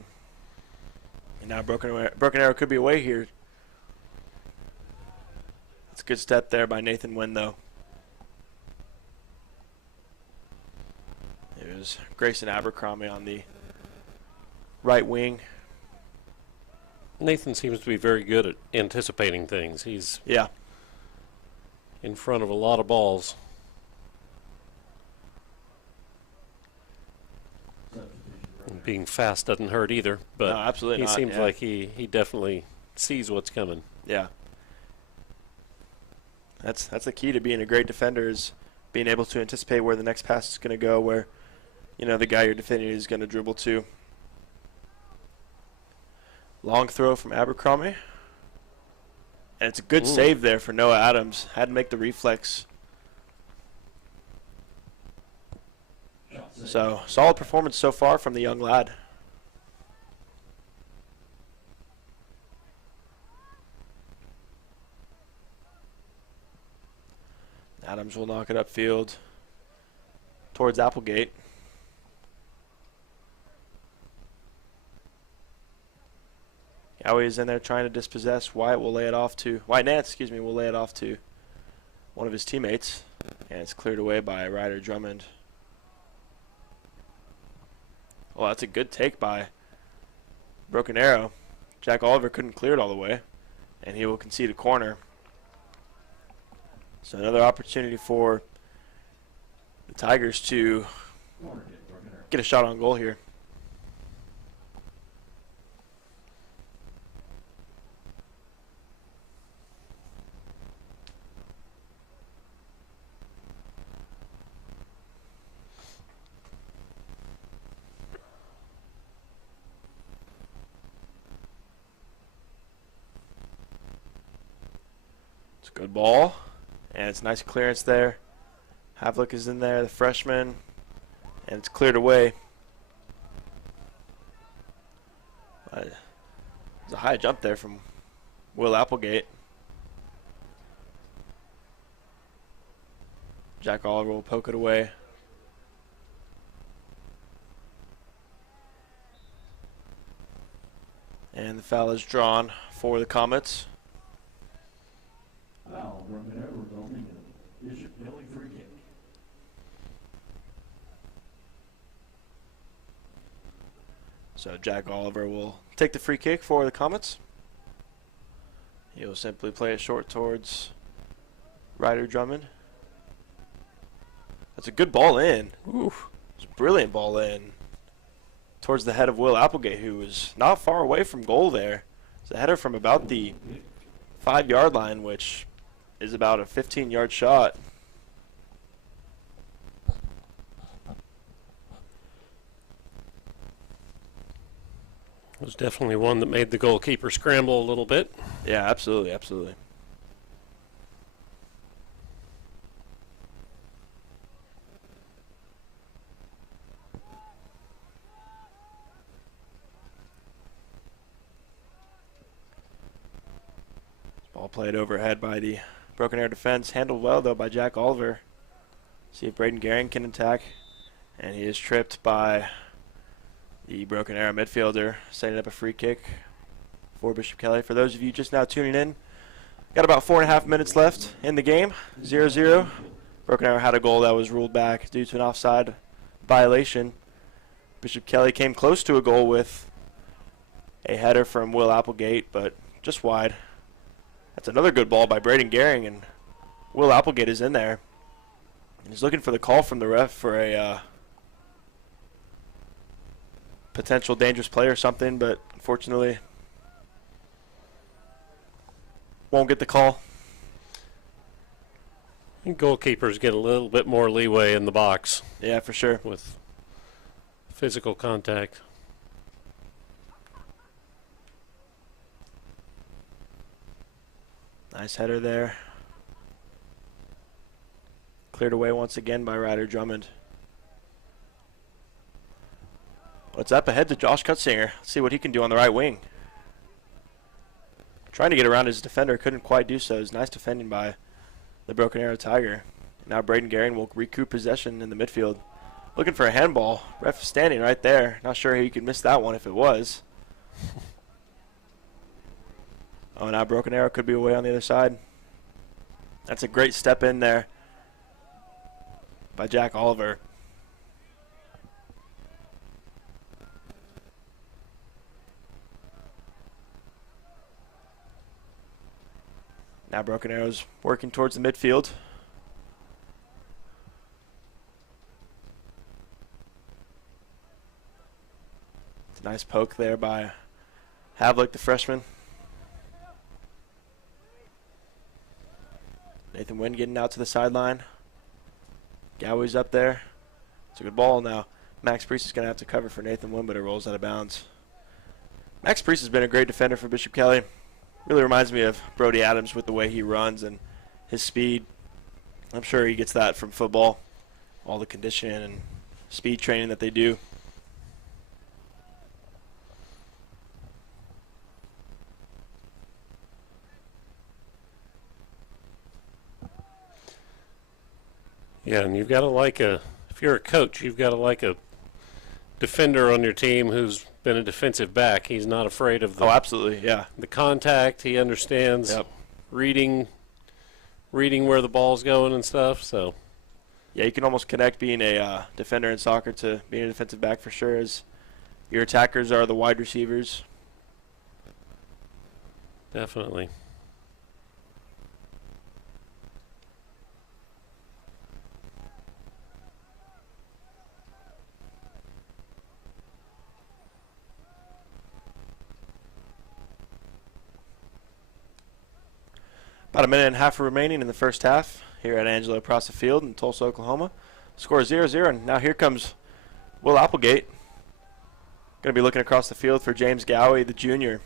And now Broken Arrow could be away here. That's a good step there by Nathan Wynn, though. It was Grayson Abercrombie on the right wing. Nathan seems to be very good at anticipating things. He's in front of a lot of balls. And being fast doesn't hurt either, but No, absolutely he not, seems yeah. like he definitely sees what's coming. Yeah. That's the key to being a great defender, is being able to anticipate where the next pass is going to go, where, you know, the guy you're defending is going to dribble to. Long throw from Abercrombie. And it's a good save there for Noah Adams. Had to make the reflex. So, solid performance so far from the young lad. Adams will knock it upfield towards Applegate. Yowie is in there trying to dispossess. Wyatt will lay it off to Wyatt Nance, will lay it off to one of his teammates, and it's cleared away by Ryder Drummond. Well, that's a good take by Broken Arrow. Jack Oliver couldn't clear it all the way, and he will concede a corner. So another opportunity for the Tigers to get a shot on goal here. It's a good ball. And it's a nice clearance there. Havlik is in there, the freshman, and it's cleared away. There's a high jump there from Will Applegate. Jack Oliver will poke it away. And the foul is drawn for the Comets. Foul, Broken Arrow resulting in a Bishop Kelly free kick. So Jack Oliver will take the free kick for the Comets. He'll simply play it short towards Ryder Drummond. That's a good ball in. Oof. It's a brilliant ball in towards the head of Will Applegate, who was not far away from goal there. It's a header from about the 5-yard line, which is about a 15-yard shot. It was definitely one that made the goalkeeper scramble a little bit. Yeah, absolutely, absolutely. Ball played overhead by the Broken Arrow defense. Handled well, though, by Jack Oliver. See if Braden Gehring can attack. And he is tripped by the Broken Arrow midfielder, setting up a free kick for Bishop Kelly. For those of you just now tuning in, got about 4.5 minutes left in the game. 0-0. Broken Arrow had a goal that was ruled back due to an offside violation. Bishop Kelly came close to a goal with a header from Will Applegate, but just wide. That's another good ball by Braden Gehring, and Will Applegate is in there. And he's looking for the call from the ref for a potential dangerous play or something, but unfortunately won't get the call. And goalkeepers get a little bit more leeway in the box Yeah, for sure. with physical contact. Nice header there. Cleared away once again by Ryder Drummond. What's up ahead to Josh Cutsinger? Let's see what he can do on the right wing. Trying to get around his defender, couldn't quite do so. It was nice defending by the Broken Arrow Tiger. Now Braden Garing will recoup possession in the midfield. Looking for a handball. Ref standing right there. Not sure how you could miss that one if it was. Oh, now Broken Arrow could be away on the other side. That's a great step in there by Jack Oliver. Now Broken Arrow's working towards the midfield. It's a nice poke there by Havlick, the freshman. Nathan Wynn getting out to the sideline. Gowie's up there. It's a good ball now. Max Priest is going to have to cover for Nathan Wynn, but it rolls out of bounds. Max Priest has been a great defender for Bishop Kelly. Really reminds me of Brody Adams with the way he runs and his speed. I'm sure he gets that from football, all the conditioning and speed training that they do. Yeah, and you've got to if you're a coach, you've got to a defender on your team who's been a defensive back. He's not afraid of Oh, absolutely, yeah. the contact. He understands Yep. reading where the ball's going and stuff. So Yeah, you can almost connect being a defender in soccer to being a defensive back for sure, as your attackers are the wide receivers. definitely. About a minute and a half remaining in the first half here at Angelo Prosa Field in Tulsa, Oklahoma. Score 0-0, and now here comes Will Applegate. Going to be looking across the field for James Gowie, the junior.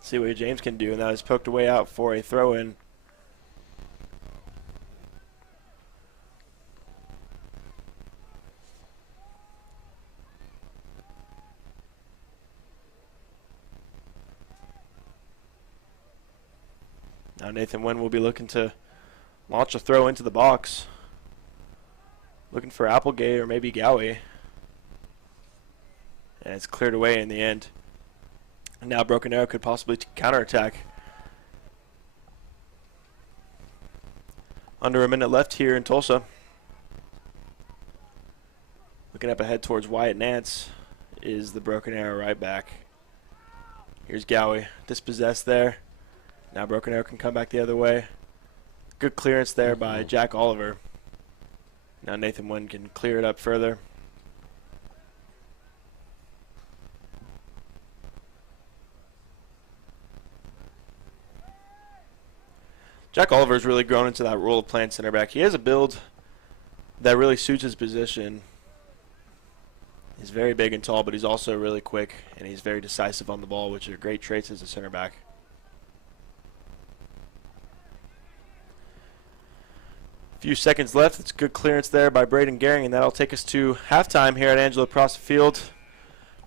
See what James can do, and that is poked away out for a throw-in. Now Nathan Wynn will be looking to launch a throw into the box. Looking for Applegate or maybe Gowie. And it's cleared away in the end. And now Broken Arrow could possibly counterattack. Under a minute left here in Tulsa. Looking up ahead towards Wyatt Nance is the Broken Arrow right back. Here's Gowie, dispossessed there. Now Broken Arrow can come back the other way. Good clearance there by Jack Oliver. Now Nathan Wynn can clear it up further. Jack Oliver's really grown into that role of playing center back. He has a build that really suits his position. He's very big and tall, but he's also really quick, and he's very decisive on the ball, which are great traits as a center back. Few seconds left. It's good clearance there by Braden Garing, and that'll take us to halftime here at Angelo Prosa Field.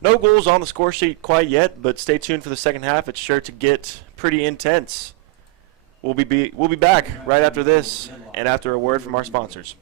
No goals on the score sheet quite yet, but stay tuned for the second half. It's sure to get pretty intense. We'll be back right after this and after a word from our sponsors.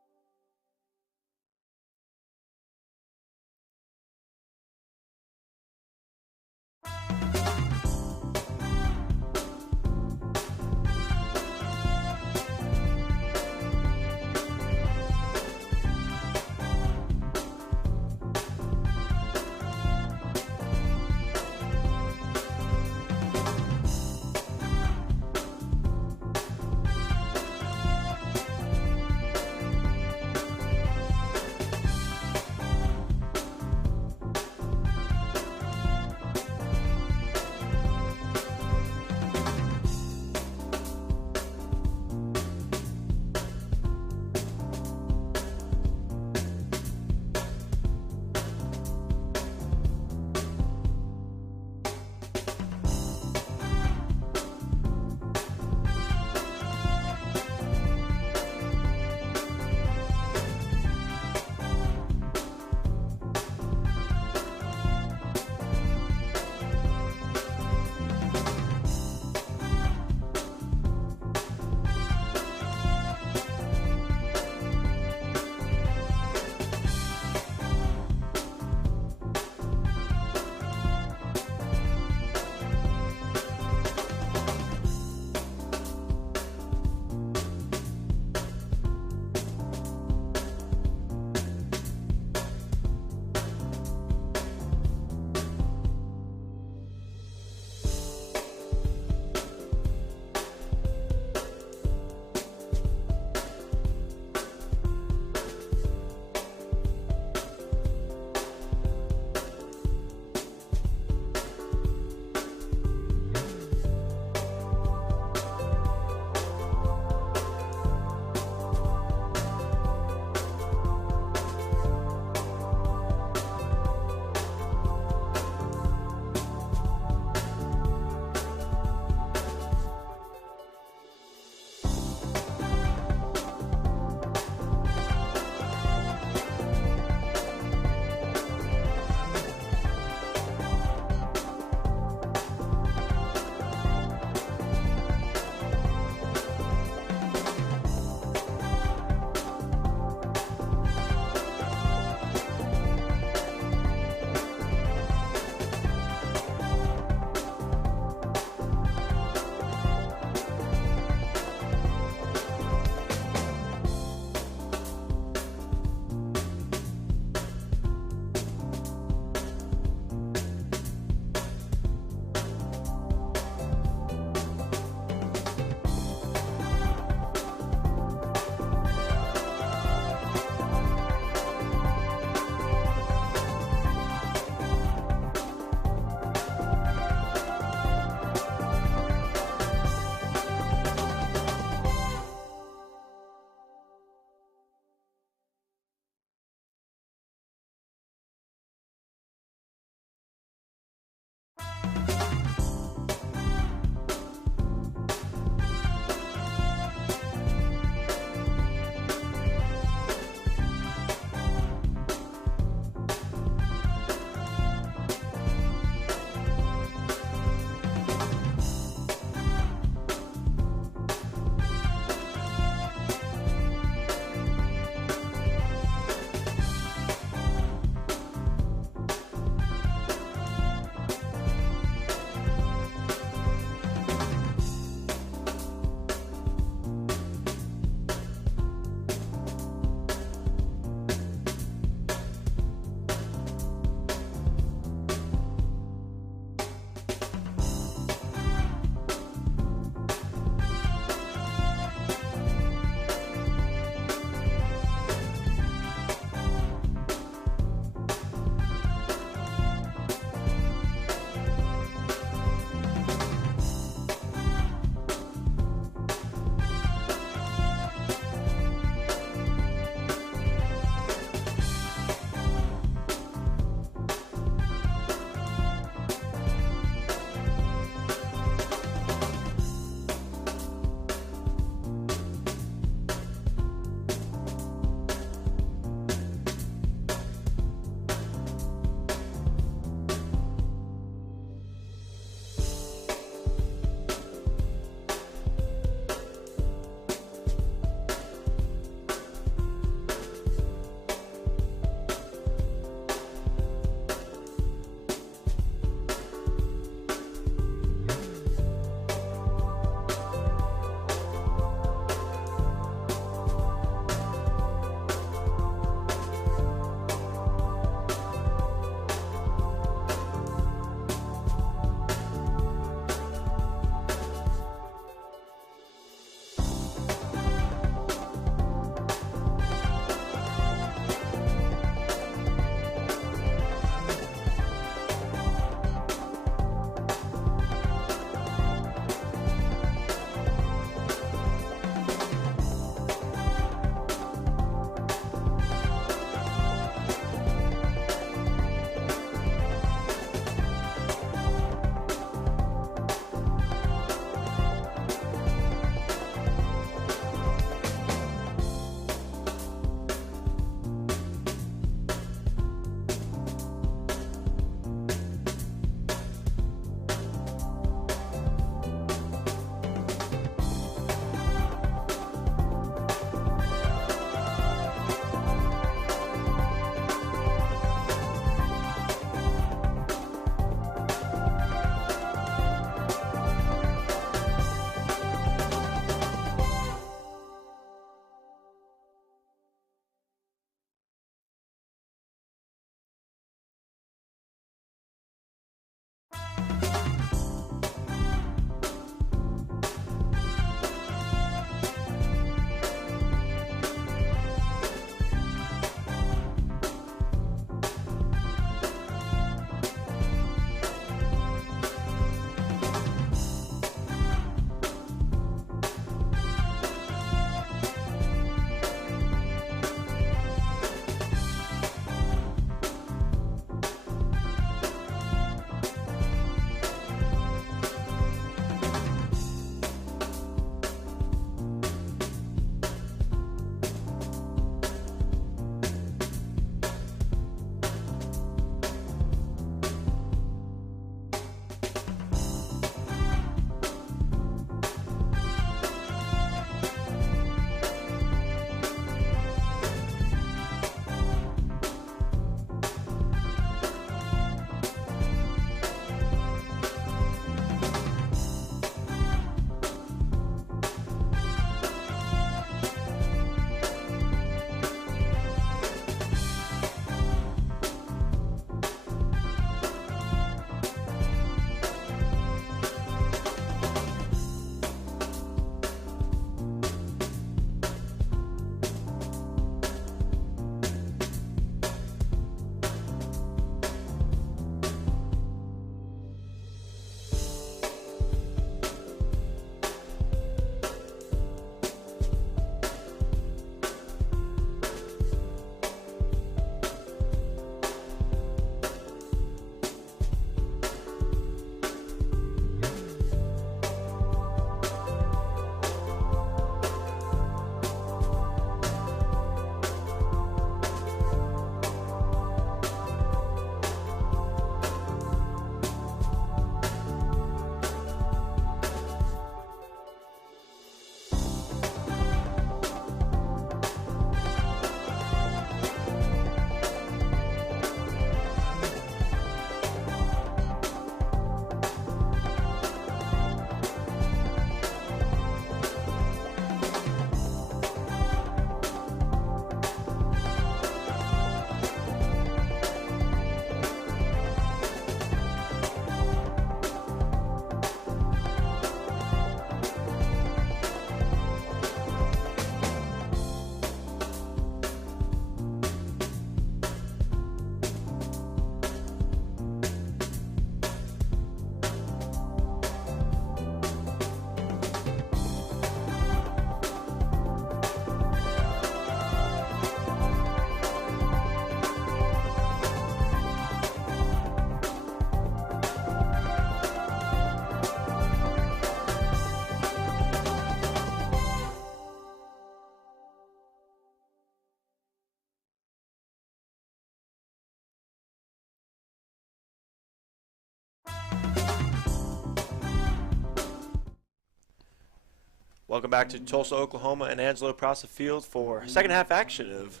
Welcome back to Tulsa, Oklahoma and Angelo Prosa Field for second half action of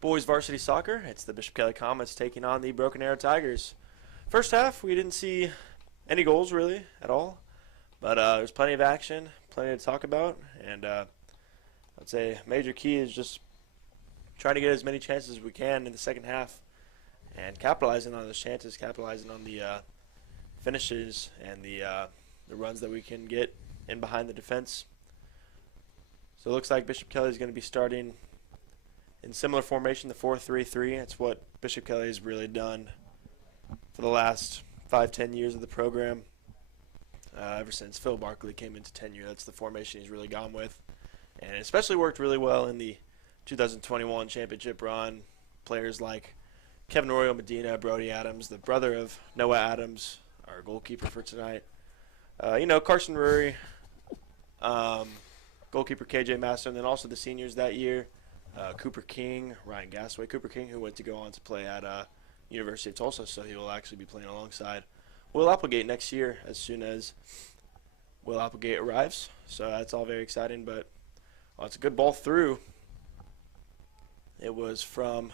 boys varsity soccer. It's the Bishop Kelly Comets taking on the Broken Arrow Tigers. First half, we didn't see any goals really at all, but there's plenty of action, plenty to talk about, and I'd say major key is just trying to get as many chances as we can in the second half and capitalizing on those chances, capitalizing on the finishes and the runs that we can get in behind the defense. So it looks like Bishop Kelly is going to be starting in similar formation, the 4-3-3. It's what Bishop Kelly has really done for the last 5-10 years of the program. Ever since Phil Barkley came into tenure, that's the formation he's really gone with. And it especially worked really well in the 2021 championship run. Players like Kevin Royal Medina, Brody Adams, the brother of Noah Adams, our goalkeeper for tonight. Carson Rury, goalkeeper KJ Master, and then also the seniors that year, Cooper King, Ryan Gasway. Cooper King, who went to go on to play at University of Tulsa, so he will actually be playing alongside Will Applegate next year as soon as Will Applegate arrives. So that's all very exciting, but it's a good ball through. It was from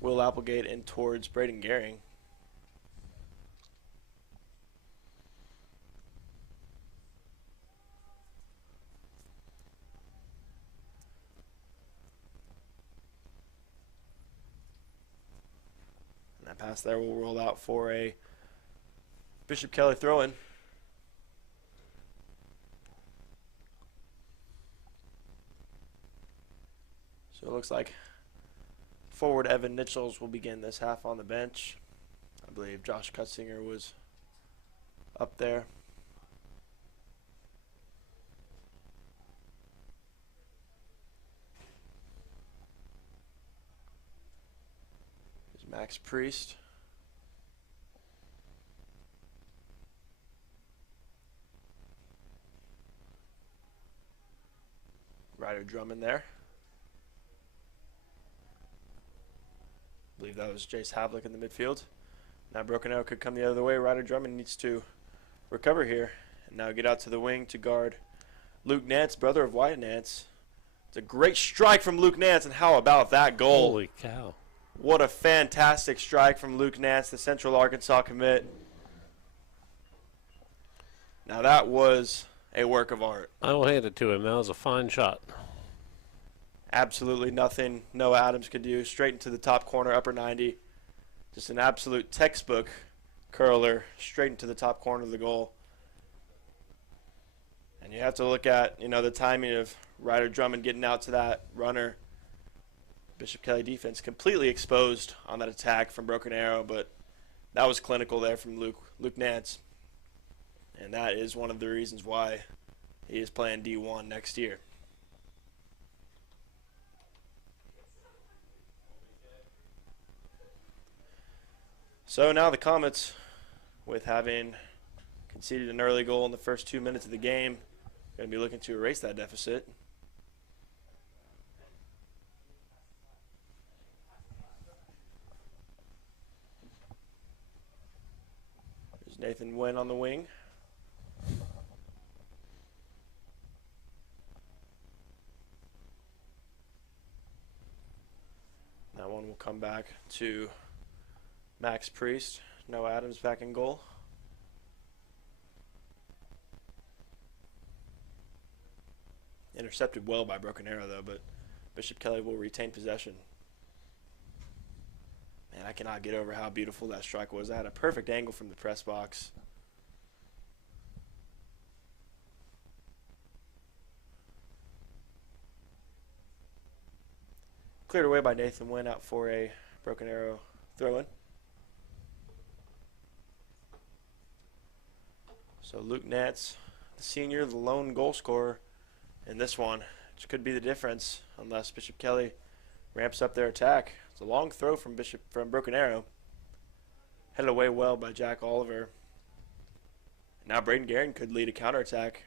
Will Applegate and towards Braden Gehring. That pass there will roll out for a Bishop Kelly throw-in. So it looks like forward Evan Nichols will begin this half on the bench. I believe Josh Cutzinger was up there. There's Max Priest. Ryder Drummond there. I believe that was Jace Havlick in the midfield. Now Broken Arrow could come the other way. Ryder Drummond needs to recover here and now get out to the wing to guard Luke Nance, brother of Wyatt Nance. It's a great strike from Luke Nance, and how about that goal? Holy cow. What a fantastic strike from Luke Nance, the Central Arkansas commit. Now that was a work of art. I will hand it to him. That was a fine shot. Absolutely nothing Noah Adams could do. Straight into the top corner, upper 90. Just an absolute textbook curler straight into the top corner of the goal. And you have to look at, the timing of Ryder Drummond getting out to that runner. Bishop Kelly defense completely exposed on that attack from Broken Arrow, but that was clinical there from Luke Nance. And that is one of the reasons why he is playing D1 next year. So now the Comets, with having conceded an early goal in the first 2 minutes of the game, are going to be looking to erase that deficit. There's Nathan Nguyen on the wing. That one will come back to Max Priest. Noah Adams back in goal. Intercepted well by Broken Arrow though, but Bishop Kelly will retain possession. Man, I cannot get over how beautiful that strike was. I had a perfect angle from the press box. Cleared away by Nathan Nguyen out for a Broken Arrow throw-in. So Luke Nance, the senior, the lone goal scorer in this one, which could be the difference unless Bishop Kelly ramps up their attack. It's a long throw from Broken Arrow. Headed away well by Jack Oliver. Now Braden Gehring could lead a counterattack.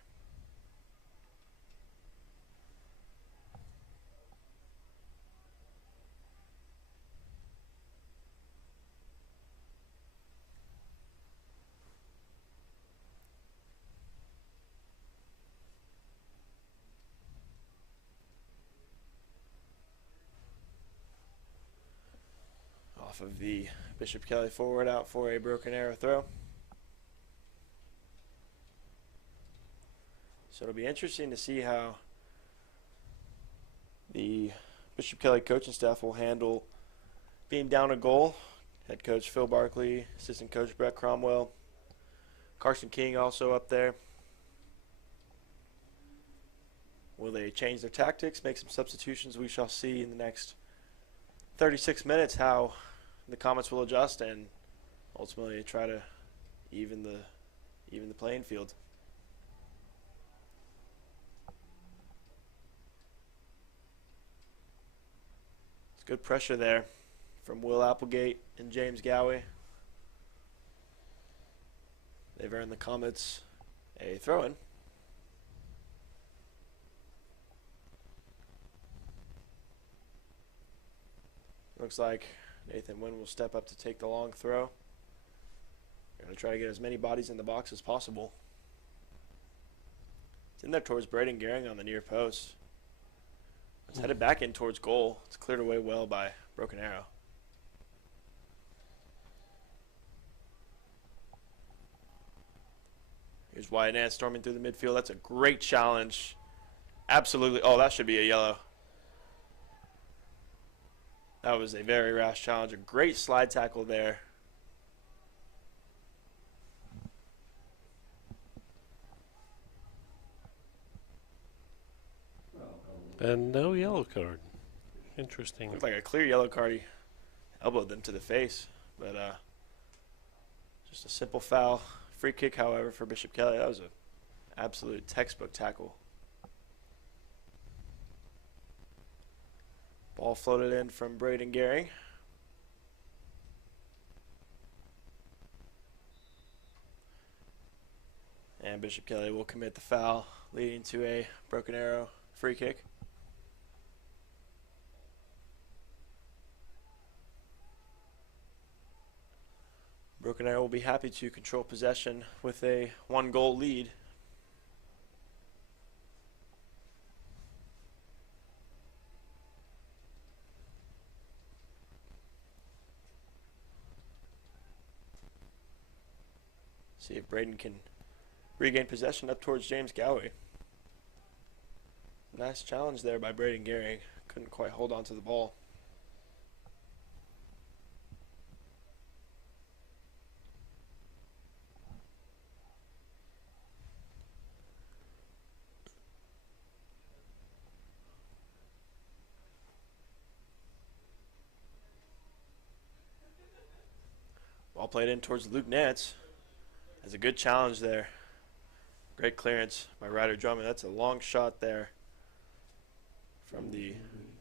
Off of the Bishop Kelly forward, out for a broken arrow throw. So it'll be interesting to see how the Bishop Kelly coaching staff will handle being down a goal. Head coach Phil Barkley, assistant coach Brett Cromwell, Carson King also up there. Will they change their tactics, make some substitutions? We shall see in the next 36 minutes how the Comets will adjust and ultimately try to even the playing field. It's good pressure there from Will Applegate and James Gowie. They've earned the Comets a throw-in. Looks like Nathan Wynn will step up to take the long throw. They're going to try to get as many bodies in the box as possible. It's in there towards Braden Gehring on the near post. It's headed back in towards goal. It's cleared away well by Broken Arrow. Here's Wyatt Nance storming through the midfield. That's a great challenge. Absolutely. Oh, that should be a yellow. That was a very rash challenge. A great slide tackle there. And no yellow card. Interesting. Looked like a clear yellow card. He elbowed them to the face. But just a simple foul. Free kick, however, for Bishop Kelly. That was an absolute textbook tackle. Ball floated in from Braden Gehring. And Bishop Kelly will commit the foul, leading to a Broken Arrow free kick. Broken Arrow will be happy to control possession with a 1-goal lead. See if Braden can regain possession up towards James Gowie. Nice challenge there by Braden Gehring. Couldn't quite hold on to the ball. Ball played in towards Luke Nance. That's a good challenge there. Great clearance by Ryder Drummond. That's a long shot there from the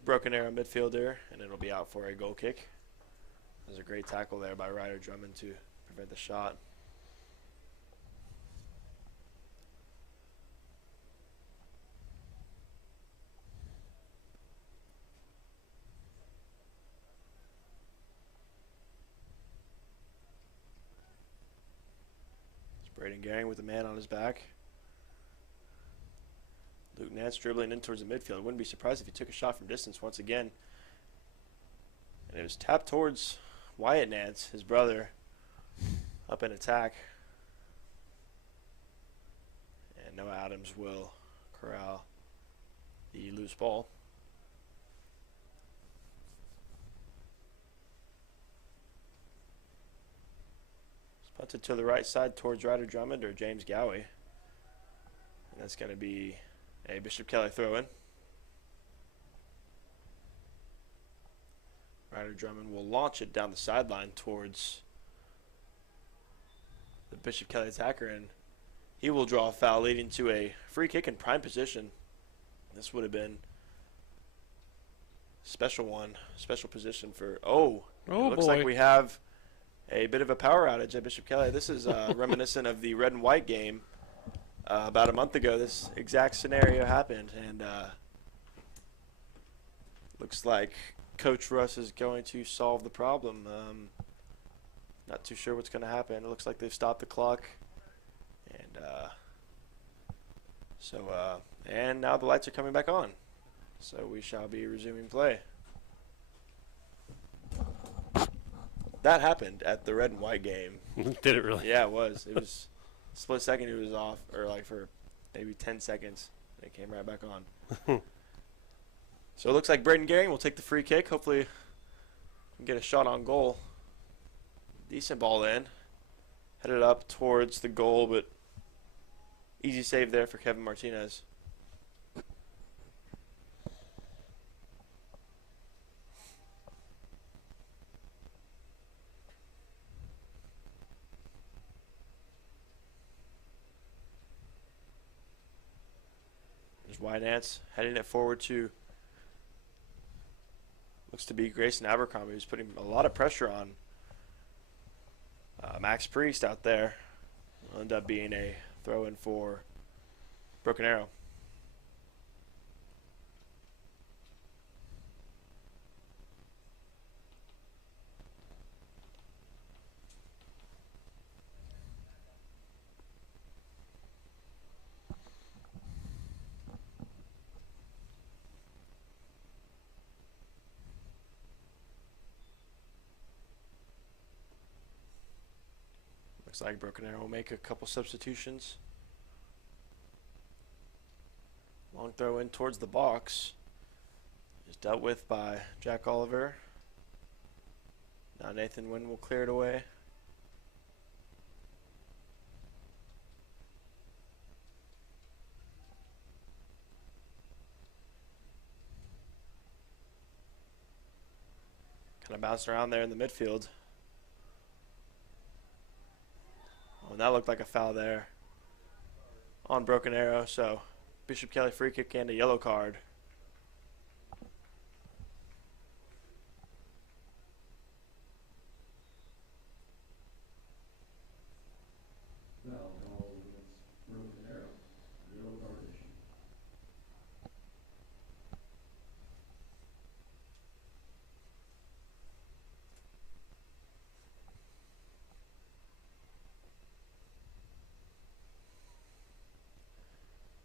Broken Arrow midfielder, and it'll be out for a goal kick. That was a great tackle there by Ryder Drummond to prevent the shot. Braden Gehring with a man on his back. Luke Nance dribbling in towards the midfield. I wouldn't be surprised if he took a shot from distance once again. And it was tapped towards Wyatt Nance, his brother, up in attack. And Noah Adams will corral the loose ball. Punted to the right side towards Ryder Drummond or James Gowie. And that's going to be a Bishop Kelly throw-in. Ryder Drummond will launch it down the sideline towards the Bishop Kelly attacker, and he will draw a foul leading to a free kick in prime position. This would have been special position for, looks like we have a bit of a power outage at Bishop Kelly. This is reminiscent of the red and white game about a month ago. This exact scenario happened, and looks like Coach Russ is going to solve the problem. Not too sure what's going to happen. It looks like they've stopped the clock, and and now the lights are coming back on. So we shall be resuming play. that happened at the red and white game. Did it really? Yeah, it was. It was split second. It was off, or like for maybe 10 seconds. And it came right back on. So it looks like Braden Gehring will take the free kick. Hopefully, we can get a shot on goal. Decent ball in. Headed up towards the goal, but easy save there for Kevin Martinez. There's Wyatt Nance heading it forward to, looks to be Grayson Abercrombie, who's putting a lot of pressure on Max Priest out there. Will end up being a throw-in for Broken Arrow. Looks like Broken Arrow will make a couple substitutions. Long throw in towards the box. Is dealt with by Jack Oliver. Now Nathan Wynn will clear it away. Kind of bouncing around there in the midfield. Oh, and that looked like a foul there on Broken Arrow. So Bishop Kelly free kick and a yellow card. Foul call against Broken Arrow. Yellow card issue.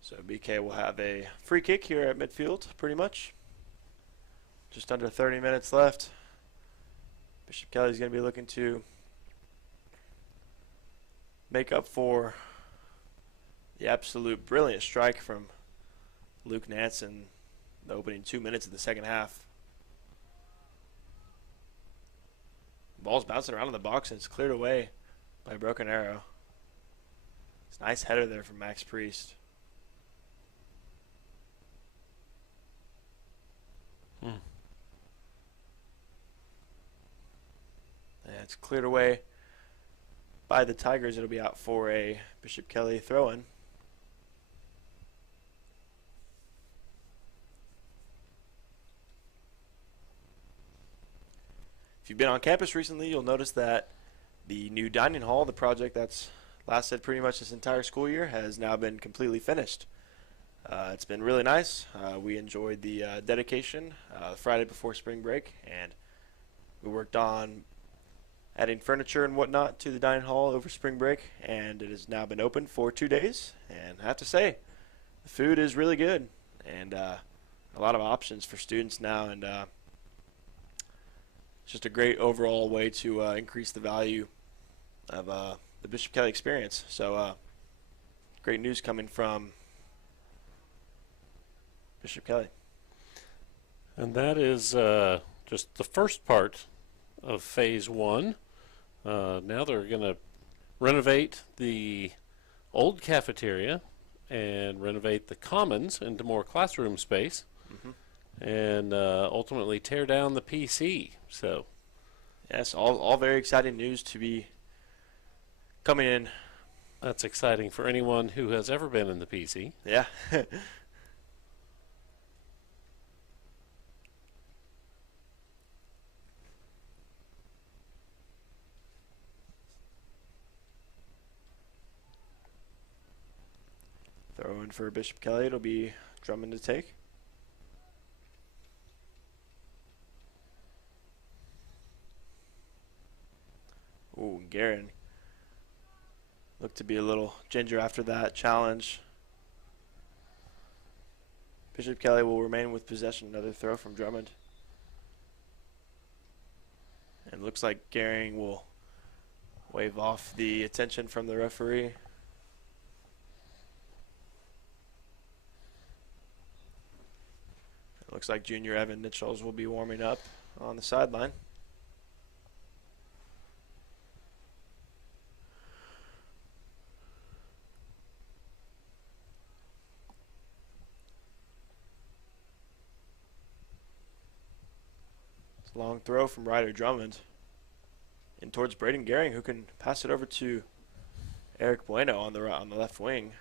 So BK will have a free kick here at midfield, pretty much. Just under 30 minutes left. Bishop Kelly's going to be looking to make up for the absolute brilliant strike from Luke Nance in the opening 2 minutes of the second half. Ball's bouncing around in the box and it's cleared away by Broken Arrow. It's a nice header there from Max Priest. And it's cleared away by the Tigers. It'll be out for a Bishop Kelly throw-in. If you've been on campus recently, you'll notice that the new dining hall, the project that's lasted pretty much this entire school year, has now been completely finished. It's been really nice. We enjoyed the dedication Friday before spring break, and we worked on adding furniture and whatnot to the dining hall over spring break, and it has now been open for 2 days. And I have to say, the food is really good, and a lot of options for students now, and it's just a great overall way to increase the value of the Bishop Kelly experience. So great news coming from Bishop Kelly. And that is just the first part of phase one. Now they're going to renovate the old cafeteria and renovate the commons into more classroom space, and ultimately tear down the PC. So, yes, all very exciting news to be coming in. That's exciting for anyone who has ever been in the PC. Yeah. Throw in for Bishop Kelly. It'll be Drummond to take. Ooh, Guerin looked to be a little ginger after that challenge. Bishop Kelly will remain with possession. Another throw from Drummond. And it looks like Gehring will wave off the attention from the referee. It looks like junior Evan Nichols will be warming up on the sideline. It's a long throw from Ryder Drummond in towards Braden Gehring, who can pass it over to Eric Bueno on the left wing.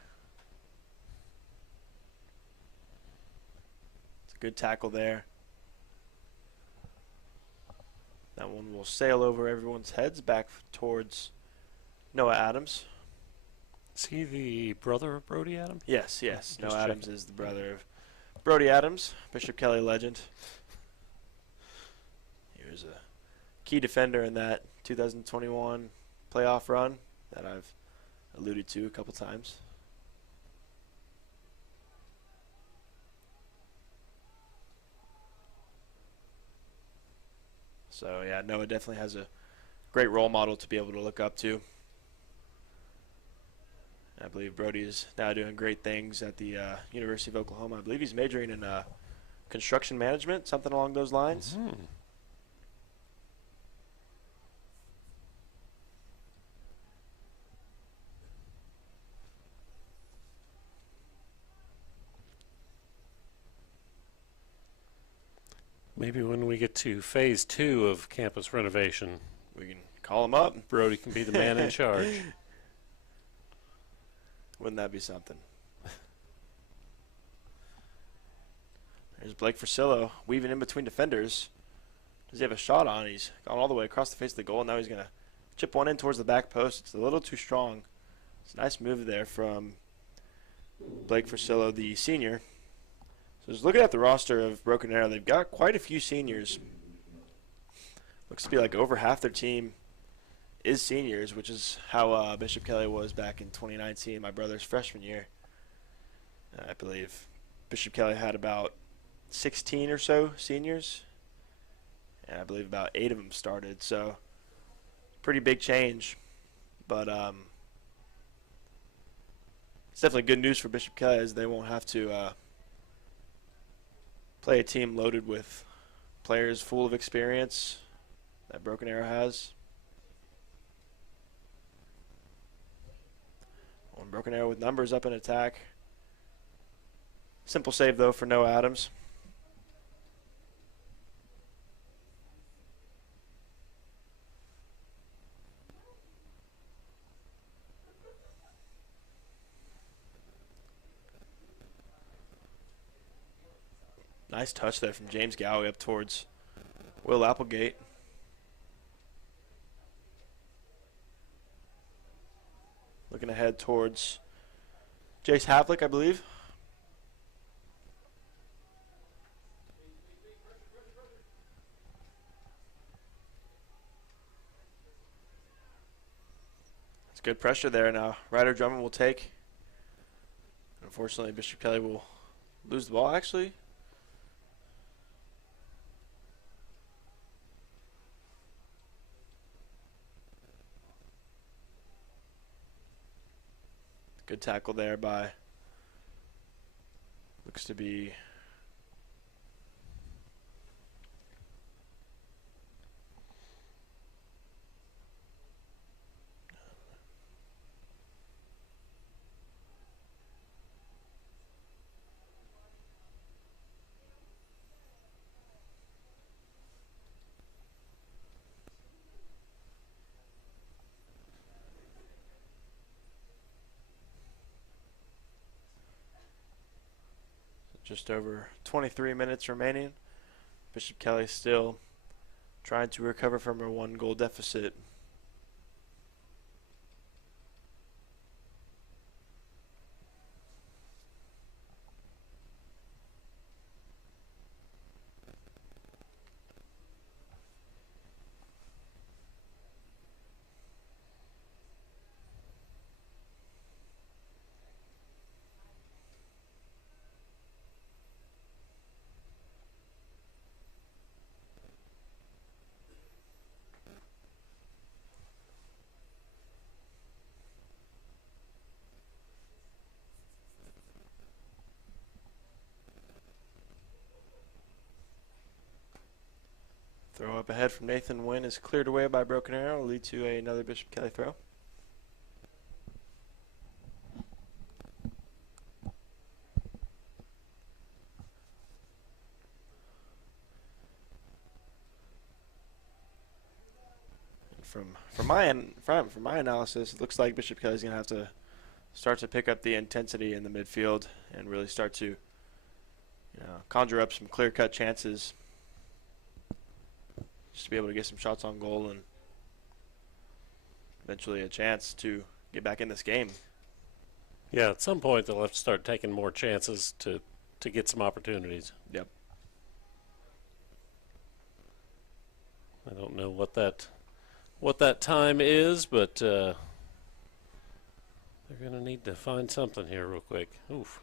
It's a good tackle there. That one will sail over everyone's heads back towards Noah Adams. Is he the brother of Brody Adams? Yes, yes. Just Noah Adams checking. is the brother of Brody Adams, Bishop Kelly legend. He was a key defender in that 2021 playoff run that I've alluded to a couple times. So, yeah, Noah definitely has a great role model to be able to look up to. I believe Brody is now doing great things at the University of Oklahoma. I believe he's majoring in construction management, something along those lines. Mm-hmm. Maybe when we get to phase 2 of campus renovation, We can call him up. Brody can be the man in charge. Wouldn't that be something? There's Blake Frasillo weaving in between defenders. Does he have a shot on? He's gone all the way across the face of the goal, and now he's going to chip one in towards the back post. It's a little too strong. It's a nice move there from Blake Frasillo, the senior. So just looking at the roster of Broken Arrow, they've got quite a few seniors. Looks to be like over half their team is seniors, which is how Bishop Kelly was back in 2019, my brother's freshman year. I believe Bishop Kelly had about 16 or so seniors, and I believe about 8 of them started. So pretty big change, but it's definitely good news for Bishop Kelly, as they won't have to play a team loaded with players full of experience that Broken Arrow has. One Broken Arrow with numbers up in attack. Simple save, though, for Noah Adams. Nice touch there from James Gowey up towards Will Applegate. Looking ahead towards Jace Havlick, I believe. It's good pressure there now. Ryder Drummond will take. Unfortunately, Bishop Kelly will lose the ball, actually. Good tackle there by, looks to be just over 23 minutes remaining. Bishop Kelly still trying to recover from a 1-goal deficit. up ahead from Nathan Wynn is cleared away by Broken Arrow, will lead to another Bishop Kelly throw. From my analysis, it looks like Bishop Kelly's going to have to start to pick up the intensity in the midfield and really start to conjure up some clear-cut chances just to be able to get some shots on goal and eventually a chance to get back in this game. Yeah, at some point they'll have to start taking more chances to get some opportunities. Yep. I don't know what that time is, but they're going to need to find something here real quick. Oof.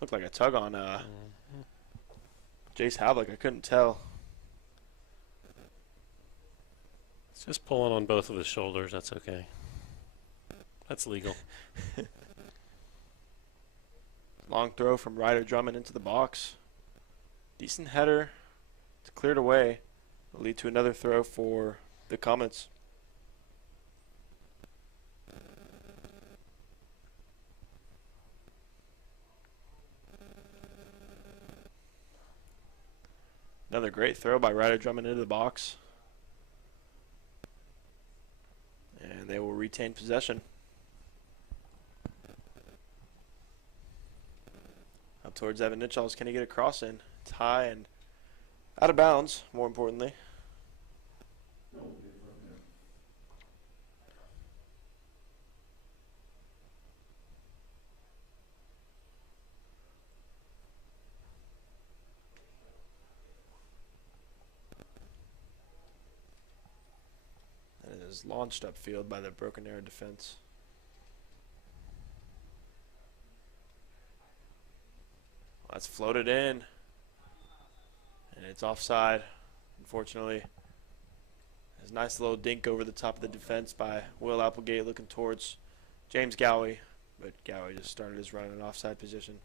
Looked like a tug on Jace Havlick. I couldn't tell. It's just pulling on both of his shoulders. That's okay. That's legal. Long throw from Ryder Drummond into the box. Decent header. It's cleared away. Will lead to another throw for the Comets. Another great throw by Ryder Drummond into the box. And they will retain possession. Up towards Evan Nichols. Can he get a cross in? It's high and out of bounds, more importantly. And it is launched upfield by the Broken Arrow defense. That's floated in. And it's offside, unfortunately. There's a nice little dink over the top of the defense by Will Applegate looking towards James Gowie. But Gowie just started his run in an offside position.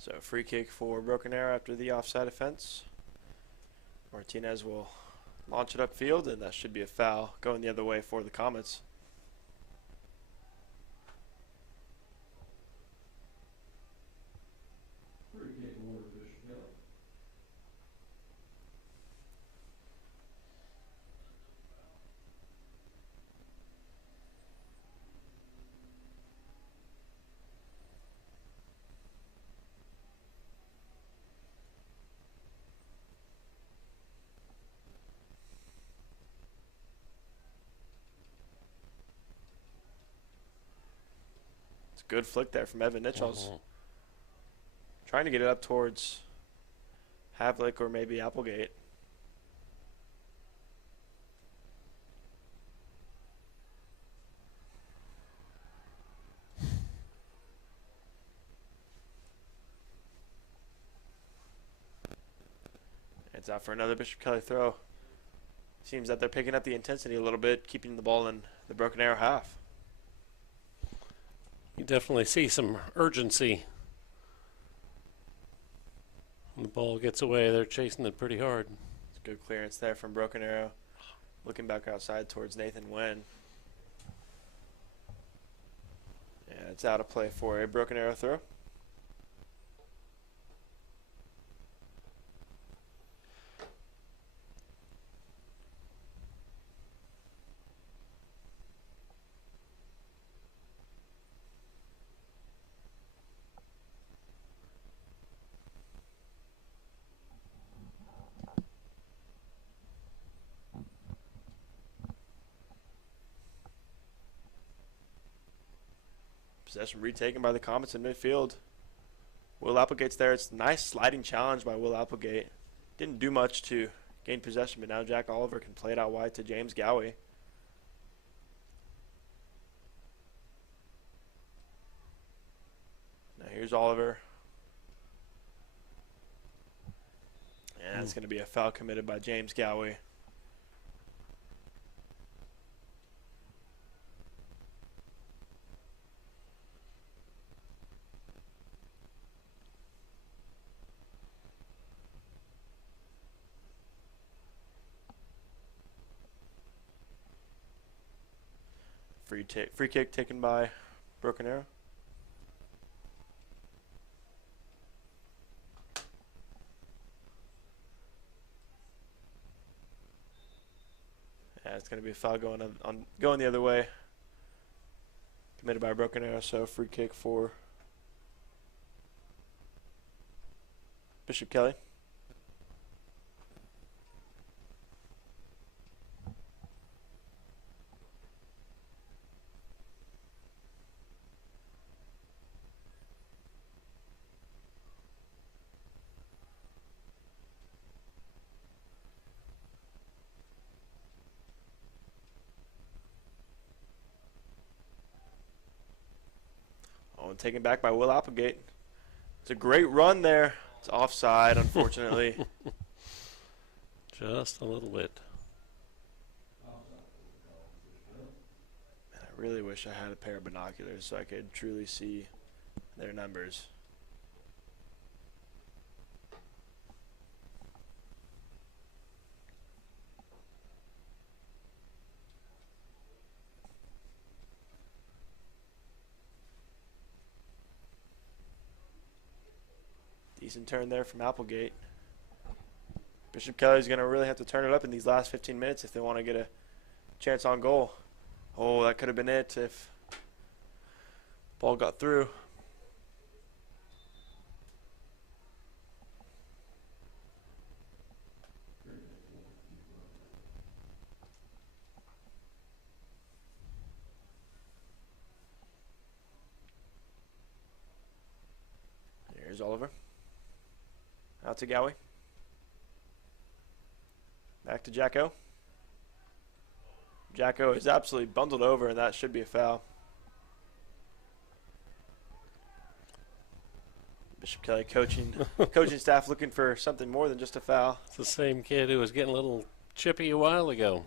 So free kick for Broken Arrow after the offside offense. Martinez will launch it upfield, and that should be a foul going the other way for the Comets. Free kick award to Bishop Kelly. It's a good flick there from Evan Nichols. Trying to get it up towards Havlick or maybe Applegate. It's out for another Bishop Kelly throw. Seems that they're picking up the intensity a little bit, keeping the ball in the Broken Arrow half. You definitely see some urgency. When the ball gets away, they're chasing it pretty hard. It's a good clearance there from Broken Arrow. Looking back outside towards Nathan Wynn. Yeah, it's out of play for a Broken Arrow throw. Possession retaken by the Comets in midfield. Will Applegate's there. It's a nice sliding challenge by Will Applegate. Didn't do much to gained possession, but now Jack Oliver can play it out wide to James Gowie. Now here's Oliver. And it's going to be a foul committed by James Gowie. Free kick taken by Broken Arrow. Yeah, it's going to be a foul going the other way. Committed by Broken Arrow, so free kick for Bishop Kelly. Taken back by Will Applegate. It's a great run there. It's offside, unfortunately. Just a little bit. I really wish I had a pair of binoculars so I could truly see their numbers. Decent turn there from Applegate. Bishop Kelly's going to really have to turn it up in these last 15 minutes if they want to get a chance on goal. Oh, that could have been it if ball got through. Here's Oliver. Out to Gowie. Back to Jacko. Jacko is absolutely bundled over, and that should be a foul. Bishop Kelly coaching staff looking for something more than just a foul. It's the same kid who was getting a little chippy a while ago.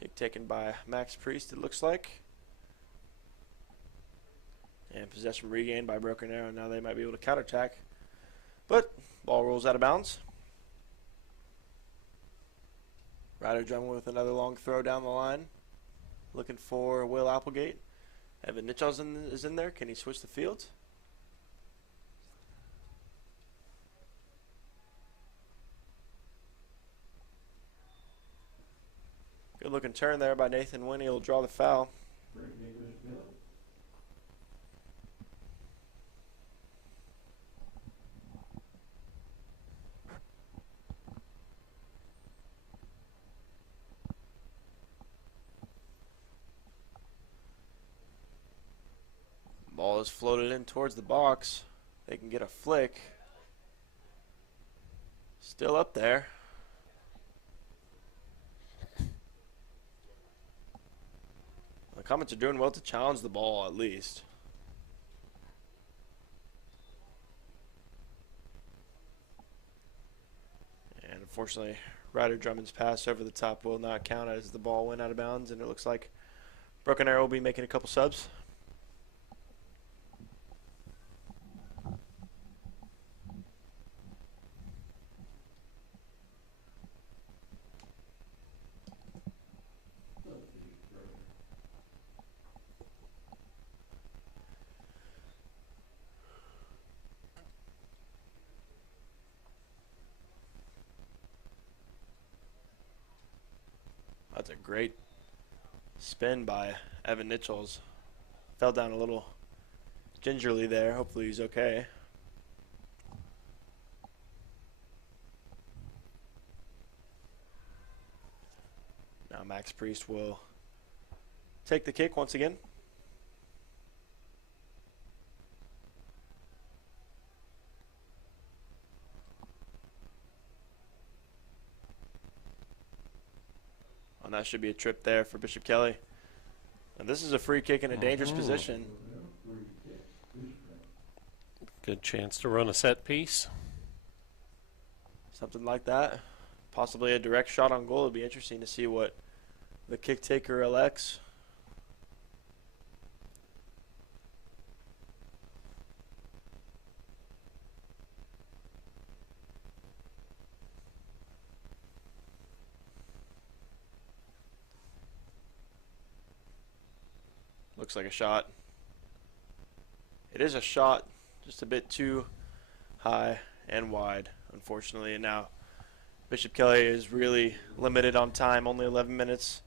Kick taken by Max Priest, it looks like. And possession regained by Broken Arrow. Now they might be able to counterattack. But ball rolls out of bounds. Ryder Drummond with another long throw down the line. Looking for Will Applegate. Evan Nichols is in there. Can he switch the field? Good looking turn there by Nathan Winnie. He'll draw the foul. Ball is floated in towards the box. They can get a flick. Still up there. The Comets are doing well to challenge the ball at least. And unfortunately, Ryder Drummond's pass over the top will not count as the ball went out of bounds, and it looks like Broken Arrow will be making a couple subs. That's a great spin by Evan Nichols. Fell down a little gingerly there. Hopefully he's okay. Now Max Priest will take the kick once again. And that should be a trip there for Bishop Kelly. And this is a free kick in a dangerous position. Good chance to run a set piece. Something like that. Possibly a direct shot on goal. It'd be interesting to see what the kick taker elects. Looks like a shot. It is a shot, just a bit too high and wide, unfortunately. And now Bishop Kelly is really limited on time, only 11 minutes.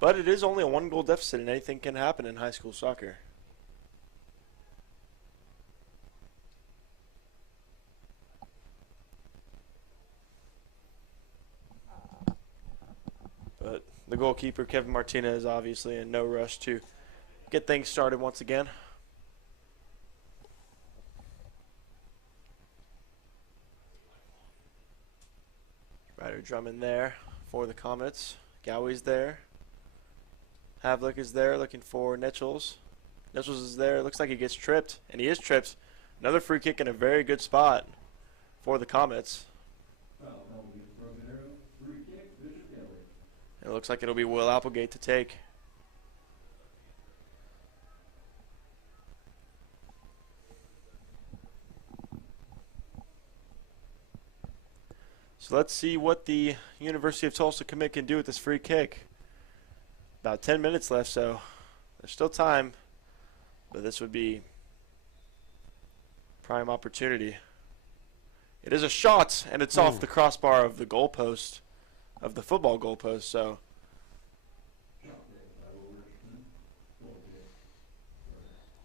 But it is only a 1-goal deficit, and anything can happen in high school soccer. But the goalkeeper, Kevin Martinez, obviously in no rush to get things started once again. Ryder Drummond there for the Comets. Gowie's there. Havlik is there looking for Nichols. Nichols is there. Looks like he gets tripped, and he is tripped. Another free kick in a very good spot for the Comets. It looks like it'll be Will Applegate to take. So let's see what the University of Tulsa commit can do with this free kick. About 10 minutes left, so there's still time, but this would be prime opportunity. It is a shot, and it's off the crossbar of the goalpost, of the football goalpost, so.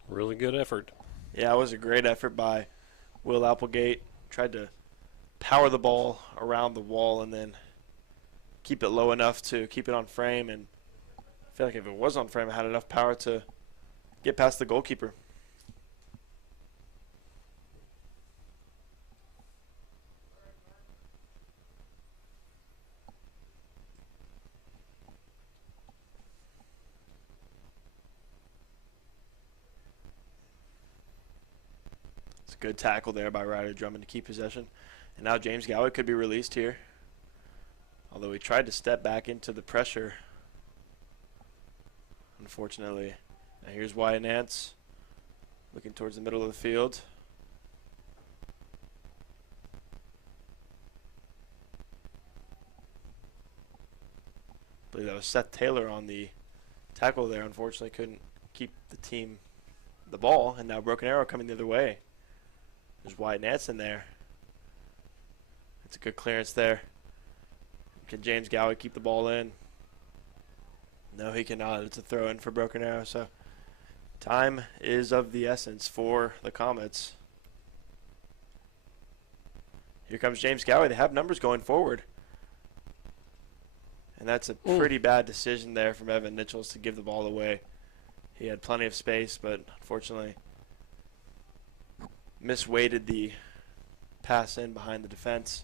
Really good effort. Yeah, it was a great effort by Will Applegate. Tried to power the ball around the wall and then keep it low enough to keep it on frame, and I feel like if it was on frame, it had enough power to get past the goalkeeper. It's a good tackle there by Ryder Drummond to keep possession. And now James Gowie could be released here, although he tried to step back into the pressure, unfortunately. Now here's Wyatt Nance looking towards the middle of the field. I believe that was Seth Taylor on the tackle there. Unfortunately couldn't keep the ball, and now Broken Arrow coming the other way. There's Wyatt Nance in there. It's a good clearance there. Can James Gowie keep the ball in? No, he cannot. It's a throw in for Broken Arrow. So time is of the essence for the Comets. Here comes James Gowie. They have numbers going forward. And that's a pretty bad decision there from Evan Nichols to give the ball away. He had plenty of space, but unfortunately misweighted the pass in behind the defense.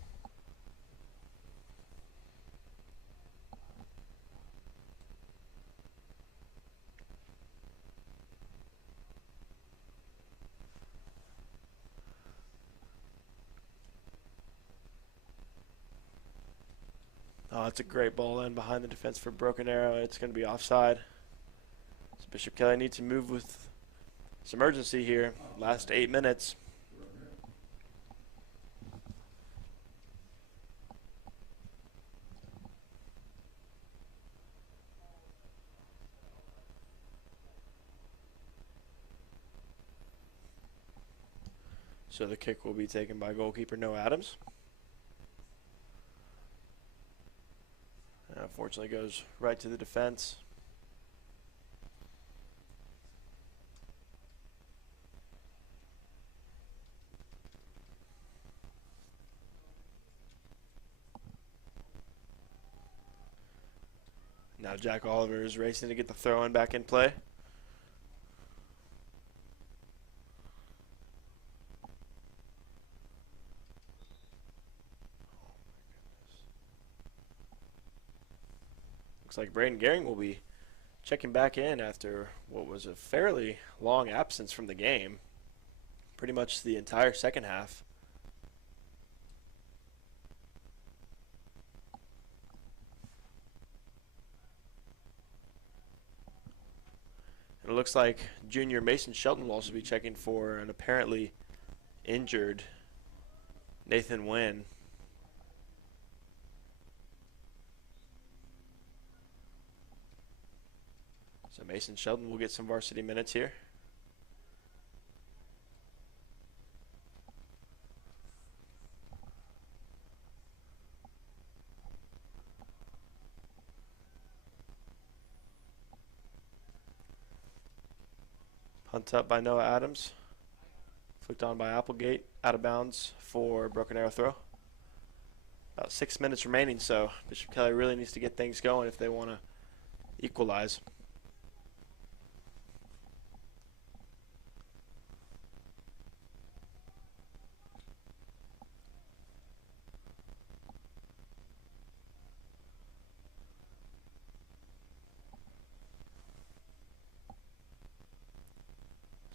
Oh, it's a great ball in behind the defense for Broken Arrow. It's going to be offside. So Bishop Kelly needs to move with some urgency here. Last 8 minutes. So the kick will be taken by goalkeeper Noah Adams. Unfortunately goes right to the defense. Now Jack Oliver is racing to get the throw-in back in play. Looks like Braden Gehring will be checking back in after what was a fairly long absence from the game. Pretty much the entire second half. And it looks like junior Mason Shelton will also be checking for an apparently injured Nathan Wynn. So Mason Shelton will get some varsity minutes here. Punt up by Noah Adams. Flicked on by Applegate. Out of bounds for Broken Arrow throw. About 6 minutes remaining, so Bishop Kelly really needs to get things going if they want to equalize.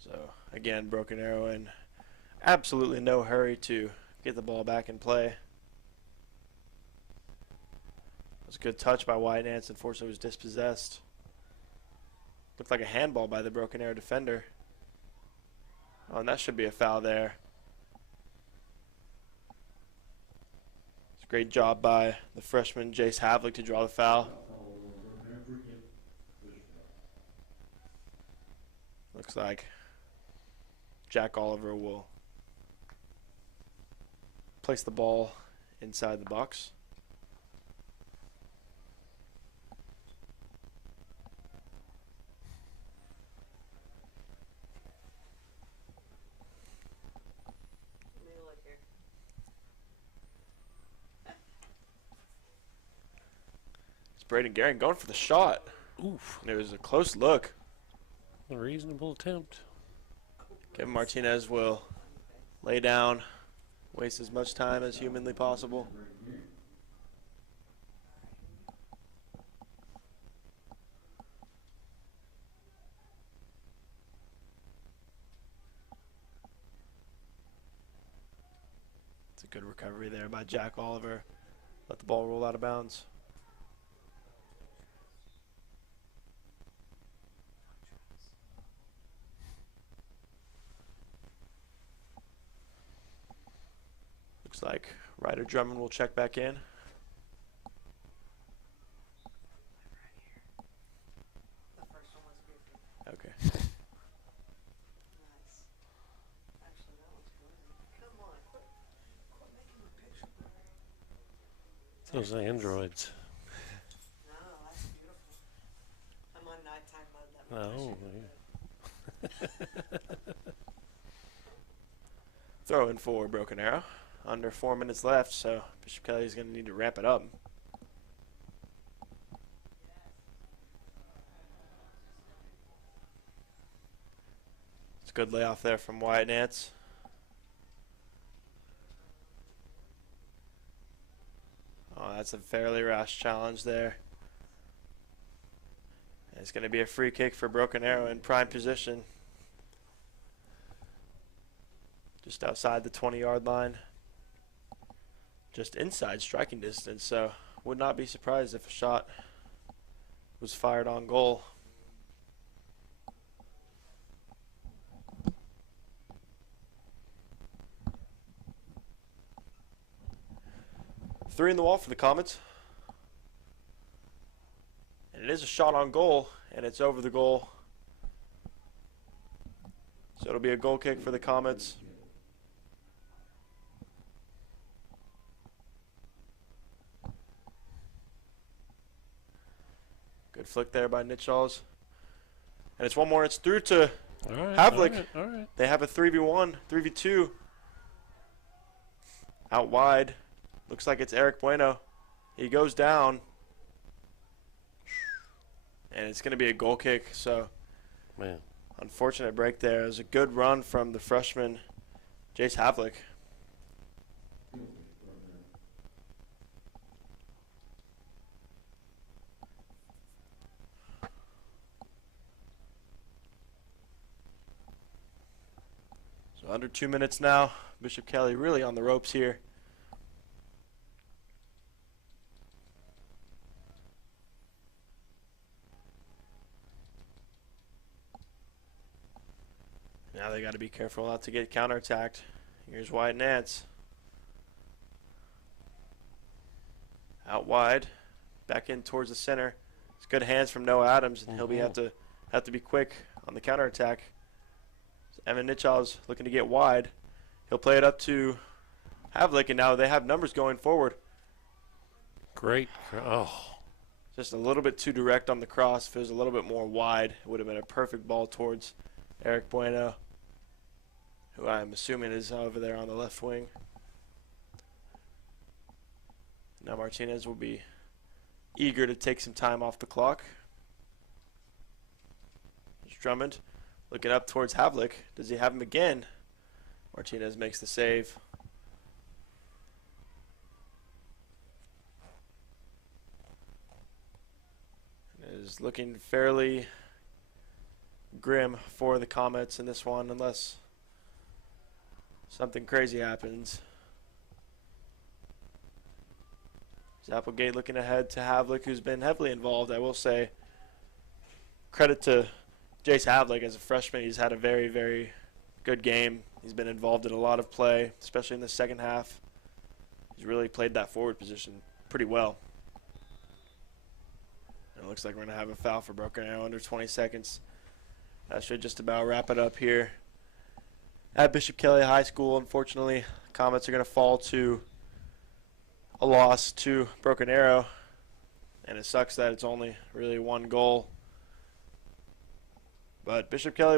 So again, Broken Arrow in absolutely no hurry to get the ball back in play. It was a good touch by White Nance. Unfortunately, was dispossessed. Looked like a handball by the Broken Arrow defender. Oh, and that should be a foul there. It's a great job by the freshman Jace Havlick to draw the foul. Looks like Jack Oliver will place the ball inside the box. It's Braden Gehring going for the shot. Oof. And it was a close look. A reasonable attempt. Kevin Martinez will lay down, waste as much time as humanly possible. It's a good recovery there by Jack Oliver. Let the ball roll out of bounds. Looks like Ryder Drummond will check back in. The first one was goofy. Okay. Nice. Actually, that one's good. Come on, quit making my picture blurry. Those androids. No, that's beautiful. I'm on nighttime mode. That Oh, yeah. Throw in for Broken Arrow. Under 4 minutes left, so Bishop Kelly is going to need to ramp it up. It's a good layoff there from Wyatt Nance. Oh, that's a fairly rash challenge there. And it's going to be a free kick for Broken Arrow in prime position. Just outside the 20-yard line. Just inside striking distance, so would not be surprised if a shot was fired on goal. Three in the wall for the Comets. And it is a shot on goal, and it's over the goal. So it'll be a goal kick for the Comets. Good flick there by Nitschals. And it's one more. It's through to Havlick. All right. They have a 3v1, 3v2. Out wide. Looks like it's Eric Bueno. He goes down. and it's going to be a goal kick. So, Man. unfortunate break there. It was a good run from the freshman, Jace Havlick. So under 2 minutes now. Bishop Kelly really on the ropes here. Now they got to be careful not to get counterattacked. Here's Wyatt Nance. Out wide, back in towards the center. It's good hands from Noah Adams, and he'll have to be quick on the counterattack. So Evan Nitchall's looking to get wide. He'll play it up to Havlick, and now they have numbers going forward. Great. Oh. Just a little bit too direct on the cross. If it was a little bit more wide, it would have been a perfect ball towards Eric Bueno, who I'm assuming is over there on the left wing. Now Martinez will be eager to take some time off the clock. There's Drummond looking up towards Havlick. Does he have him again? Martinez makes the save. It is looking fairly grim for the Comets in this one, unless something crazy happens. Applegate looking ahead to Havlick, who's been heavily involved. I will say credit to Jace Havlick as a freshman. He's had a very, very good game. He's been involved in a lot of play, especially in the second half. He's really played that forward position pretty well. And it looks like we're going to have a foul for Broken Arrow under 20 seconds. That should just about wrap it up here at Bishop Kelly High School. Unfortunately, Comets are going to fall to a loss to Broken Arrow, and it sucks that it's only really one goal. But Bishop Kelly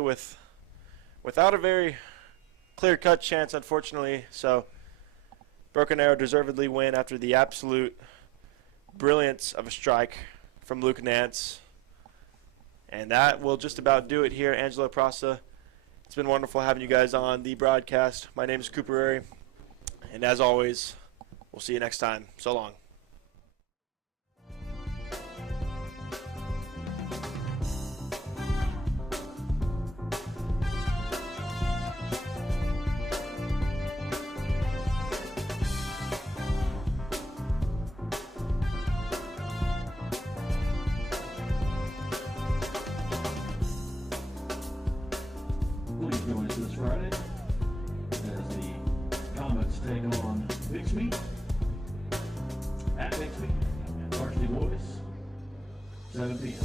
without a very clear-cut chance, unfortunately. So Broken Arrow deservedly win after the absolute brilliance of a strike from Luke Nance. And that will just about do it here, Angelo Prasa. It's been wonderful having you guys on the broadcast. My name is Cooper Urry, and as always, we'll see you next time. So long. Please join us this Friday as the Comets take on Bixby at Bixby, Varsity Boys, 7 p.m.